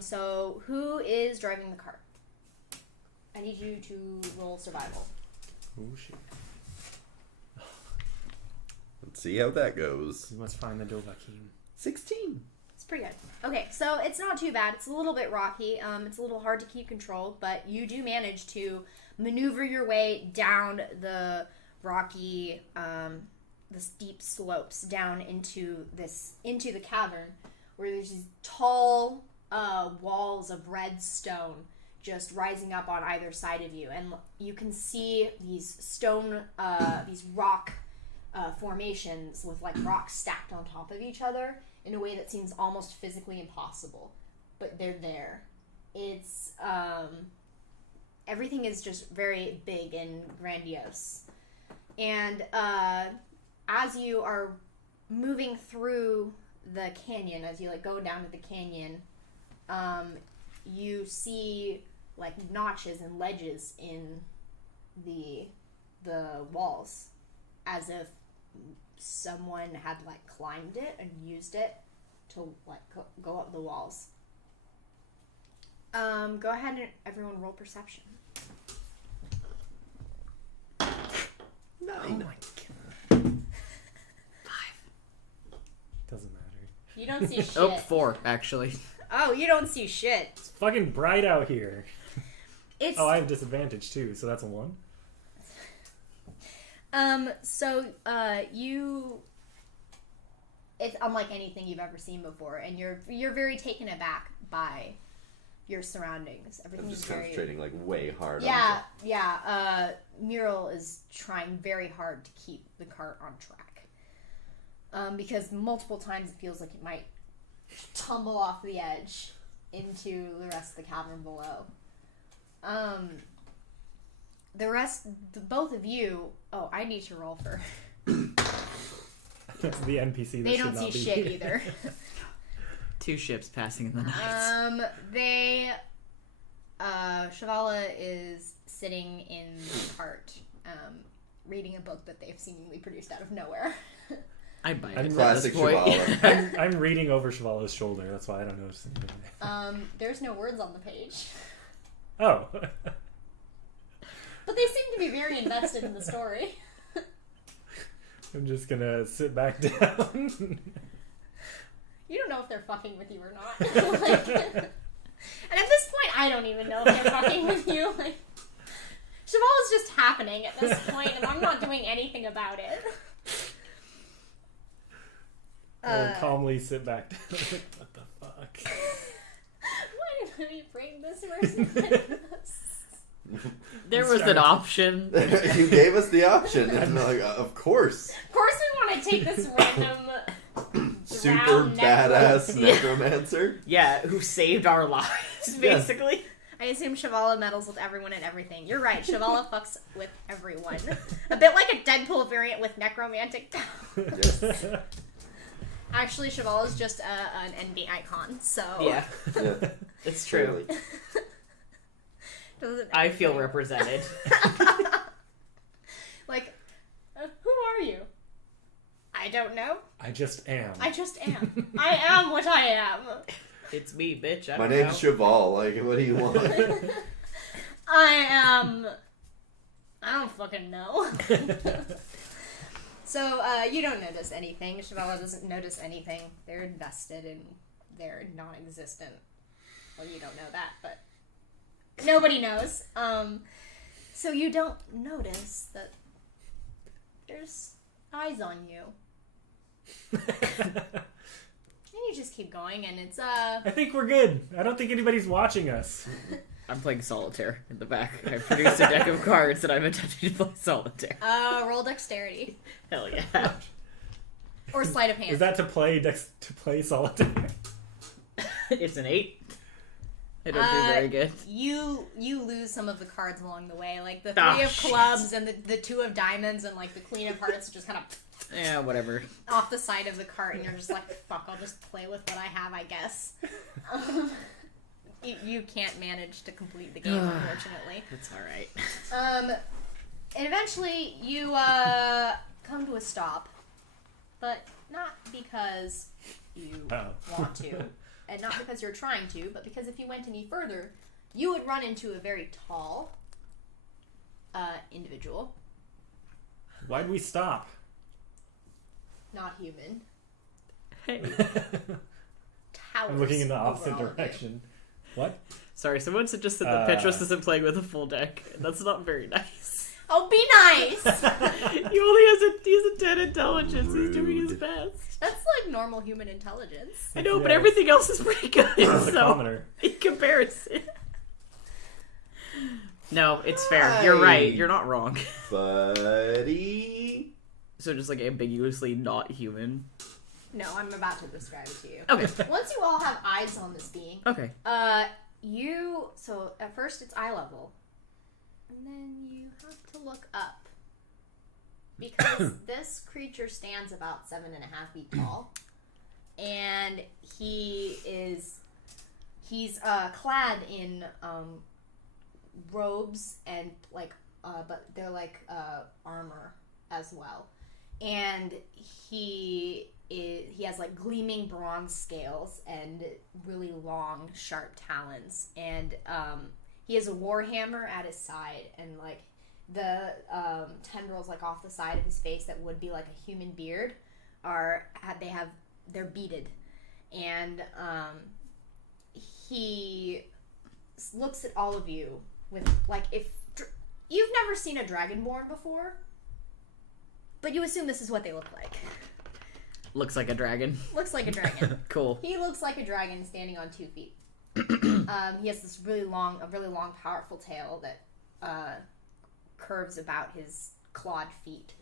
So who is driving the cart? I need you to roll survival. Oh shit. Let's see how that goes. We must find the Dovahkiin. 16. It's pretty good. Okay, so it's not too bad. It's a little bit rocky. It's a little hard to keep control, but you do manage to maneuver your way down the rocky, the steep slopes down into the cavern, where there's these tall walls of red stone just rising up on either side of you, and you can see these stone, these rock formations with like rocks stacked on top of each other, in a way that seems almost physically impossible, but they're there. It's everything is just very big and grandiose. And as you are moving through the canyon, as you like go down to the canyon, you see like notches and ledges in the walls, as if someone had like climbed it and used it to like go up the walls. Go ahead and everyone roll perception. 9. Oh my god. 5. Doesn't matter. You don't see shit. Oh, 4 actually. Oh, you don't see shit. It's fucking bright out here. It's Oh, I have disadvantage too, so that's a 1. it's unlike anything you've ever seen before, and you're very taken aback by your surroundings. I'm Everything's just very concentrating like way hard. yeah. Mural is trying very hard to keep the cart on track, because multiple times it feels like it might tumble off the edge into the rest of the cavern below. Both of you. Oh, I need to roll for. That's the NPC. That They should don't see not be shit here. either. 2 ships passing in the night. Shavala is sitting in the cart, reading a book that they've seemingly produced out of nowhere. I buy I'm it. Classic at this point. Shavala. I'm reading over Shavala's shoulder. That's why I don't notice anything. There's no words on the page, Oh. but they seem to be very invested in the story. I'm just gonna sit back down. You don't know if they're fucking with you or not. Like, and at this point, I don't even know if they're fucking with you. Like, Shavala's just happening at this point, and I'm not doing anything about it. I'll calmly sit back down. What the fuck? Why did we bring this person with us? There was an option. You gave us the option. And like, of course. Of course we want to take this random Super drowned badass Yeah. necromancer. Yeah, who saved our lives, basically. I assume Shavala meddles with everyone and everything. You're right, Shavala fucks with everyone. A bit like a Deadpool variant with necromantic powers. Yes. Actually, Shavala's just an enemy icon, so... Yeah, Yeah, it's true. clearly. Doesn't I feel represented. Like, who are you? I don't know. I just am. I just am. I am what I am. It's me, bitch. I My don't name's know. Cheval. Like, what do you want? I don't fucking know. So, you don't notice anything. Shavala doesn't notice anything. They're invested and they're non-existent. Well, you don't know that, but nobody knows. So you don't notice that there's eyes on you. And you just keep going, and it's, I think we're good. I don't think anybody's watching us. I'm playing solitaire in the back. I produced a deck of cards and I'm attempting to play solitaire. roll dexterity. Hell yeah. Or sleight of hand. Is that to play solitaire? It's an 8. I don't do very good. You lose some of the cards along the way, like the Ah, 3 of shit. clubs and the 2 of diamonds and like the queen of hearts just kind of Yeah, whatever. off the side of the cart, and you're just like, fuck, I'll just play with what I have, I guess. You can't manage to complete the game, unfortunately. That's alright. And eventually you come to a stop, but not because you want to, and not because you're trying to, but because if you went any further, you would run into a very tall individual. Why'd we stop? Not human. Hey. Towers I'm looking in the over opposite all of you. direction. What? Sorry, someone suggested that Petros isn't playing with a full deck. That's not very nice. Oh, be nice! He only has a 10 intelligence. He's doing his best. That's like normal human intelligence. I know, but Yeah, everything else is pretty good. It's a So, commoner. in comparison. No, it's fair. You're right. You're not wrong. Buddy. So just like ambiguously not human. No, I'm about to describe it to you. Okay. Once you all have eyes on this being, Okay. so at first it's eye level, and then you have to look up because this creature stands about 7.5 feet tall, and he's clad in robes and but they're like armor as well, and he has like gleaming bronze scales and really long sharp talons, and he has a warhammer at his side, and like the tendrils like off the side of his face that would be like a human beard they're beaded, and he looks at all of you with like, if you've never seen a dragonborn before, but you assume this is what they look like. Looks like a dragon. Looks like a dragon. Cool. He looks like a dragon standing on 2 feet. He has this really long, powerful tail that curves about his clawed feet,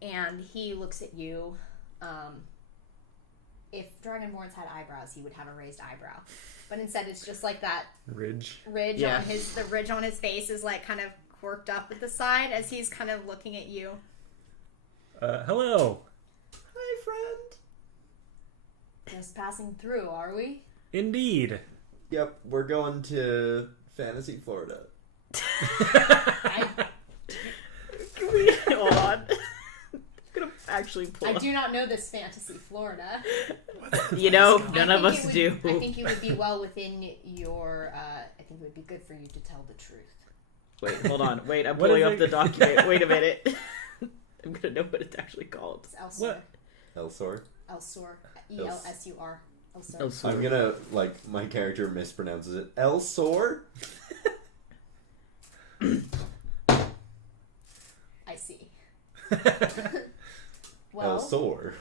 and he looks at you. If dragonborns had eyebrows, he would have a raised eyebrow, but instead it's just like that Ridge. Yeah. the ridge on his face is like kind of quirked up at the side as he's kind of looking at you. Hello. Hi, friend. Just passing through, are we? Indeed. Yep, we're going to Fantasy Florida. Can we hold on? I'm gonna actually pull. I do not know this fantasy Florida. You know, none of us do. I think you would be well within your. I think it would be good for you to tell the truth. Wait, hold on. Wait, I'm What pulling is up it? the document. Wait a minute. I'm gonna know what it's actually called. It's Elsor. What? Elsor. Elsor. Elsur. Elsor. Elsor. I'm gonna, my character mispronounces it. Elsor? I see. Well. Elsor.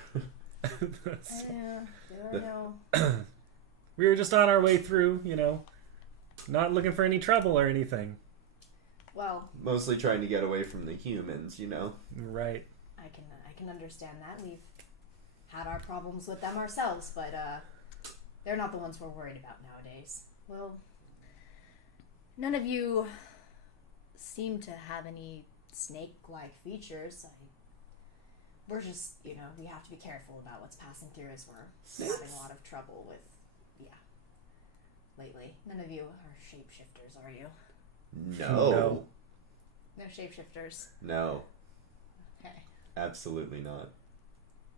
I don't know. We were just on our way through, not looking for any trouble or anything. Well, Mostly trying to get away from the humans, Right. I can understand that. We've had our problems with them ourselves, but they're not the ones we're worried about nowadays. Well, none of you seem to have any snake-like features. We're just, we have to be careful about what's passing through as we're having a lot of trouble with, lately. None of you are shapeshifters, are you? No. No shapeshifters. No. Okay. Absolutely not.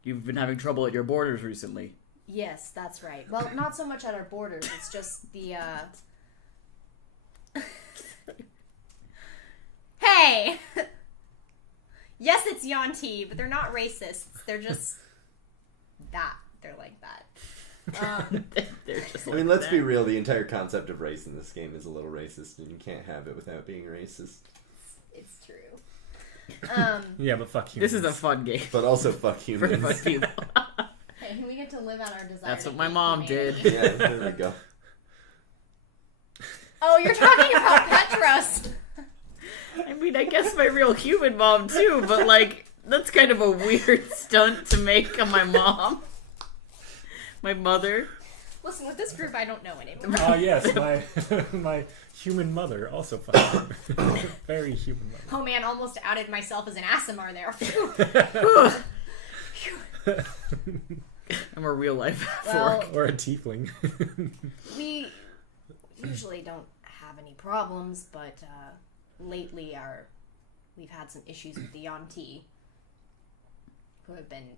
You've been having trouble at your borders recently. Yes, that's right. Well, not so much at our borders. It's just the, Hey! Yes, it's Yanti, but they're not racists. They're just that. They're like that. They're just I like mean, let's that. be real. The entire concept of race in this game is a little racist, and you can't have it without being racist. It's true. Yeah, but fuck humans. This is a fun game But also, fuck for humans. fun people. Hey, we get to live out our desire. That's to what my hate mom humanity. did. Yeah, there we go. Oh, you're talking about Petros. I mean, I guess my real human mom too, but that's kind of a weird stunt to make on my mom. My mother. Listen, with this group, I don't know anymore. Oh yes, my human mother also fucking very human mother. Oh man, almost outed myself as an Asimar there. I'm a real life Well, fork. Or a tiefling. we usually don't have any problems, but lately we've had some issues with the Yanti, who have been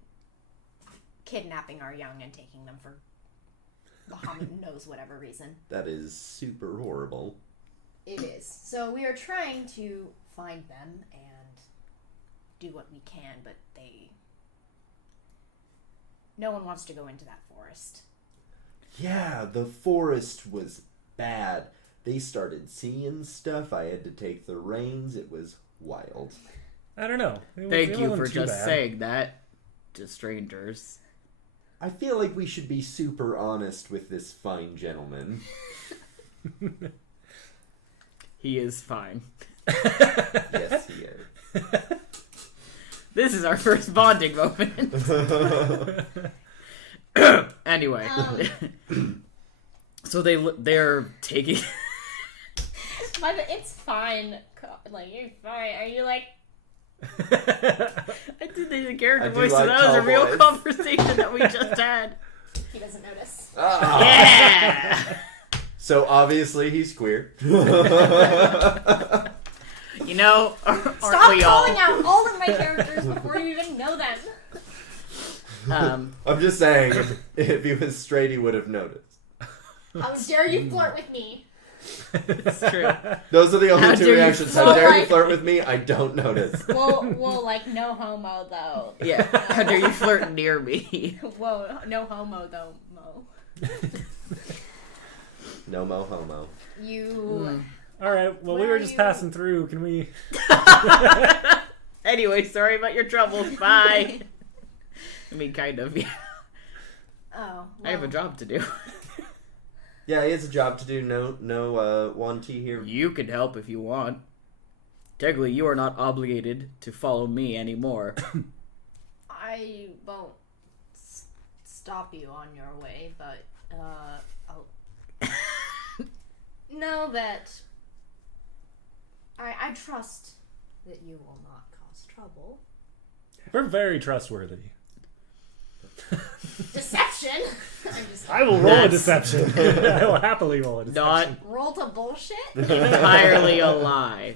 kidnapping our young and taking them for Bahamut knows whatever reason. That is super horrible. It is. So we are trying to find them and do what we can, but no one wants to go into that forest. Yeah, the forest was bad. They started seeing stuff. I had to take the reins. It was wild. I don't know. Thank you for just saying that to strangers. I feel like we should be super honest with this fine gentleman. He is fine. Yes, he is. This is our first bonding moment. Anyway. So they're taking... It's fine. Like, you're fine. Are you like... I did the character I do voice, like so that was a real cowboys. conversation that we just had. He doesn't notice. Ah. Yeah! So obviously he's queer. You know, aren't Stop we all? calling out all of my characters before you even know them. I'm just saying, if he was straight, he would have noticed. How dare you flirt with me? It's true. Those are the How only two dare you reactions. How flirt? dare you flirt with me? I don't notice. Whoa, like, no homo, though. Yeah. How dare you flirt near me? Whoa, no homo, though, Mo. No mo homo. You... All right. Well, we Where were are just you? passing through. Can we? Anyway, sorry about your troubles. Bye. I mean, kind of. Yeah. Oh, I have a well. job to do. Yeah, he has a job to do. No, one T here. You can help if you want. Technically, you are not obligated to follow me anymore. I won't stop you on your way, but, I'll... know that I trust that you will not cause trouble. We're very trustworthy. Deception? I'm just I will roll a That's- deception. I will happily roll a Not deception. roll to bullshit? entirely a lie.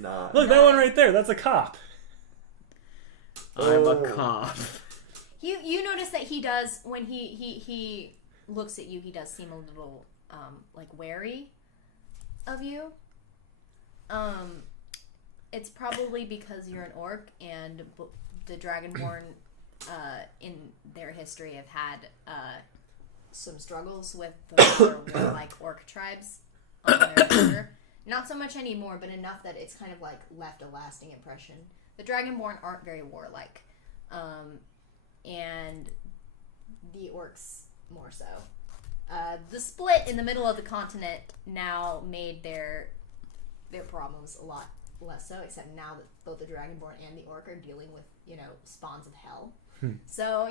Not. Look, that one right there. That's a cop. I'm a Oh. cop. You notice that he does, when he looks at you, he does seem a little like wary of you. It's probably because you're an orc, and the Dragonborn in their history have had some struggles with the more warlike orc tribes on their border. Not so much anymore, but enough that it's kind of like left a lasting impression. The Dragonborn aren't very warlike, and the orcs more so. The split in the middle of the continent now made their problems a lot less so, except now that both the Dragonborn and the orc are dealing with, spawns of hell. So,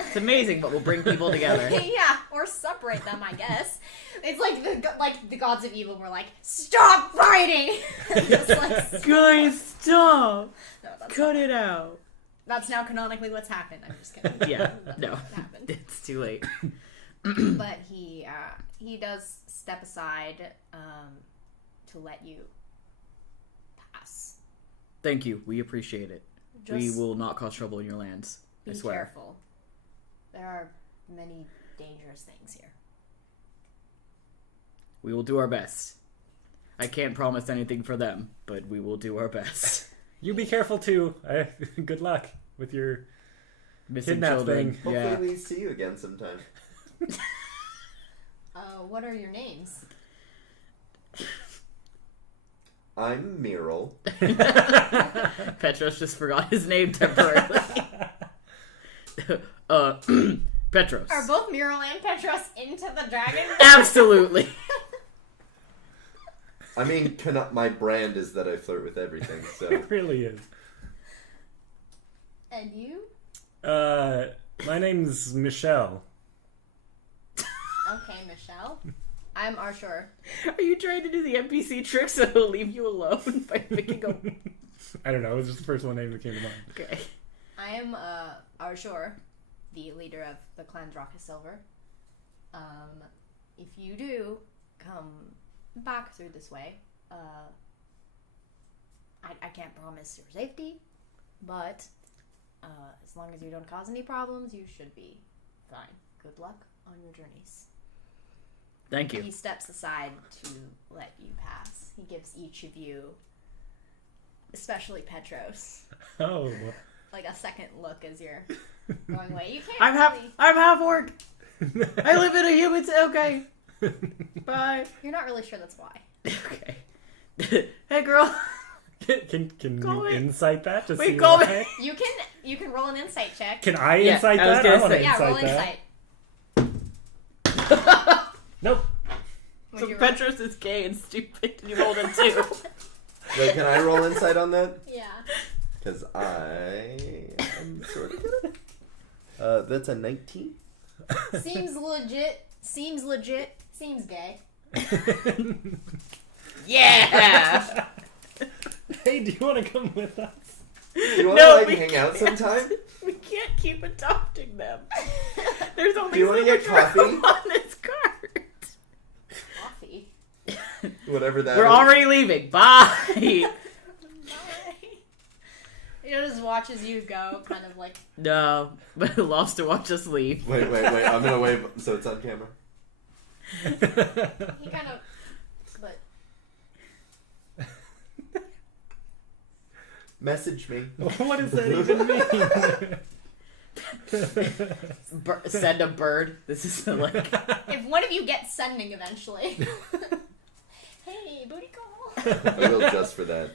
It's amazing, but we'll bring people together. yeah, or separate them, I guess. It's like the gods of evil were like, stop fighting! Just like, Guys, stop! no, Cut it out. that's now canonically what's happened. I'm just kidding. Yeah, That's no. what happened. It's too late. But he does step aside to let you pass. Thank you. We appreciate it. We Just will not cause trouble in your lands. I be swear. careful. There are many dangerous things here. We will do our best. I can't promise anything for them, but we will do our best. You be careful too. Good luck with your. Missing Kidnap children. thing. Hopefully Yeah. we see you again sometime. What are your names? I'm Miral. Petros just forgot his name temporarily. Petros. Are both Mural and Petros into the dragon? Absolutely. I mean, my brand is that I flirt with everything, so... It really is. And you? My name's Michelle. Okay, Michelle. I'm Arshur. Are you trying to do the NPC trick so he'll leave you alone by picking a... I don't know. It was just the first one name that came to mind. Okay. I am Arshur, the leader of the clan Draka Silver. If you do come back through this way, I can't promise your safety, but as long as you don't cause any problems, you should be fine. Good luck on your journeys. Thank you. He steps aside to let you pass. He gives each of you, especially Petros, Oh. like a second look as you're going away. You can't I'm really... half orc. I live in a human... Okay. Bye. You're not really sure that's why. Okay. Hey, girl. Can Call you me. insight that to Wait, see call why? You can roll an insight check. Can I Yeah, insight I was that? gonna I want to say- Yeah, roll insight that. insight. Nope. Would So you roll? Petros is gay and stupid, and you rolled a 2. Wait, can I roll insight on that? Yeah. Because I am sort of good at it. That's a 19. Seems legit. Seems legit. Seems gay. Yeah! Hey, do you want to come with us? You want No, to we hang out can't. sometime? We can't keep adopting them. There's only Do you want so to get much coffee? room on this cart. Coffee. Whatever that We're is. already leaving. Bye! Bye. It just watches you go, kind of like. No, but it loves to watch us leave. Wait. I'm going to wave so it's on camera. He kind of. But. Message me. What does that even mean? Send a bird. This is like... If one of you gets sending eventually. Hey, booty call. I will just for that.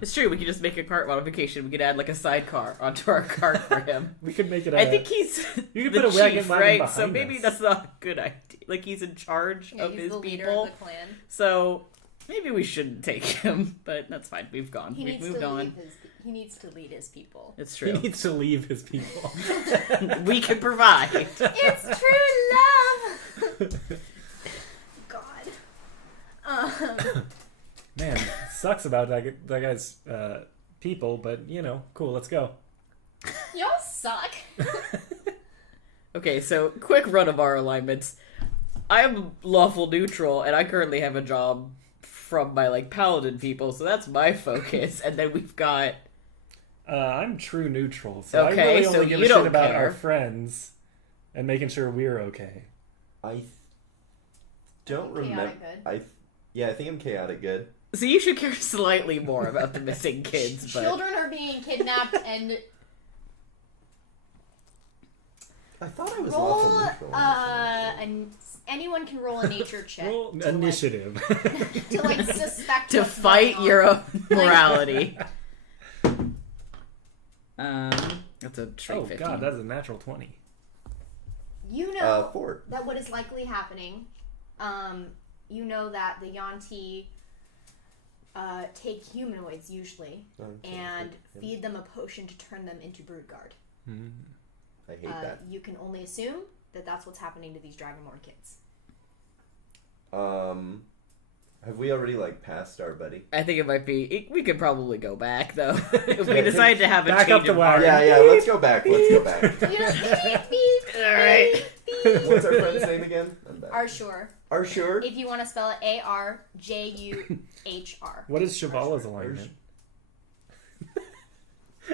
It's true, we could just make a cart modification. We could add like a sidecar onto our cart for him. We could make it. I think he's You could the put a wagon chief, wagon right? behind So maybe us. that's not a good idea. Like he's in charge Yeah, of he's his the leader people. of the clan. So maybe we shouldn't take him, but that's fine. We've gone. He We've needs moved to on. lead he needs to lead his people. It's He true. needs to leave his people. We can provide. It's true love. God. Man, sucks about that guy's people, but cool. Let's go. Y'all suck. Okay, so quick run of our alignments. I'm lawful neutral, and I currently have a job from my paladin people, so that's my focus. And then we've got I'm true neutral, so Okay, I really so only give you a shit don't about care. our friends and making sure we're okay. I don't remember. Chaotic good. I think I'm chaotic good. so you should care slightly more about the missing kids, but Children are being kidnapped and I thought I was roll. lawful neutral. Anyone can roll a nature check. Roll to, initiative. to suspect to what's fight going your on. own morality. That's a straight Oh 15. god, that's a natural 20. You know 4. that what is likely happening. You know that the Yanti take humanoids usually and feed them a potion to turn them into broodguard. I hate that. You can only assume that that's what's happening to these Dragonborn kids. Have we already passed our buddy? I think it might be. We could probably go back though if we decide to have a Back change up the of wagon. heart. Yeah, let's go back. Let's go back. You know, beep, beep, All right. beep, beep. What's our friend's name again? I'm back. Arshur. Arshur? If you want to spell it ARJUHR. What is Shavala's alignment?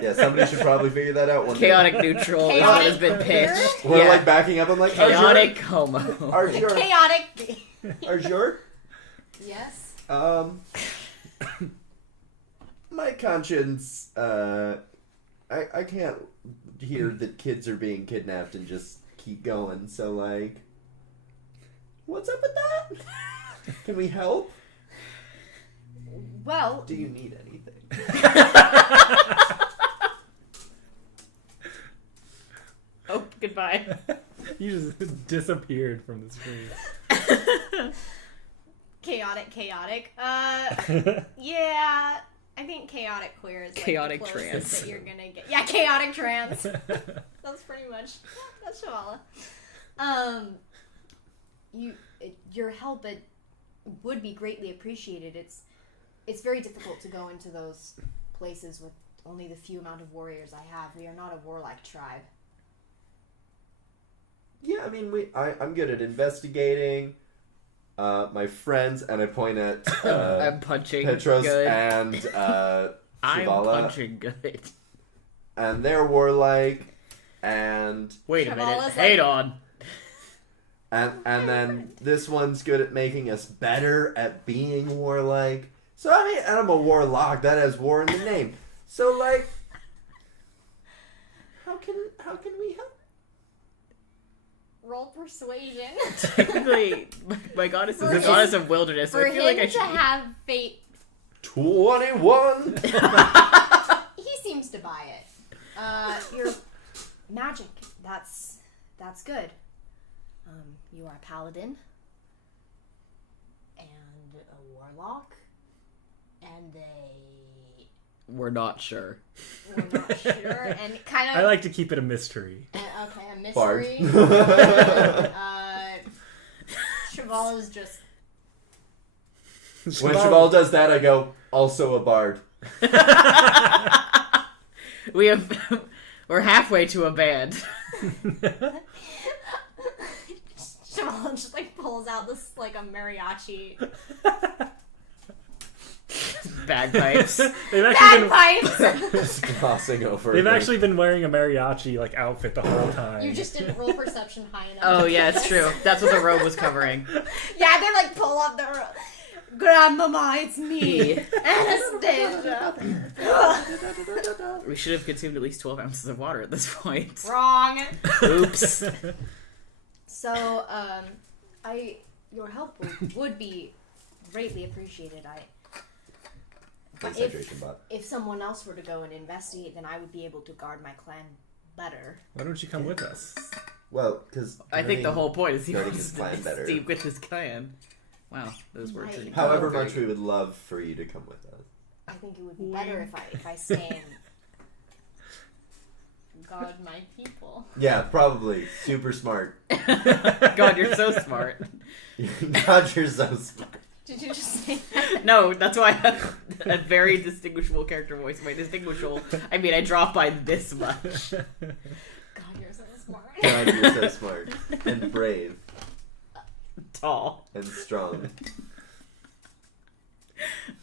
Yeah, somebody should probably figure that out one day. Chaotic neutral is what has been pitched. We're Yeah. backing up. I'm like, Chaotic homo. Arshur. Chaotic. Arshur? Yes. My conscience, I can't hear that kids are being kidnapped and just keep going, so what's up with that? Can we help? Well, Do you need anything? Oh, goodbye. You just disappeared from the screen. chaotic. Yeah, I think chaotic queer is Chaotic the closest trans. that you're gonna get. Yeah, chaotic trans. That's pretty much that's Shavala. Your help would be greatly appreciated. It's very difficult to go into those places with only the few amount of warriors I have. We are not a warlike tribe. Yeah, I mean, I'm good at investigating. My friends, and I point at I'm punching Petros good. and I'm Shivala, punching good. and they're warlike, and Wait a Shavala's minute. Hang like- on. and then this one's good at making us better at being warlike. So I mean, and I'm a warlock that has war in the name. So how can we help? Roll persuasion. Technically, my goddess is For the him- goddess of wilderness, so For I feel him like I to should. have fate, 21. he seems to buy it. Your magic. That's good. You are a paladin and a warlock and a We're not sure. We're not sure, and kind of. I like to keep it a mystery. Okay, a Bard. mystery. Cheval is just. When Cheval does that, I go, also a bard. We're halfway to a band. Cheval just like pulls out this like a mariachi. Bagpipes. They've actually Bagpipes! Just glossing over. They've it. actually been wearing a mariachi like outfit the whole time. You just didn't roll perception high enough. Oh yeah, it's true. That's what the robe was covering. Yeah, they like pull up the robe. Grandmama, it's me, Anastasia. We should have consumed at least 12 ounces of water at this point. Wrong. Oops. So, your help would be greatly appreciated. But Concentration bot. if someone else were to go and investigate, then I would be able to guard my clan better. Why don't you come with us? Well, because I think the whole point is he guarding wants his clan to better. stay with his clan. Wow, those words are However much we would love for you to come with us. I think it would be better if I stay and guard my people. Yeah, probably. Super smart. God, you're so smart. God, you're so smart. Did you just say that? No, that's why I have a very distinguishable character voice. By distinguishable, I mean I drop by this much. God, you're so smart. God, you're so smart. And brave. Tall. And strong.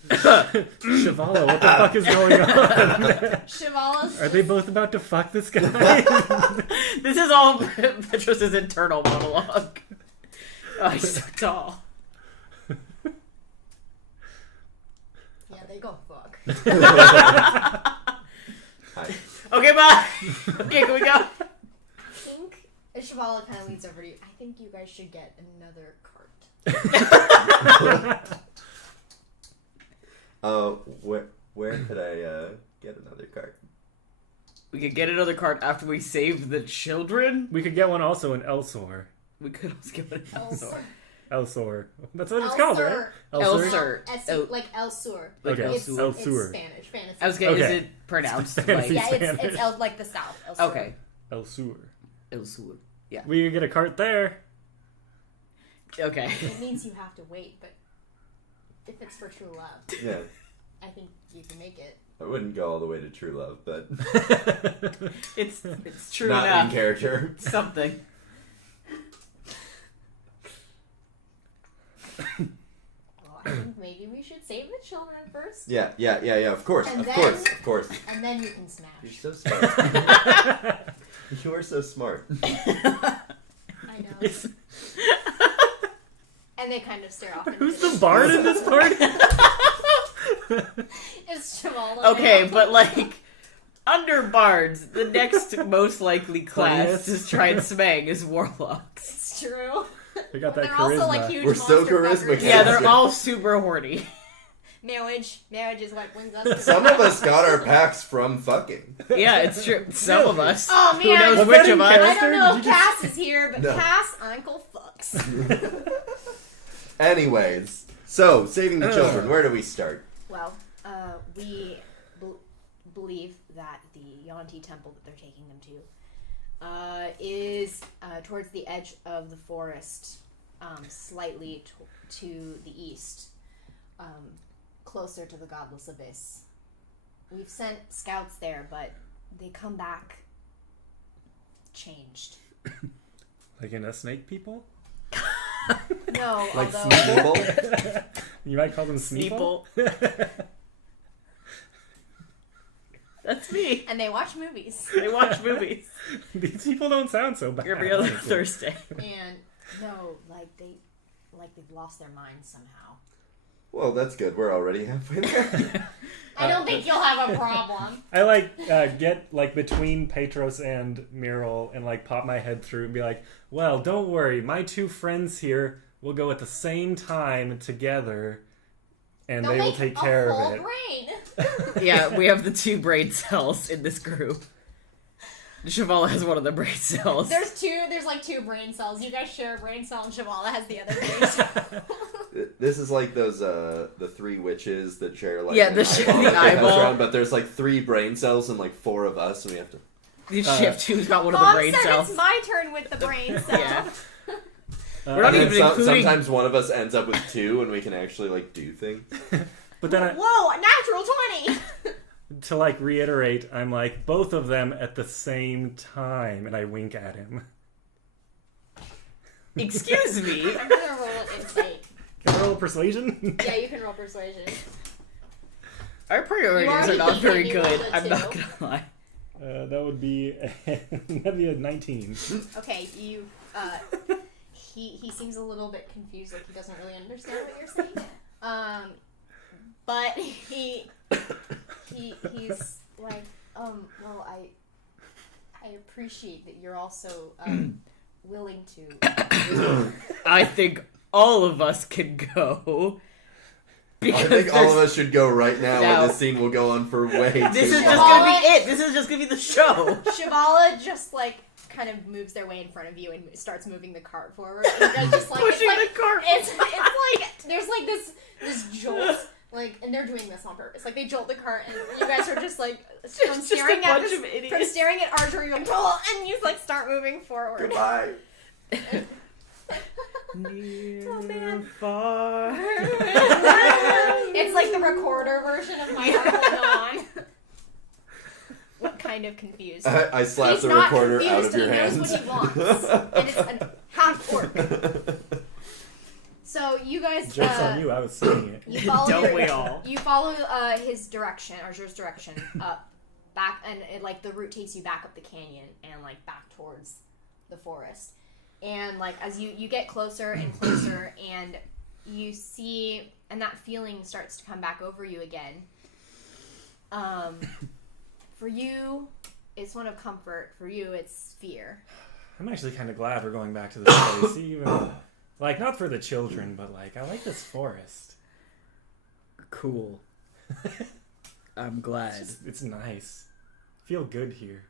Shavala, what the fuck is going on? Shivala's Are they both about to fuck this guy? This is all Petros' internal monologue. Oh, he's so tall. Yeah, they go fuck. Hi. Okay, bye. Okay, can we go? I think Shivala kind of leads over to you. I think you guys should get another cart. Where could I get another cart? We could get another cart after we save the children. We could get one also in Elsor. We could also get one in Elsor. Elsor. That's what it's called, right? Elsor. Like Elsur. Like Okay. It's, Elsur. it's Elsur. Spanish. Fantasy. I was gonna, Okay. is it pronounced Fancy. like... Yeah, it's Spanish. like the south. Elsur. Okay. Elsur. Elsur. Yeah. We could get a cart there. Okay. It means you have to wait, but if it's for true love, Yeah. I think you can make it. I wouldn't go all the way to true love, but It's true not enough. in character. Something. Well, I think maybe we should save the children first, Yeah. Of course, And of then- course. and then you can You're smash. so smart. You are so smart. I know. And they kind of stare off. into Who's the bard in this party? It's Shivala. Okay, now. but like... Under bards, the next most likely class to Funniest. try and smang is warlocks. It's true. They got that They're charisma. also like huge We're so monster charisma fuckers. Yeah, they're Yeah. all super horny. Marriage is what wins us. Some of us got our packs from fucking. Yeah, it's true. Some of us. Oh Who man, knows Was which that of in us? I character? don't know Did if you just- Cass is here, but No. Cass Uncle fucks. Anyways, so saving the children. Where do we start? Well, we believe that the Yanti temple that they're taking them to is towards the edge of the forest, slightly to the east, closer to the Godless Abyss. We've sent scouts there, but they come back changed. Like in a snake people? No, Like although Sneeble? You might call them Sneeple? That's me. and they watch movies. They watch movies These people don't sound so bad. every other Thursday. And no, they've lost their minds somehow. Well, that's good. We're already halfway there. I don't think you'll have a problem. I get between Petros and Muriel and pop my head through and be like, well, don't worry, my two friends here will go at the same time together and They'll they will make take a care whole of it. brain. Yeah, we have the 2 brain cells in this group. Shivala has one of the brain cells. There's 2 brain cells. You guys share a brain cell and Shivala has the other brain cell. This is like those the three witches that share like Yeah, an the eyeball the that they pass eyeball. around, but there's like 3 brain cells and like 4 of us, and we have to. You shift who's got one of the Mom brain said cells. it's my turn with the brain cell. Yeah. We're not And even then including- sometimes one of us ends up with 2, and we can actually like do things. But then Whoa, a natural 20! to like reiterate, I'm like both of them at the same time, and I wink at him. Excuse me. I'm gonna roll insight. Can I roll persuasion? Yeah, you can roll persuasion. Our priorities already are not beat very me, good. rolled a I'm not 2. gonna lie. That would be that'd be a 19. Okay, you, he seems a little bit confused, like he doesn't really understand what you're saying. But he's like, well, I appreciate that you're also, willing to. I think all of us can go. I think all of us should go right now, No. or this scene will go on for way too long. This is just gonna be it. This is just gonna be the show. Shivala just, like, kind of moves their way in front of you and starts moving the cart forward. And you guys just, like, Pushing it's like, the cart It's like, there's, like, this jolt. Like, and they're doing this on purpose. Like, they jolt the cart, and you guys are just, like, from Just a staring at bunch this, of idiots. from staring at Archer, you're like, oh, and you, like, start moving forward. Goodbye. Near Oh, man. far. It's like the recorder version of my Hold On. What kind of confused? I slap He's the not recorder out confused, of your he knows hands. what he wants. And it's a half orc. So you guys, Joke's on you, I was saying it. you follow Don't we all? You follow his direction, Archer's direction, up, back, and like the route takes you back up the canyon and like back towards the forest. And like as you get closer and closer, and you see, and that feeling starts to come back over you again. For you, it's one of comfort. For you, it's fear. I'm actually kind of glad we're going back to this place, even like not for the children, but like I like this forest. Cool. I'm glad. It's nice. Feel good here.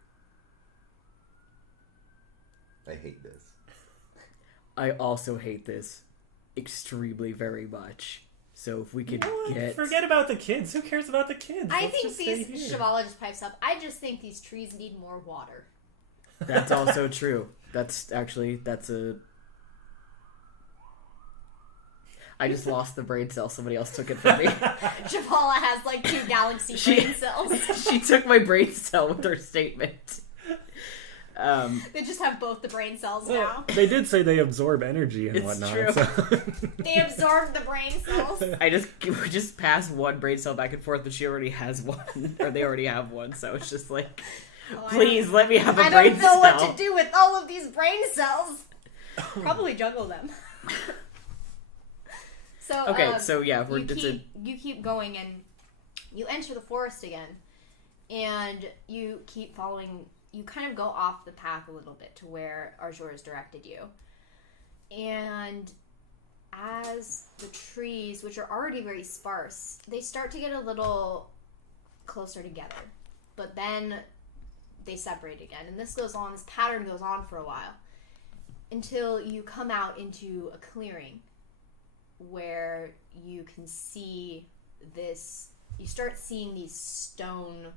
I hate this. I also hate this extremely very much. So if we could get... Forget about the kids. Who cares about the kids? I Let's think just stay these here. Shivala just pipes up. I just think these trees need more water. That's also true. That's a... I just lost the brain cell. Somebody else took it from me. Shivala has like 2 galaxy brain cells. She took my brain cell with her statement. They just have both the brain cells now. They did say they absorb energy and It's whatnot. true. So. They absorbed the brain cells. We just pass one brain cell back and forth, but she already has one, or they already have one. So it's just like, please let me have a I brain don't cell. know what to do with all of these brain cells. Probably juggle them. So Okay, so yeah, you keep going and you enter the forest again, and you keep following. You kind of go off the path a little bit to where Arjor has directed you, and as the trees, which are already very sparse, they start to get a little closer together, but then they separate again, and this pattern goes on for a while until you come out into a clearing where you can see this. You start seeing these stone,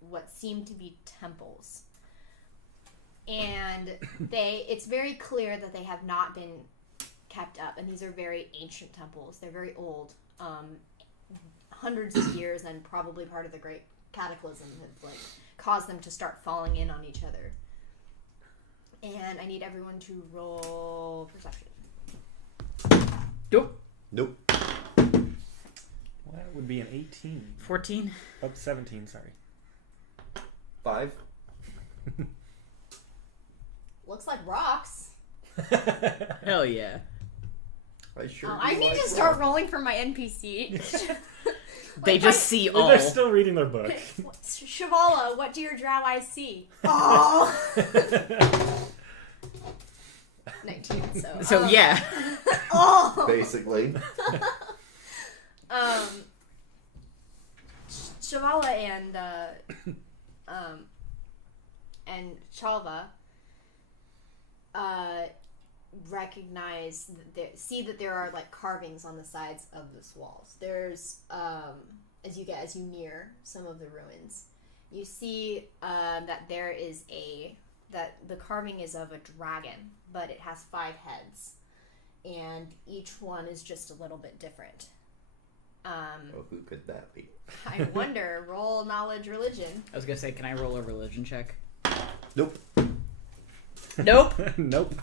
what seem to be temples, and it's very clear that they have not been kept up, and these are very ancient temples. They're very old, hundreds of years, and probably part of the Great Cataclysm that like caused them to start falling in on each other. And I need everyone to roll perception. Nope. That would be an 18. 14. Oh, 17, sorry. 5. Looks like rocks. Hell yeah. I sure. I do need like to start rock. rolling for my NPC. They just see all. They're still reading their book. Shivala, what do your drow eyes see? Oh! 19, so. So yeah. Oh! Basically. Shivala and Chalva recognize, see that there are like carvings on the sides of this walls. There's, as you near some of the ruins, you see that there is that the carving is of a dragon, but it has 5 heads, and each one is just a little bit different. Who could that be? I wonder. Roll knowledge religion. I was gonna say, can I roll a religion check? Nope. Nope. Nope.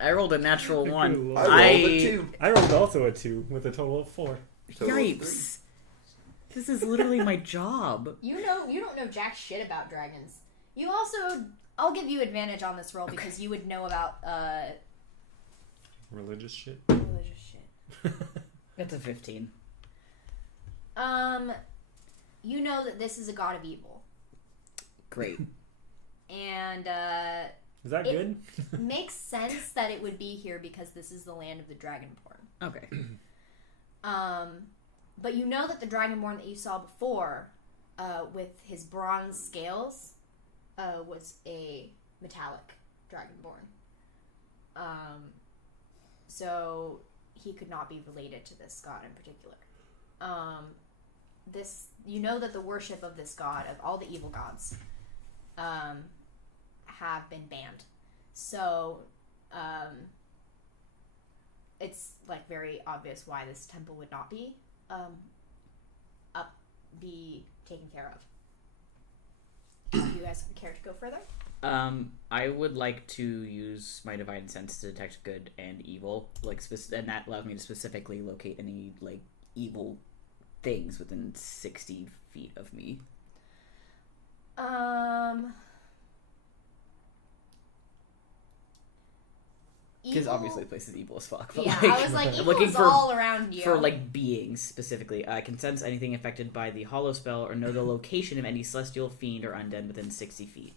I rolled a natural 1. I rolled a 2. I rolled also a 2 with a total of 4. Total of Yipes. This is literally my job. You don't know jack shit about dragons. You also, I'll give you advantage on this roll because you would know about Religious shit. religious shit. That's a 15. You know that this is a god of evil, Great. and Is that It- good? makes sense that it would be here because this is the land of the Dragonborn. Okay. But you know that the Dragonborn that you saw before, with his bronze scales, was a metallic Dragonborn. So he could not be related to this god in particular. You know that the worship of this god, of all the evil gods, have been banned. So, it's like very obvious why this temple would not be be taken care of. Do you guys care to go further? I would like to use my divine sense to detect good and evil, and that allows me to specifically locate any like evil things within 60 feet of me. Because obviously the place is evil as fuck. But yeah, like, I was like, I'm evil looking is all around you. for like beings specifically. I can sense anything affected by the hollow spell or know the location of any celestial fiend or undead within 60 feet.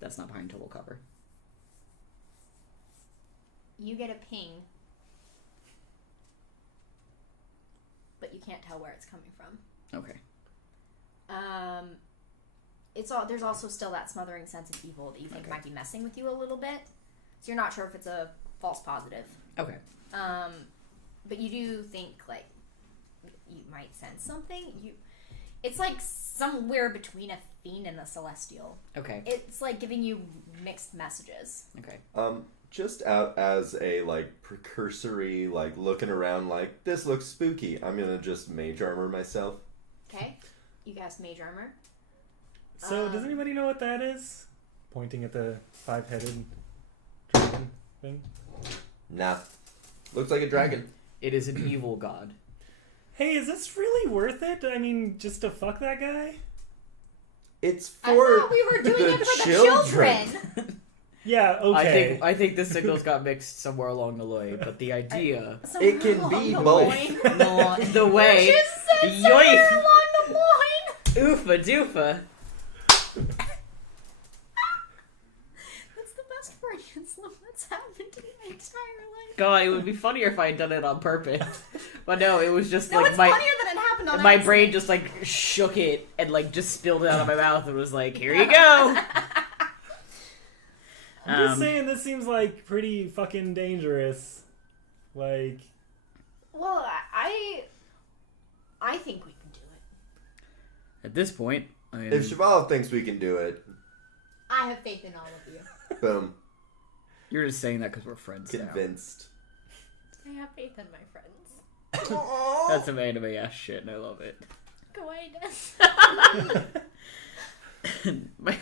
That's not behind total cover. You get a ping, but you can't tell where it's coming from. Okay. There's also still that smothering sense of evil that you think Okay. might be messing with you a little bit. So you're not sure if it's a false positive. Okay. But you do think like you might sense something. It's like somewhere between a fiend and a celestial. Okay. It's like giving you mixed messages. Okay. Just out as a like precursory, like looking around, like this looks spooky. I'm gonna just mage armor myself. Okay, you guys mage armor. So, does anybody know what that is? Pointing at the 5-headed dragon thing. Nah, looks like a dragon. It is an evil god. Hey, is this really worth it? I mean, just to fuck that guy? It's for I thought we were doing it for the children. Yeah, okay. I think the signals got mixed somewhere along the way, but the idea, It can be both. the way, Just said yoink, somewhere along the line. oofa doofa. That's the best Freudian slip that's happened to me my entire life. God, it would be funnier if I had done it on purpose. But no, it was just No, like it's my funnier than it happened on my accident. brain just like shook it and like just spilled it out of my mouth and was like, here you go. I'm just saying, this seems like pretty fucking dangerous. Like, Well, I think we can do it. At this point, I mean, If Cheval thinks we can do it, I have faith in all of you. boom, you're just saying that because we're friends now. convinced. I have faith in my friends. That's some anime ass shit, and I love it. Kawaii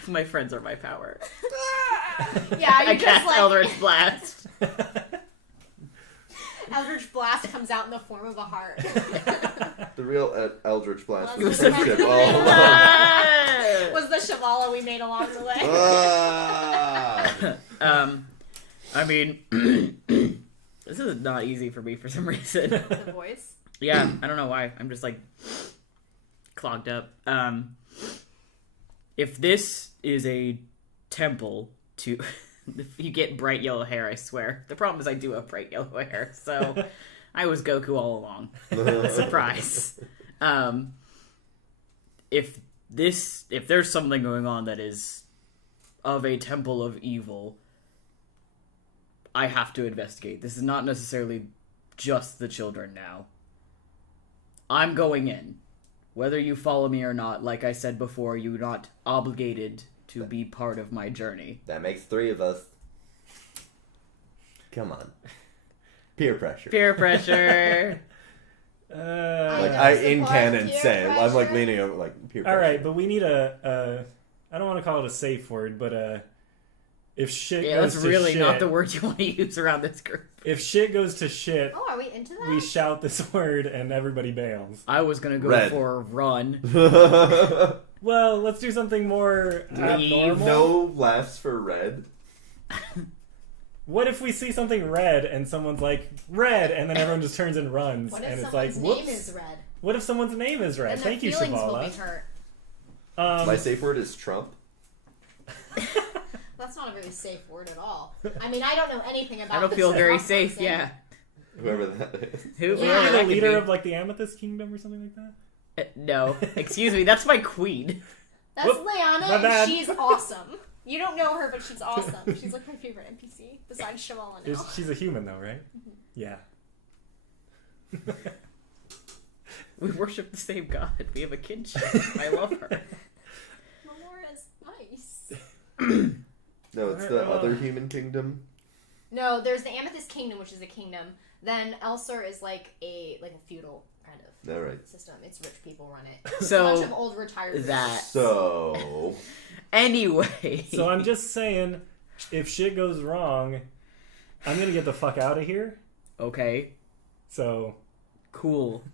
my friends are my power. Yeah, I you just cast like Eldritch Blast. Eldritch Blast comes out in the form of a heart. The real Eldritch Blast Was was the friendship friend- all along. Was the Shavala we made along the way. I mean, this is not easy for me for some reason. The voice. Yeah, I don't know why. I'm just like clogged up. If this is a temple to, you get bright yellow hair, I swear. The problem is I do have bright yellow hair, so I was Goku all along. Surprise. If there's something going on that is of a temple of evil, I have to investigate. This is not necessarily just the children now. I'm going in. Whether you follow me or not, like I said before, you're not obligated to be part of my journey. That makes 3 of us. Come on. Peer pressure. Peer pressure. In canon say, I'm like leaning over, like, peer pressure. All right, but we need a I don't want to call it a safe word, but if shit goes that's to really shit, not the word you want to use around this group. If shit goes to shit, Oh, are we into that? we shout this word and everybody bails. I was gonna go Red. for run. Well, let's do something more abnormal. No laughs for red. What if we see something red and someone's like, red, and then everyone just turns and runs, What if and it's someone's like, whoops. name is red? What if someone's name is red? Then Thank their you, feelings will Shavala. be hurt. My safe word is Trump. That's not a very safe word at all. I mean, I don't know anything about I don't this feel very Trump safe. person. Yeah. Whoever that is. Who? Yeah. Are whoever you that the could leader be. of like the Amethyst Kingdom or something like that? No, excuse me. That's my queen. That's Whoop, Leanna, my bad. and she's awesome. You don't know her, but she's awesome. She's like my favorite NPC, besides Shavala now. She's a human though, right? Yeah. We worship the same God. We have a kinship. I love her. Melora's nice. No, it's the other human kingdom. No, there's the Amethyst Kingdom, which is a kingdom. Then Elsur is like a feudal kind of Alright. system. It's rich people run it. It's So, a bunch of old retired that- So... Anyway. So I'm just saying, if shit goes wrong, I'm gonna get the fuck out of here. Okay. So Cool.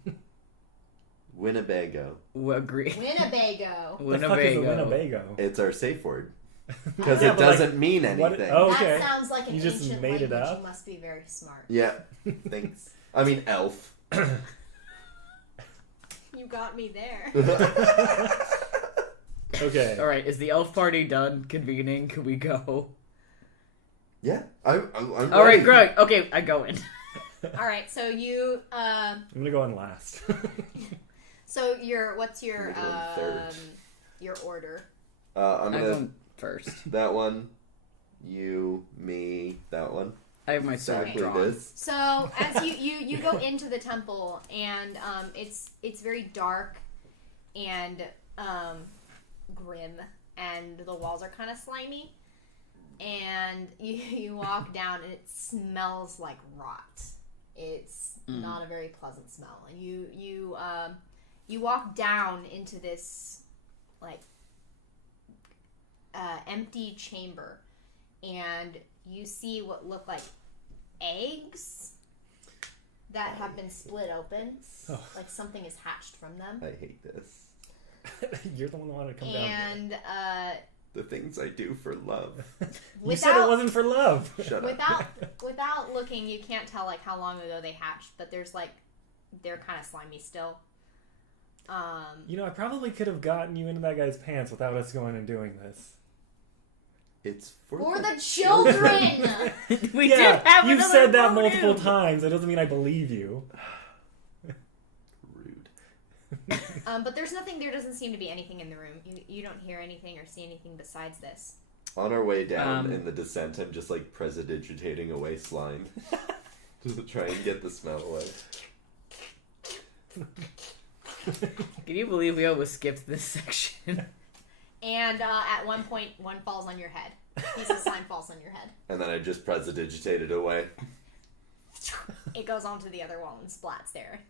Winnebago. Agree. Winnebago. the fuck is a Winnebago. Winnebago? It's our safe word. Because Yeah, it but, like, doesn't mean what- anything. oh. Okay. That sounds like an You just ancient made it language. up? You must be very smart. Yeah. Thanks. I mean, elf. You got me there. Okay. All right. Is the elf party done convening? Can we go? Yeah. I'm All right, ready. Greg. Okay, I go in. All right, so you I'm gonna go on last. so what's your I'm gonna go in third. your order? I'm I'm gonna... going first. That one. You, me, that one. I have my sword Exactly drawn. this. So as you go into the temple, and it's very dark and grim, and the walls are kind of slimy, and you walk down, and it smells like rot. It's not a very pleasant smell, and you walk down into this like empty chamber, and you see what look like eggs that have been split open. Oh. Like something is hatched from them. I hate this. You're the one that wanted to come down. And The things I do for love. You said it wasn't for love. Shut without looking, you can't tell like how long ago they hatched, but they're kind of slimy still. You know, I probably could have gotten you into that guy's pants without us going and doing this. It's For the children. We Yeah, did have you've another said that motive. multiple times. That doesn't mean I believe you. Rude. But there's nothing. There doesn't seem to be anything in the room. You don't hear anything or see anything besides this. On our way down in the descent, I'm just like prestidigitating away slime. Just to try and get the smell away. Can you believe we almost skipped this section? And at one point, one falls on your head. A piece of slime falls on your head. And then I just prestidigitated away. It goes onto the other wall and splats there.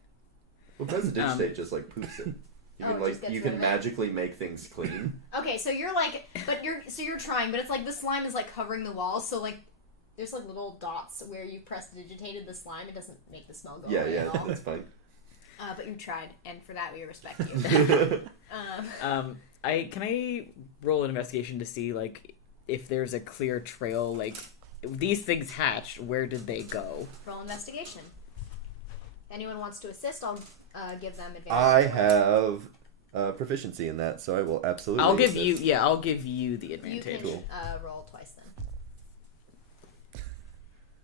Well, prestidigitate just like poofs it. You can it just gets you rid can of it? magically make things clean. Okay, so you're like, you're trying, but it's like the slime is like covering the walls, so like there's like little dots where you prestidigitated the slime. It doesn't make the smell go away at all. That's fine. But you tried, and for that we respect you. Can I roll an investigation to see like if there's a clear trail, like if these things hatched, where did they go? Roll investigation. If anyone wants to assist, I'll give them advantage. I have proficiency in that, so I will absolutely. I'll give assist. you. Yeah, I'll give you the You advantage. can roll twice then.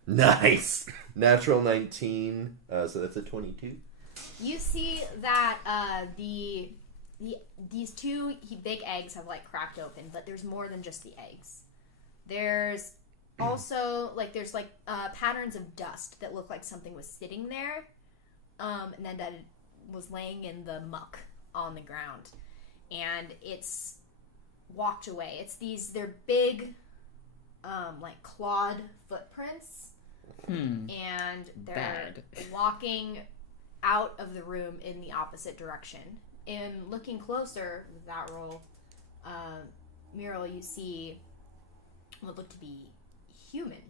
Nice. Natural 19. So that's a 22. You see that these two big eggs have like cracked open, but there's more than just the eggs. There's also, like, there's, like, patterns of dust that look like something was sitting there, and then that it was laying in the muck on the ground. And it's walked away. They're big, like, clawed footprints. And they're walking out of the room in the opposite direction. And looking closer with that roll, Muriel, you see what look to be human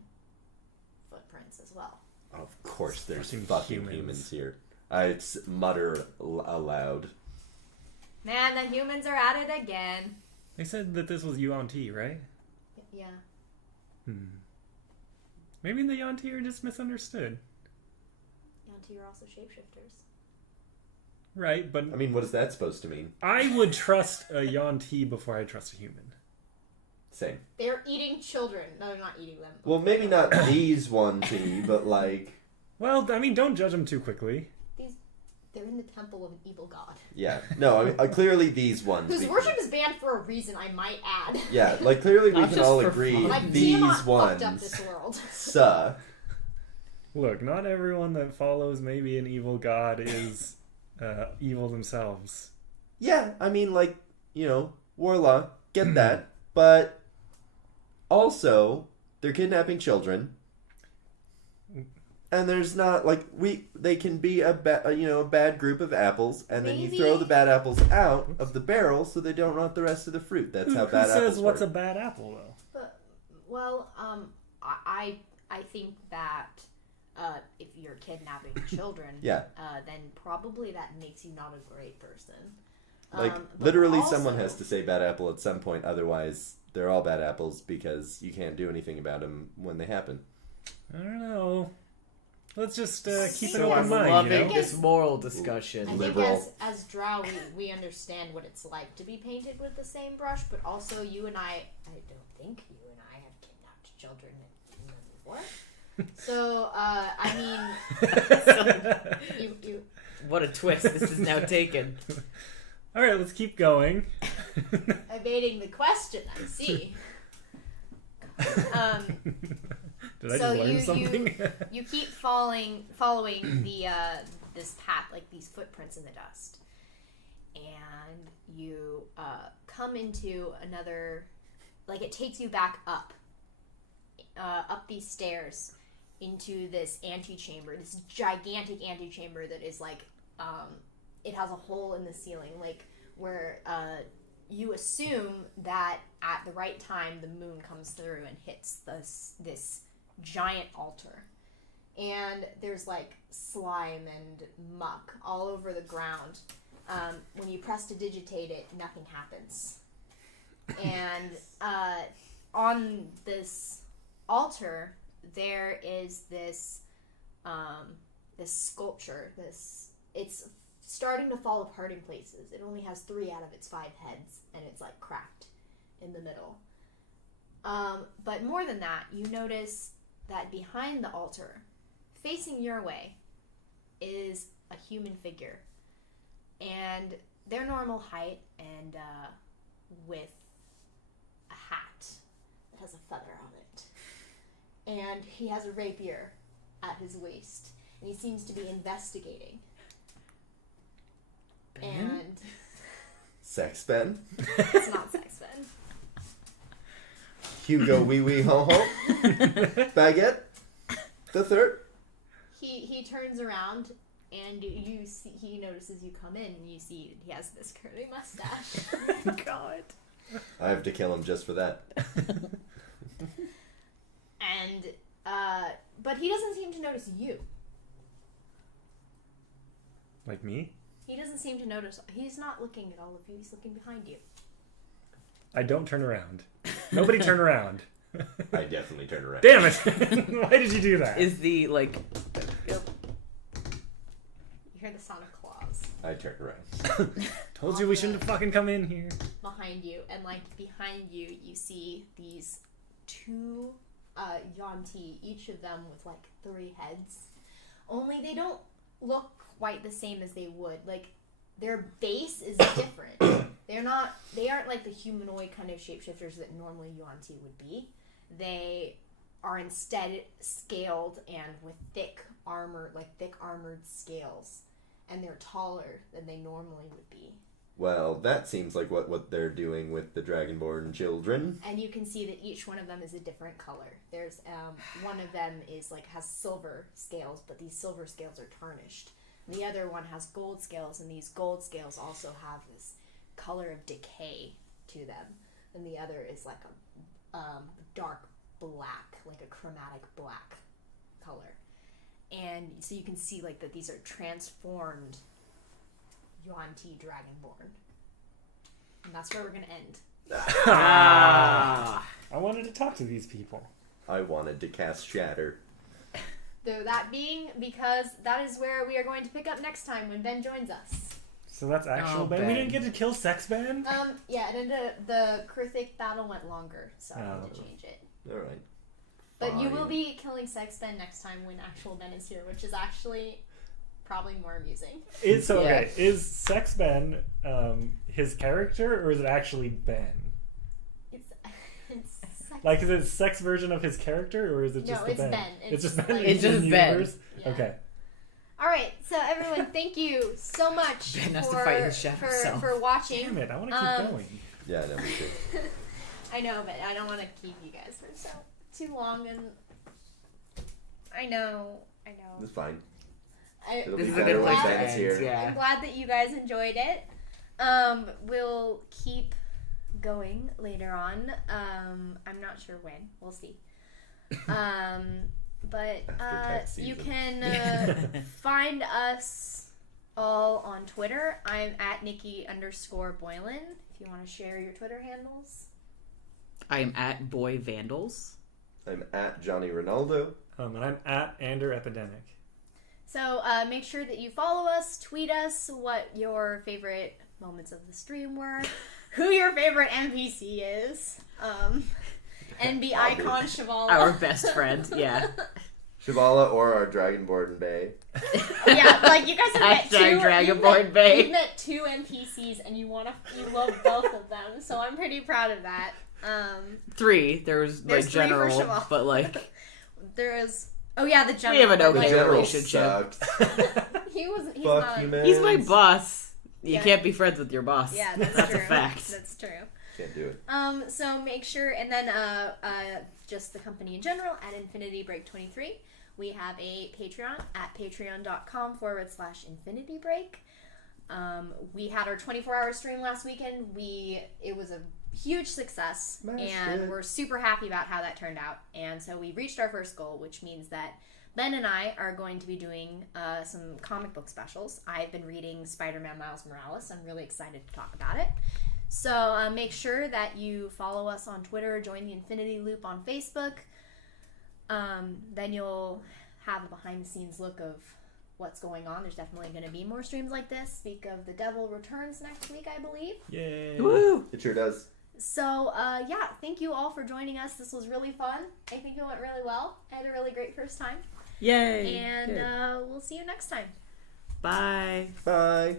footprints as well. Of course, there's fucking humans here. I mutter aloud. Man, the humans are at it again. They said that this was Yuan-Ti, right? Yeah. Maybe the Yuan-Ti are just misunderstood. Yuan-Ti are also shapeshifters. Right, but... I mean, what is that supposed to mean? I would trust a Yuan-Ti before I trust a human. Same. They're eating children. No, they're not eating them. Well, maybe not these Yuan-Ti, but like... Well, I mean, don't judge them too quickly. They're in the temple of an evil god. Yeah. No, I mean, clearly these ones. Whose worship is banned for a reason, I might add. Yeah, like, clearly we Not can just all for agree fun. Like, these Tiamat ones fucked up this world. suck. Look, not everyone that follows maybe an evil god is evil themselves. Yeah, I mean, like, Warlock, get that, but also, they're kidnapping children. And there's not, like, they can be a bad group of apples, and then you throw the bad apples out of the barrel so they don't rot the rest of the fruit. That's how bad apples work. Who says what's a bad apple, though? But, well, I think that if you're kidnapping children, Yeah. Then probably that makes you not a great person. Like, But literally also, someone has to say bad apple at some point, otherwise they're all bad apples because you can't do anything about them when they happen. I don't know. Let's just keep an So open I'm mind, loving you know? this moral discussion. I think Liberal. as Drow, we understand what it's like to be painted with the same brush, but also you and I don't think you and I have kidnapped children before. So, I mean, you What a twist this is now taken. All right, let's keep going. evading the question, I see. Did I So just learn something? You keep following the this path, like these footprints in the dust, and you come into another, like it takes you back up these stairs into this antechamber, this gigantic antechamber that is like it has a hole in the ceiling, like where you assume that at the right time the moon comes through and hits this giant altar, and there's like slime and muck all over the ground. When you press to digitate it, nothing happens. And on this altar there is this this sculpture. It's starting to fall apart in places. It only has 3 out of its 5 heads, and it's like cracked in the middle. But more than that, you notice that behind the altar, facing your way, is a human figure. And they're normal height and with a hat that has a feather on it. And he has a rapier at his waist. And he seems to be investigating. Ben? And Sex Ben? it's not Sex Ben. Hugo Wee Wee Ho Ho? Baguette? The third? He turns around and you see, he notices you come in, and you see he has this curly mustache. God. I have to kill him just for that. And but he doesn't seem to notice you. Like me? He doesn't seem to notice. He's not looking at all of you. He's looking behind you. I don't turn around. Nobody turn around. I definitely turn around. Damn it! Why did you do that? Is the, like... You hear the sound of claws I turn around. Told you we shouldn't have fucking come in here. behind you, and like behind you, you see these 2 Yuan-Ti, each of them with like 3 heads. Only they don't look quite the same as they would. Like their base is different. They aren't like the humanoid kind of shapeshifters that normally Yuan-Ti would be. They are instead scaled and with thick armor, like thick armored scales, and they're taller than they normally would be. Well, that seems like what they're doing with the Dragonborn children. And you can see that each one of them is a different color. There's one of them is has silver scales, but these silver scales are tarnished. The other one has gold scales, and these gold scales also have this color of decay to them. And the other is like a dark black, like a chromatic black color. And so you can see that these are transformed Yuan-Ti Dragonborn. And that's where we're going to end. I wanted to talk to these people. I wanted to cast Shatter. Though that being because that is where we are going to pick up next time when Ben joins us. So that's actual Ben. We didn't get to kill Sex Ben? Yeah, and then the Krithik battle went longer, so I had to change it. Alright. But you will be killing Sex Ben next time when actual Ben is here, which is actually probably more amusing. Okay, is Sex Ben his character, or is it actually Ben? It's Sex. Like, is it a sex version of his character, or is it just Ben? Ben. It's just Ben? It's just Ben. Yeah. Okay. Alright, so everyone, thank you so much Ben has to fight his shadow self. for watching. Damn it, I want to keep going. Yeah, I know, me too. I know, but I don't want to keep you guys for too long, and I know. It's fine. It'll be better when Ben Ben's here. Yeah. I'm glad that you guys enjoyed it. We'll keep going later on. I'm not sure when. We'll see. But you can find us all on Twitter. I'm at Nikki_Boylan. If you want to share your Twitter handles. I am at Boy Vandals. I'm at Johnny Ronaldo. And I'm at Ander Epidemic. So make sure that you follow us, tweet us what your favorite moments of the stream were, who your favorite NPC is, NB Icon Shivala. Our best friend, yeah. Shivala or our Dragonborn Bay. Yeah, you guys have met Dragonborn Bay. You've met two NPCs and you love both of them, so I'm pretty proud of that. 3. There's 3 for general, Shivala. but there is. Oh yeah, the general. We have an okay The general relationship. sucked. He's Fuck not. you, man. He's my boss. You Yeah. can't be friends with your boss. Yeah, that's That's true. a fact. That's true. Can't do it. So make sure, and then just the company in general at Infinity Break 23. We have a Patreon at patreon.com/Infinity Break. We had our 24-hour stream last weekend. It was a huge success, and we're super happy about how that turned out. And so we reached our first goal, which means that Ben and I are going to be doing some comic book specials. I've been reading Spider-Man Miles Morales. I'm really excited to talk about it. So make sure that you follow us on Twitter, join the Infinity Loop on Facebook. Then you'll have a behind-the-scenes look of what's going on. There's definitely going to be more streams like this. Speak of the Devil Returns next week, I believe. Yay. Woo! It sure does. So, yeah, thank you all for joining us. This was really fun. I think it went really well. I had a really great first time. Yay! And Good. we'll see you next time. Bye. Bye.